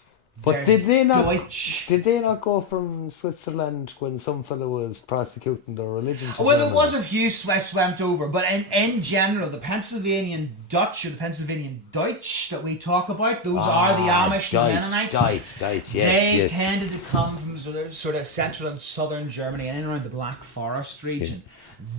But They're did they not? Deutsch. Did they not go from Switzerland when some fellow was prosecuting their religion? To Well, there Germany? was a few Swiss went over, but in general, the Pennsylvanian Dutch or the Pennsylvanian Deutsch that we talk about, those are the Amish, the Mennonites. Yes, They yes. tended to come from sort of central and southern Germany and in around the Black Forest region.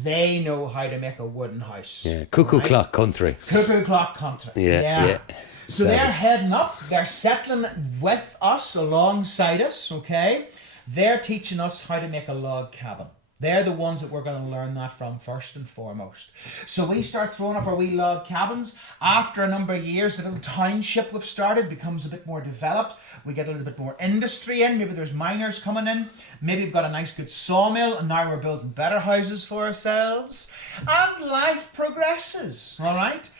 They know how to make a wooden house. Yeah, cuckoo right? clock country. Cuckoo clock country. Yeah. So they're heading up, they're settling with us, alongside us, okay? They're teaching us how to make a log cabin. They're the ones that we're going to learn that from first and foremost. So we start throwing up our wee log cabins. After a number of years, the little township we've started becomes a bit more developed. We get a little bit more industry in. Maybe there's miners coming in. Maybe we've got a nice good sawmill, and now we're building better houses for ourselves. And life progresses, all right?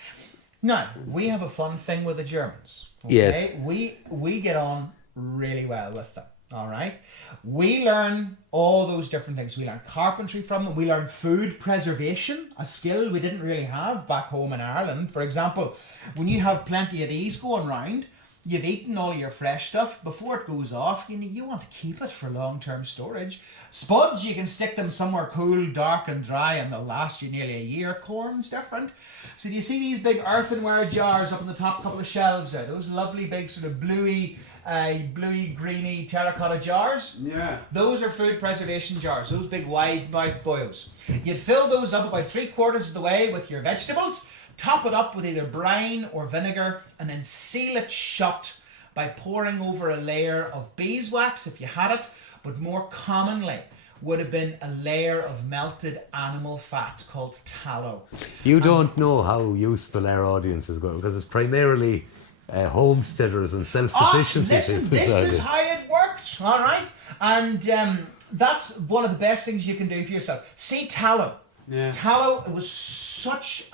Now, we have a fun thing with the Germans. Okay? Yes. We get on really well with them. All right. We learn all those different things. We learn carpentry from them. We learn food preservation, a skill we didn't really have back home in Ireland. For example, when you have plenty of these going round, you've eaten all of your fresh stuff. Before it goes off, you want to keep it for long-term storage. Spuds, you can stick them somewhere cool, dark and dry, and they'll last you nearly a year. Corn's different. So do you see these big earthenware jars up on the top couple of shelves there? Those lovely big sort of bluey, greeny terracotta jars. Yeah. Those are food preservation jars, those big wide mouth boils. You'd fill those up about 3/4 of the way with your vegetables, top it up with either brine or vinegar, and then seal it shut by pouring over a layer of beeswax if you had it, but more commonly would have been a layer of melted animal fat called tallow. You don't know how useful our audience is going, because it's primarily homesteaders and self-sufficiency. Listen, this is how it worked, all right? And that's one of the best things you can do for yourself. See tallow. Yeah. Tallow was such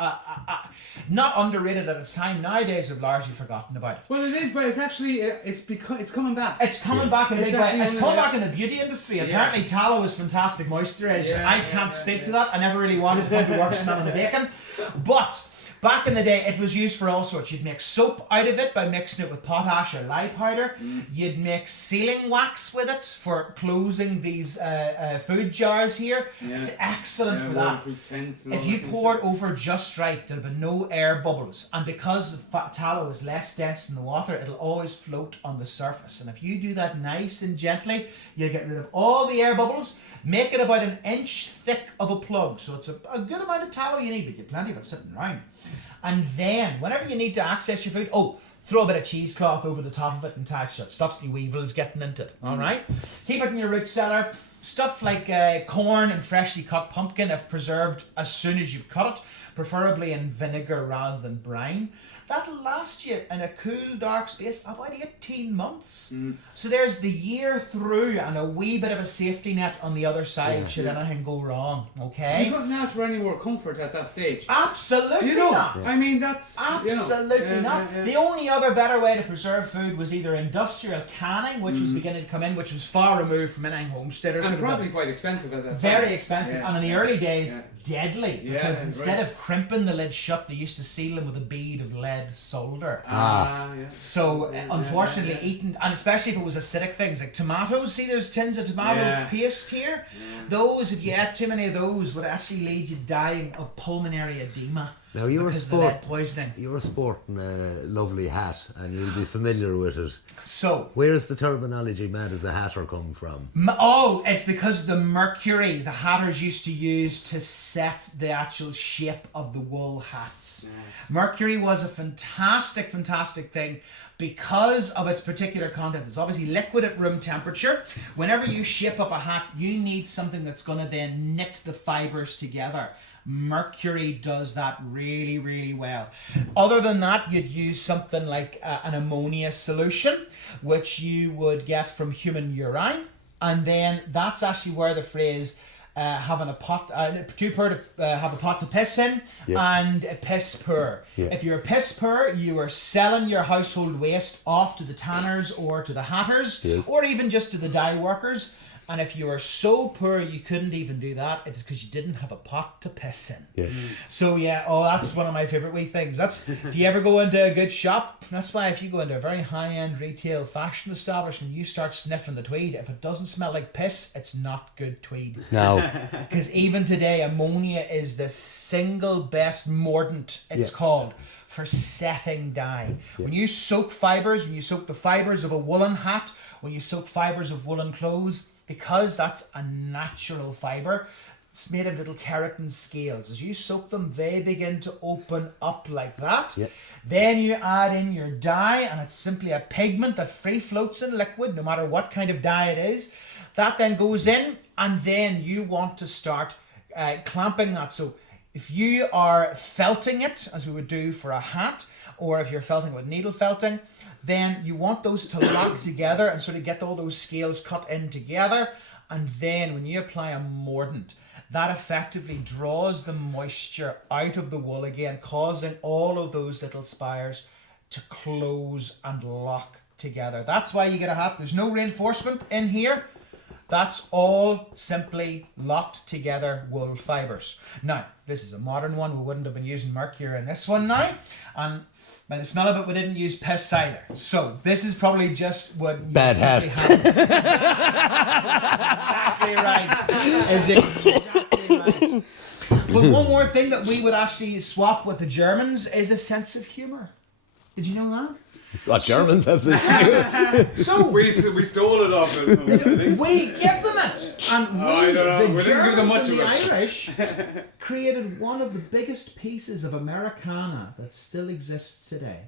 not underrated at its time. Nowadays, we've largely forgotten about it. Well, it is, but it's actually it's coming back. It's coming back in a big way. actually It's coming back in the beauty industry. Apparently, tallow is fantastic moisturizer. I can't speak to that. I never really wanted to come to work smelling the bacon, but back in the day, it was used for all sorts. You'd make soap out of it by mixing it with potash or lye powder. You'd make sealing wax with it for closing these food jars here. Yeah. It's excellent for that. If you pour it over just right, there'll be no air bubbles. And because the tallow is less dense than the water, it'll always float on the surface. And if you do that nice and gently, you'll get rid of all the air bubbles. Make it about 1 inch thick of a plug. So it's a good amount of tallow you need, but you have plenty of it sitting around. And then, whenever you need to access your food, throw a bit of cheesecloth over the top of it and tie it shut. Stops any weevils getting into it, all right? Keep it in your root cellar. Stuff like corn and freshly cut pumpkin, if preserved as soon as you cut it, preferably in vinegar rather than brine. That'll last you in a cool, dark space about 18 months. So there's the year through and a wee bit of a safety net on the other side should anything go wrong, okay? You couldn't ask for any more comfort at that stage. Absolutely not. I mean, that's Absolutely not. The only other better way to preserve food was either industrial canning, which was beginning to come in, which was far removed from anything homesteaders. And probably quite expensive at that time. Very expensive, Yeah. and in the early days, deadly, Yeah, because instead right. of crimping the lid shut, they used to seal them with a bead of lead solder. Yeah. So unfortunately, eating, and especially if it was acidic things like tomatoes. See, there's tins of tomato paste here. Those, if you ate too many of those, would actually lead you dying of pulmonary edema. Now you were because of the lead poisoning. You were sporting a lovely hat, and you'll be familiar with it. So where's the terminology "mad as a hatter" come from? It's because the mercury the hatters used to use to set the actual shape of the wool hats. Mercury was a fantastic thing because of its particular content. It's obviously liquid at room temperature. Whenever you shape up a hat, you need something that's going to then knit the fibers together. Mercury does that really, really well. Other than that, you'd use something like an ammonia solution, which you would get from human urine. And then that's actually where the phrase having a pot, have a pot to piss in, and a piss poor. If you're a piss poor, you are selling your household waste off to the tanners or to the hatters, or even just to the dye workers. And if you were so poor you couldn't even do that, it's because you didn't have a pot to piss in. Yeah. So yeah, that's one of my favourite wee things. That's if you ever go into a good shop, that's why if you go into a very high-end retail fashion establishment, you start sniffing the tweed. If it doesn't smell like piss, it's not good tweed. No. Because even today, ammonia is the single best mordant, it's called, for setting dye. When you soak fibres, when you soak the fibres of a woolen hat, when you soak fibres of woolen clothes, because that's a natural fibre, it's made of little keratin scales. As you soak them, they begin to open up like that. Yep. Then you add in your dye, and it's simply a pigment that free floats in liquid, no matter what kind of dye it is. That then goes in, and then you want to start clamping that. So if you are felting it, as we would do for a hat, or if you're felting with needle felting, then you want those to lock together and sort of get all those scales cut in together. And then when you apply a mordant, that effectively draws the moisture out of the wool again, causing all of those little spires to close and lock together. That's why you get a hat. There's no reinforcement in here. That's all simply locked together wool fibres. Now, this is a modern one. We wouldn't have been using mercury in this one now. And by the smell of it, we didn't use piss either. So this is probably just what you Bad hat. Exactly right. But one more thing that we would actually swap with the Germans is a sense of humour. Did you know that? What Germans have this? So We stole it off them. I think. we give them it, and I don't know. the We didn't give them Germans much and the of it. Irish created one of the biggest pieces of Americana that still exists today,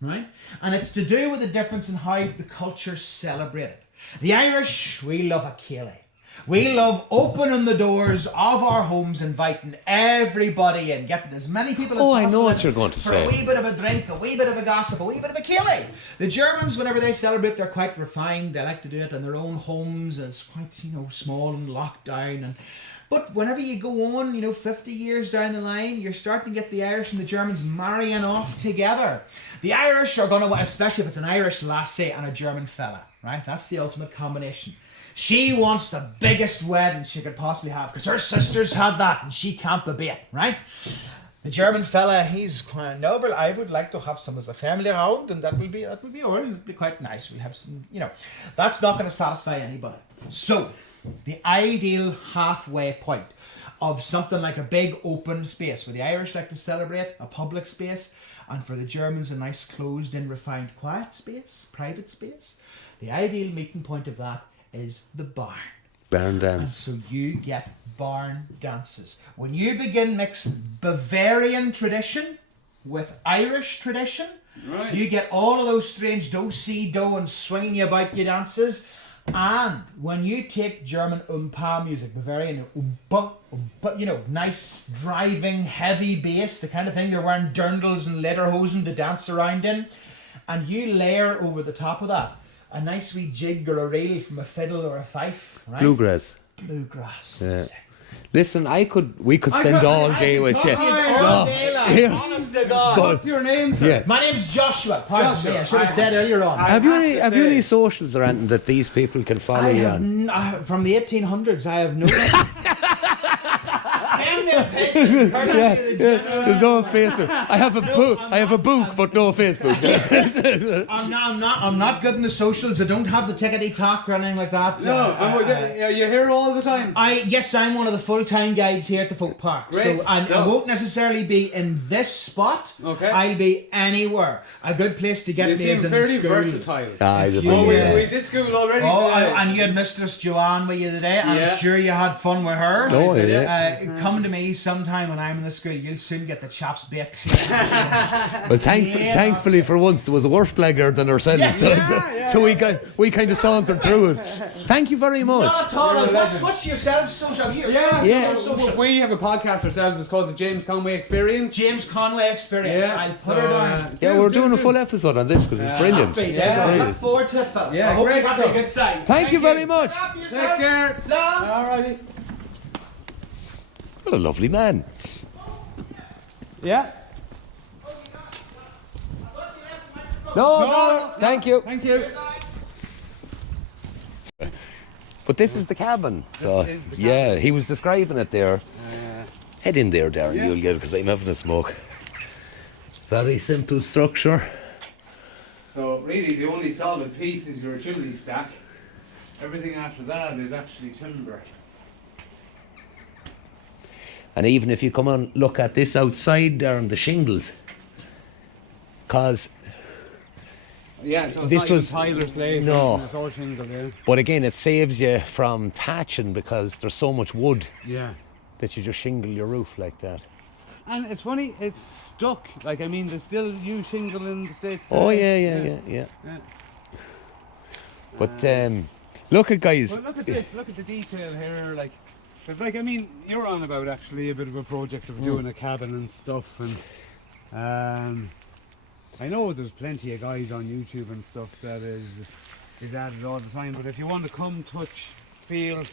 right? And it's to do with the difference in how the culture celebrated. The Irish, we love a ceilidh. We love opening the doors of our homes, inviting everybody in, getting as many people as possible. I know what in you're going to for say. a wee bit of a drink, a wee bit of a gossip, a wee bit of a ceilidh. The Germans, whenever they celebrate, they're quite refined. They like to do it in their own homes, and it's quite, small and locked down. But whenever you go on, 50 years down the line, you're starting to get the Irish and the Germans marrying off together. The Irish are going to, especially if it's an Irish lassie and a German fella, right? That's the ultimate combination. She wants the biggest wedding she could possibly have because her sisters had that and she can't be beat, right? The German fella, he's kind of, well, I would like to have some as a family around, and that will be all. It'll be quite nice. We'll have some, that's not going to satisfy anybody. So, the ideal halfway point of something like a big open space where the Irish like to celebrate, a public space, and for the Germans a nice closed in refined quiet space, private space. The ideal meeting point of that is the barn. Barn And dance. so you get barn dances. When you begin mixing Bavarian tradition with Irish tradition, Right. you get all of those strange do-si-do and swinging you about your dances. And when you take German umpa music, Bavarian umpa, nice driving heavy bass, the kind of thing they're wearing dirndls and lederhosen to dance around in, and you layer over the top of that a nice wee jig or a reel from a fiddle or a fife, right? Bluegrass. Bluegrass Yeah. music. Listen, we could spend all day with you. All day long, Here. honest to God. What's your name, sir? Yeah. My name's Joshua. Pardon me, I should have said earlier on. Have you have any to have you say- any socials or anything that these people can follow I you have on? from the 1800s, I have no. Send them pictures, courtesy of the generous. There's no Facebook. I have a book. I have a book, but no Facebook. I'm not good in the socials. I don't have the tickety talk or anything like that. You're here all the time. Yes, I'm one of the full-time guides here at the folk park. Great So I stuff. won't necessarily be in this spot. Okay. I'll be anywhere. A good place to get You me seem is in fairly school. versatile. I just you- Oh, Yeah. we did school already. Oh, today. and you had Mistress Joanne with you today. Yeah. I'm sure you had fun with her. Oh, yeah. Come to me sometime when I'm in the school. You'll soon get the chaps bit. Well, thankfully for once there was a worse blackguard than ourselves, so we kind of sauntered through it. Thank you very much. Not at all. What's yourself social here? Yeah. Social. We have a podcast ourselves. It's called the James Conway Experience. James Conway Experience. Yeah, I'll put so, her down. Yeah, we're doing a full episode on this because it's brilliant. I look forward to it, fellas. Yeah, I hope great you got a stuff. good side. Thank you very much. Look after Take yourselves. care. Islam. Alrighty. What a lovely man. Yeah. No, thank you. Thank you. But this is the cabin. So is the yeah, cabin. he was describing it there. Head in there, Darren. Yeah. You'll get it because I'm having a smoke. Very simple structure. So really the only solid piece is your chimney stack. Everything after that is actually timber. And even if you come and look at this outside there on the shingles, because Yeah, so This was- Tyler's Lake. No. It's all shingle there. but again it saves you from thatching because there's so much wood Yeah. that you just shingle your roof like that. And it's funny, it's stuck. Like, I mean, they still use shingle in the States Oh today. yeah. Yeah. But look at guys. Well, look at this. Look at the detail here. Like I mean, you're on about actually a bit of a project of doing a cabin and stuff, and I know there's plenty of guys on YouTube and stuff that is added all the time. But if you want to come, touch, feel,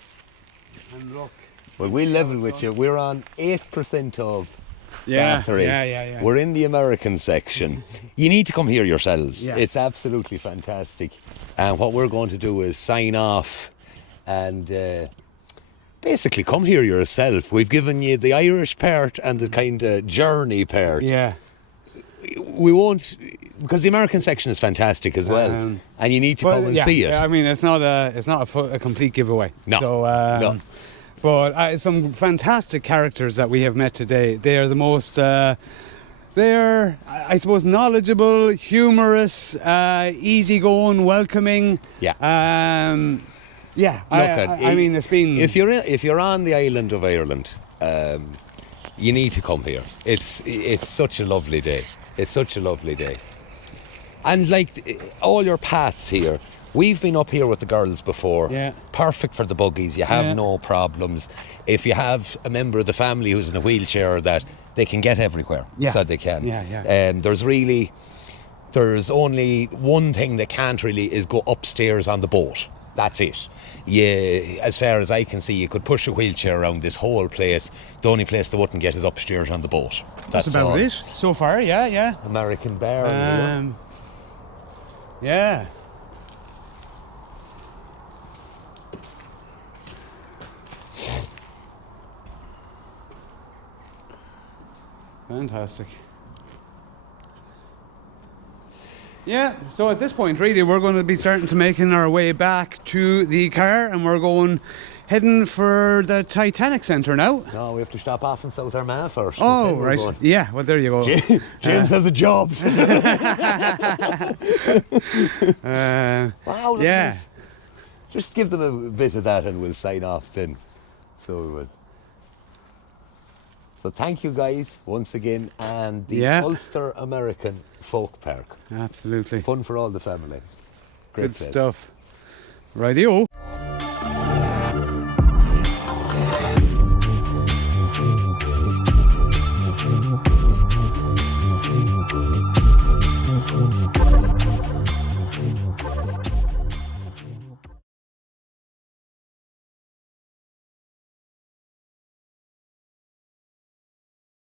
and look. Well, we'll level with you. We're on 8% of battery. Yeah. We're in the American section. You need to come here yourselves. Yeah. It's absolutely fantastic. And what we're going to do is sign off and basically come here yourself. We've given you the Irish part and the kind of journey part. Yeah. We won't, because the American section is fantastic as well. And you need to come and see it. Yeah, I mean, it's not a complete giveaway. No. So, No. But some fantastic characters that we have met today. They are the most, they're, I suppose, knowledgeable, humorous, easygoing, welcoming. Yeah. Yeah. I mean, it's been. If you're on the island of Ireland, you need to come here. It's such a lovely day. It's such a lovely day. And like all your paths here, we've been up here with the girls before. Yeah. Perfect for the buggies. You have no problems. If you have a member of the family who's in a wheelchair, that they can get everywhere. Yeah. So they can. Yeah. There's only one thing they can't really is go upstairs on the boat. That's it. Yeah, as far as I can see, you could push a wheelchair around this whole place. The only place they wouldn't get is upstairs on the boat. That's about all. it so far. Yeah. American bar. Yeah. Fantastic. Yeah, so at this point, really, we're going to be starting to making our way back to the car, and we're heading for the Titanic Centre now. No, we have to stop off in South Armagh first. Oh, Then we're right. going. Yeah, well, there you go. James has a job. Wow, look at yeah. this. Just give them a bit of that and we'll sign off then. So we will. So thank you guys once again, and the Ulster American Folk Park. Absolutely. Fun for all the family. Great Good place. stuff. Rightio.